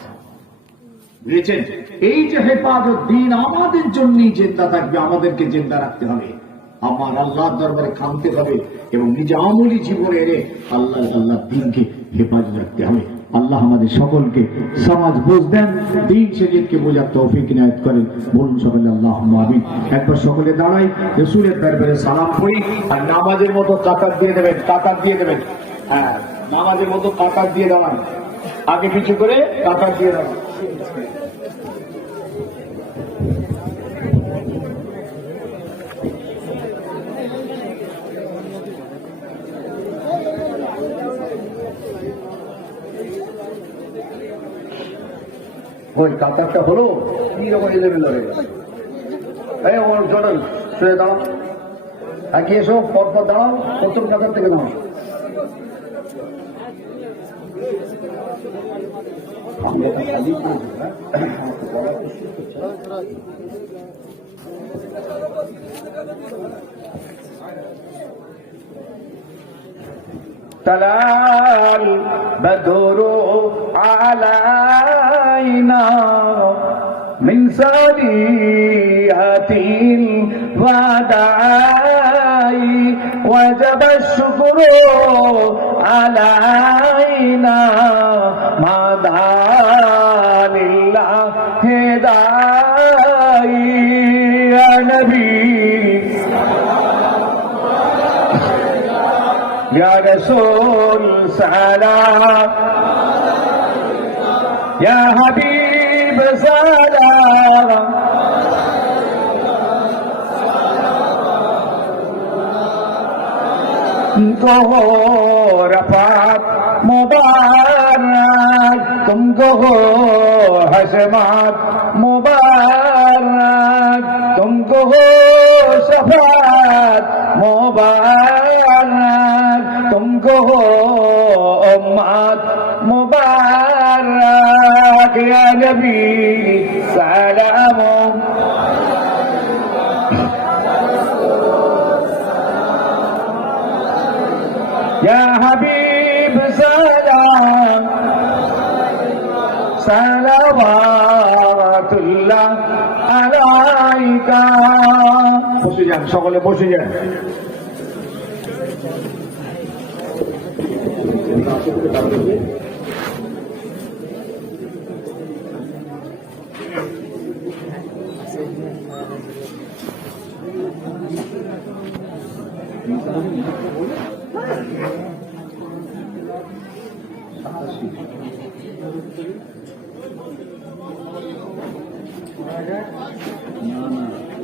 বুঝেছেন? এই যে হেফাজত, দিন আমাদের জন্যই জিন্দা থাকবে, আমাদেরকে জিন্দা রাখতে হবে। আমার আল্লাহর দরবারে কাঁদতে হবে এবং নিজে আমলি জীবনে এনে আল্লাহ দিনকে হেফাজত রাখতে হবে। আল্লাহ আমাদের সকলকে সমাজ বুঝ দেন, দিন শরীয়তকে বোঝার তৌফিক ইনায়েত করেন। বলুন সকলে আল্লাহুম্মা আমিন। একবার সকলে দাঁড়াই, রাসূলের দরবারে সালাম করি, আর নামাজের মতো কাতার দিয়ে দেবেন, কাতার দিয়ে দেবেন। হ্যাঁ, নামাজের মতো কাতার দিয়ে দেবেন, আগে পিছু করে কাতার দিয়ে দেবেন। ওই কাতারটা হলো কি রকম এলেবেল হয়ে গেছে। ওর জোনাল শুয়ে দাও, এগিয়ে এসো, পরপর দাঁড়াও, প্রথম কাতার থেকে দাও। طلع البدر علينا من ثنيات الوداع وجب الشكر علينا ما دعا لله داعي يا نبي يا رسول سلام يا حبيب سلام तुमको हो रफ़ात मुबारक, तुमको हो हशमत मुबारक, तुमको हो शफात मुबारक, तुमको हो নবী সালাম ইয়া হাবিব সালাম সালাওয়াতুল্লাহ আলাইকা। বসে যান, সকলে বসে যান।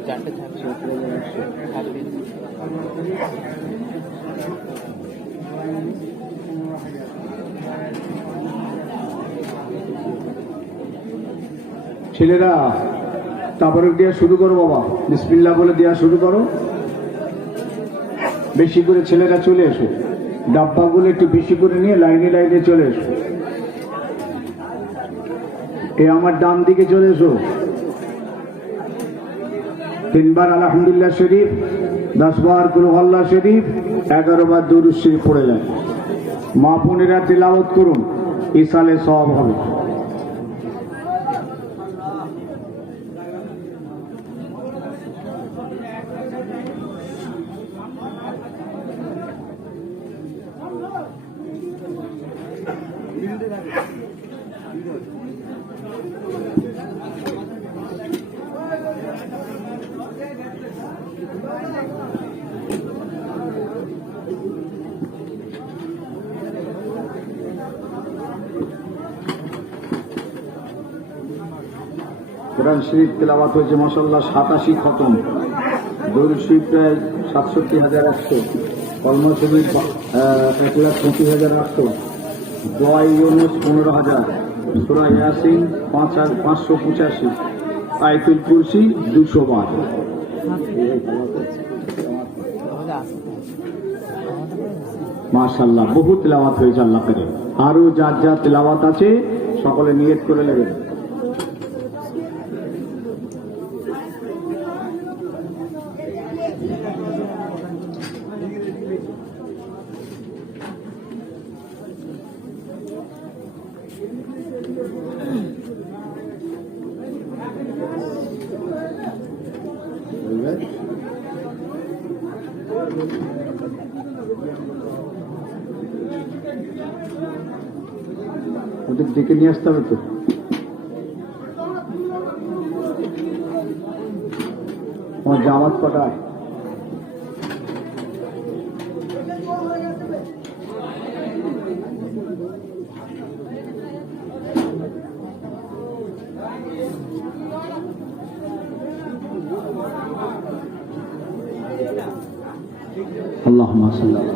চারটে থাকছে থাকবে। ছেলেরা তারপরে দেওয়া শুরু করো বাবা, বিসমিল্লাহ বলে দেওয়া শুরু করো। বেশি করে ছেলেরা চলে এসো, ডাব্বাগুলো একটু বেশি করে নিয়ে লাইনে লাইনে চলে এসো। এ আমার ডান দিকে চলে এসো। 3 বার আলহামদুলিল্লাহ শরীফ, 10 বার কুল আল্লাহ শরীফ, 11 বার দুরূদ শরীফ পড়ে যান। মা বোনেরা তিলাওয়াত করুন, ইসালে সওয়াব হবে। কোরআন শরীফ তেলাওয়াত হয়েছে মাশাআল্লাহ 87 খতম, দরুদ শরীফ প্রায় 67,100, কলমা শরীফ 1,25,800, দোয়া ইউনুস 15,000, সূরা ইয়াসিন 5,585, আয়াতুল কুরসি 200 বার। মাশাআল্লাহ বহু তেলাওয়াত হয়েছে আল্লাহ করে। আরো যার যা তেলাওয়াত আছে সকলে নিয়ত করে নেবেন। ওদের ডেকে নিয়ে আসতে হবে তো। আমার জামাত কটায়? আল্লাহুম্মা সাল্লি আলা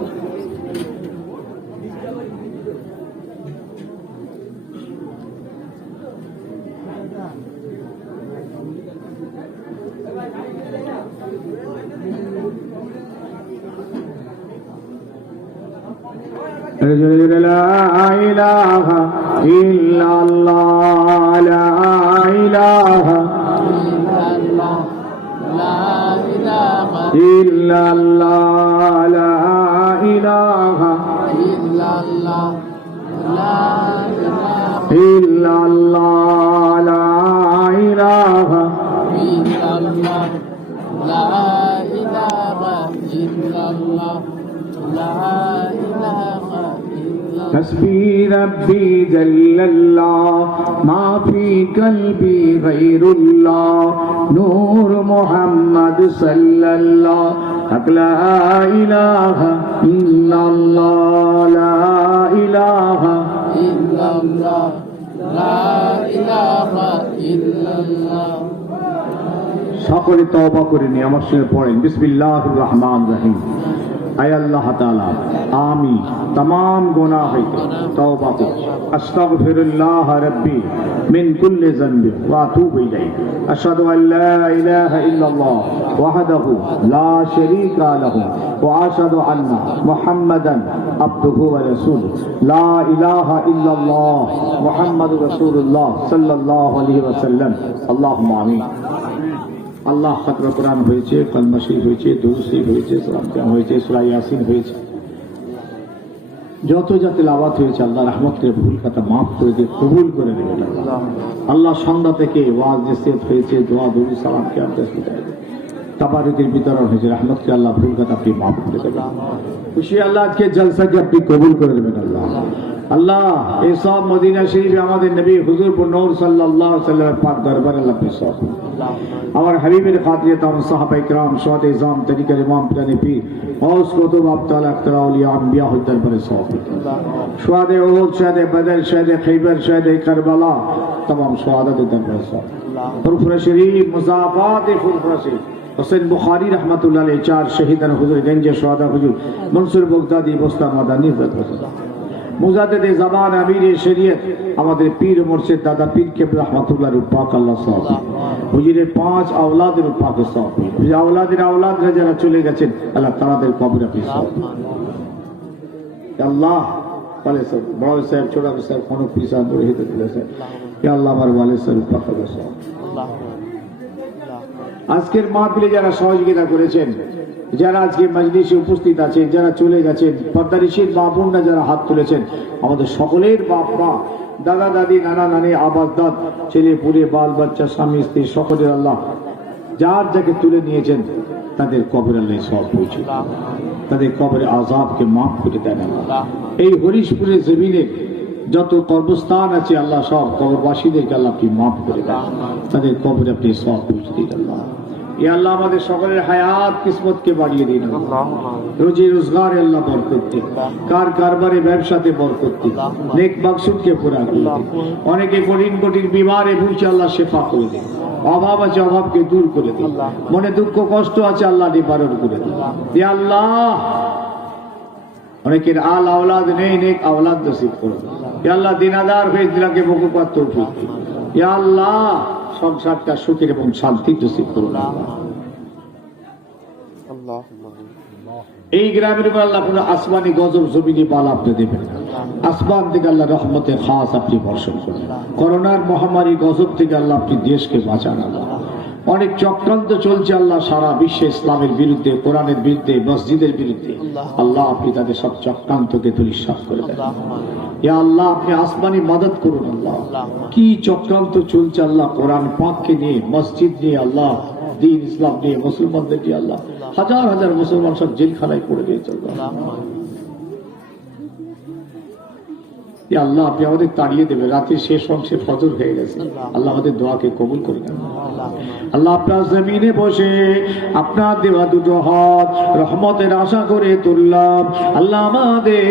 لا إله إلا الله لا إله إلا الله لا إله إلا الله لا إله حسبي ربي جل الله ما في قلبي غير الله نور محمد صلى الله لا إله إلا الله لا إله إلا الله لا إله إلا الله। সকলে তওবা করে নিয়ে আমার সঙ্গে পড়েন বিসমিল্লাহির রহমানির রহিম। আয় আল্লাহ তাআলা আমি तमाम गुनाह হইতে তওবা করছি। আস্তাগফিরুল্লাহ রাব্বি মিন কুল্লি যানবি ওয়া আতুবু ইলাইহি। আশহাদু আল্লা ইলাহা ইল্লাল্লাহ ওয়াহদাহু লা শারীকা লাহু ওয়া আশহাদু আন্না মুহাম্মাদান আবদুহু ওয়া রাসূলুহু লা ইলাহা ইল্লাল্লাহ মুহাম্মাদুর রাসূলুল্লাহ সাল্লাল্লাহু আলাইহি ওয়াসাল্লাম আল্লাহুম্মা আমিন। আল্লাহ খাতরা কোরআন হয়েছে, কলমা শরীফ হয়েছে, দুরূদ শরীফ হয়েছে, সালাম কালাম হয়েছে, সূরা ইয়াসিন হয়েছে, যত যা তেলাওয়াত হয়েছে আল্লাহ রহমত করে ভুল কথা মাফ করে দিয়ে কবুল করে নেবেন। আল্লাহ সন্ধ্যা থেকে ওয়াজ নসিহত হয়েছে, দোয়া দুরূদ সালাম কিয়াম তাসবিহ তাবারুকের বিতরণ হয়েছে, রহমত করে আল্লাহ ভুল কথা আপনি মাফ করে দেবেন। খুশি আল্লাহ আজকে জলসাকে আপনি কবুল করে দেবেন। আল্লাহ আল্লাহ এই সব মদিনা শরীফে আমাদের নবী হুজুর নূর সাল্লাল্লাহু আলাইহি ওয়াসাল্লামের পাক দরবারে আল্লাহ আপনি সব আমার হাবিবের খাতিরে তাম সাহাবায়ে کرام শুহাদা ইজাম তরিকার ইমাম প্রাণী পীর গৌস কুতুব আবতাল আখতার আউলিয়া আম্বিয়া হর দরবারে সব শুহাদা উহুদ, শুহাদা বদর, শুহাদা খৈবর, শুহাদা কারবালা तमाम শুহাদাদের দরবারে সব ফুরফুরা শরীফ মুজাফাত ফুরফুরা শরীফ হুসেন বুখারী রহমাতুল্লাহ আলাইহি চার শহীদান হুজুর গঞ্জে শুহাদা হুজুর মনসুর বগদাদি বস্তা মাদানী মুজাদ্দিদ জামান আমির শরীয়ত আমাদের পীর মুর্শিদ দাদা পীর কেবলা রহমাতুল্লাহ পাক আল্লাহ সব হুজুরের 5 আওলাদের পাক সব এই আওলাদের আওলাদরা যারা চলে গেছেন আল্লাহ তাদের কবরে আপনি সব আল্লাহ বলে সব বড় সাহেব ছোট সাহেব কোন পিসা দূরে হিতে দিলে স্যার ইয়া আল্লাহ আমার ওয়ালি সাহেব পাক আল্লাহ সব আজকের মাহফিলে যারা সহযোগিতা করেছেন, যারা আজকে মজলিসে উপস্থিত আছেন, যারা চলে গেছেন, পর্দারিশিদ মা বোনরা যারা হাত তুলেছেন, আমাদের সকলের বাপ মা, দাদা দাদি, নানা নানি, আবাস দাদ, ছেলে পুলে, বাল বাচ্চা, স্বামী স্ত্রী সকলের আল্লাহ যার যাকে তুলে নিয়েছেন তাদের কবর আল্লাহ সব পৌঁছে, তাদের কবরে আযাবকে মাফ করে দেন। আল্লাহ এই হরিশপুরের জমিনে যত কবরস্থান আছে আল্লাহ সব কবরবাসীদেরকে আল্লাহ আপনি মাফ করে দেন, তাদের কবরে আপনি সব পৌঁছে দিন। আল্লাহ ইয়া আল্লাহ আমাদের সকলের হায়াত কিসমতকে বাড়িয়ে দিন, রুজি রোজগারে আল্লাহ বরকত দিন, কারবারে ব্যবসাতে বরকত দিন, নেক মাকসুদকে পুরা করে দিন। অনেকে কঠিন কঠিন বিমারে ভুগছে আল্লাহ শেফা করে দিন, অভাব আছে অভাবকে দূর করে দিন, মনে দুঃখ কষ্ট আছে আল্লাহ নিবারণ করে দিন। ইয়া আল্লাহ অনেকের আল আওলাদ নেই, নেক আওলাদ নসিব করুন। ইয়া আল্লাহ দিনাদার হয়ে দিনাকে বকুপাত তৌফিক দিন। ইয়া আল্লাহ সংসারটা সুখের এবং শান্তির নসিব করুন। এই গ্রামের উপর আল্লাহ কোনো আসমানি গজব জমিনি বালা আপনি দেবেন, আসমান থেকে আল্লাহ রহমতে খাস আপনি বর্ষণ করুন। করোনার মহামারী গজব থেকে আল্লাহ আপনি দেশকে বাঁচান। আল্লাহ অনেক চক্রান্ত চলছে আল্লাহ সারা বিশ্বে ইসলামের বিরুদ্ধে, কোরআনের বিরুদ্ধে, মসজিদের বিরুদ্ধে, আল্লাহ আপনি তাদের সব চক্রান্তকে ধূলিসাৎ করে দেন। ইয়া আল্লাহ আপনি আসমানি মদত করুন। আল্লাহ কি চক্রান্ত চলছে আল্লাহ কোরআন পাককে নিয়ে, মসজিদ নিয়ে, আল্লাহ দিন ইসলাম নিয়ে, মুসলমানদেরকে আল্লাহ হাজার হাজার মুসলমান সব জেলখানায় পড়ে গিয়েছে। আল্লাহ আপনি আমাদের তাড়িয়ে দেবে, রাতের শেষ অংশে ফজর হয়ে গেছে, আল্লাহ আমাদের দোয়াকে কবুল করে নেন। আল্লাহ আপনার জমিনে বসে আপনার দেওয়া দুটো হাত রহমতের আশা করে তুললাম, আল্লাহ আমাদের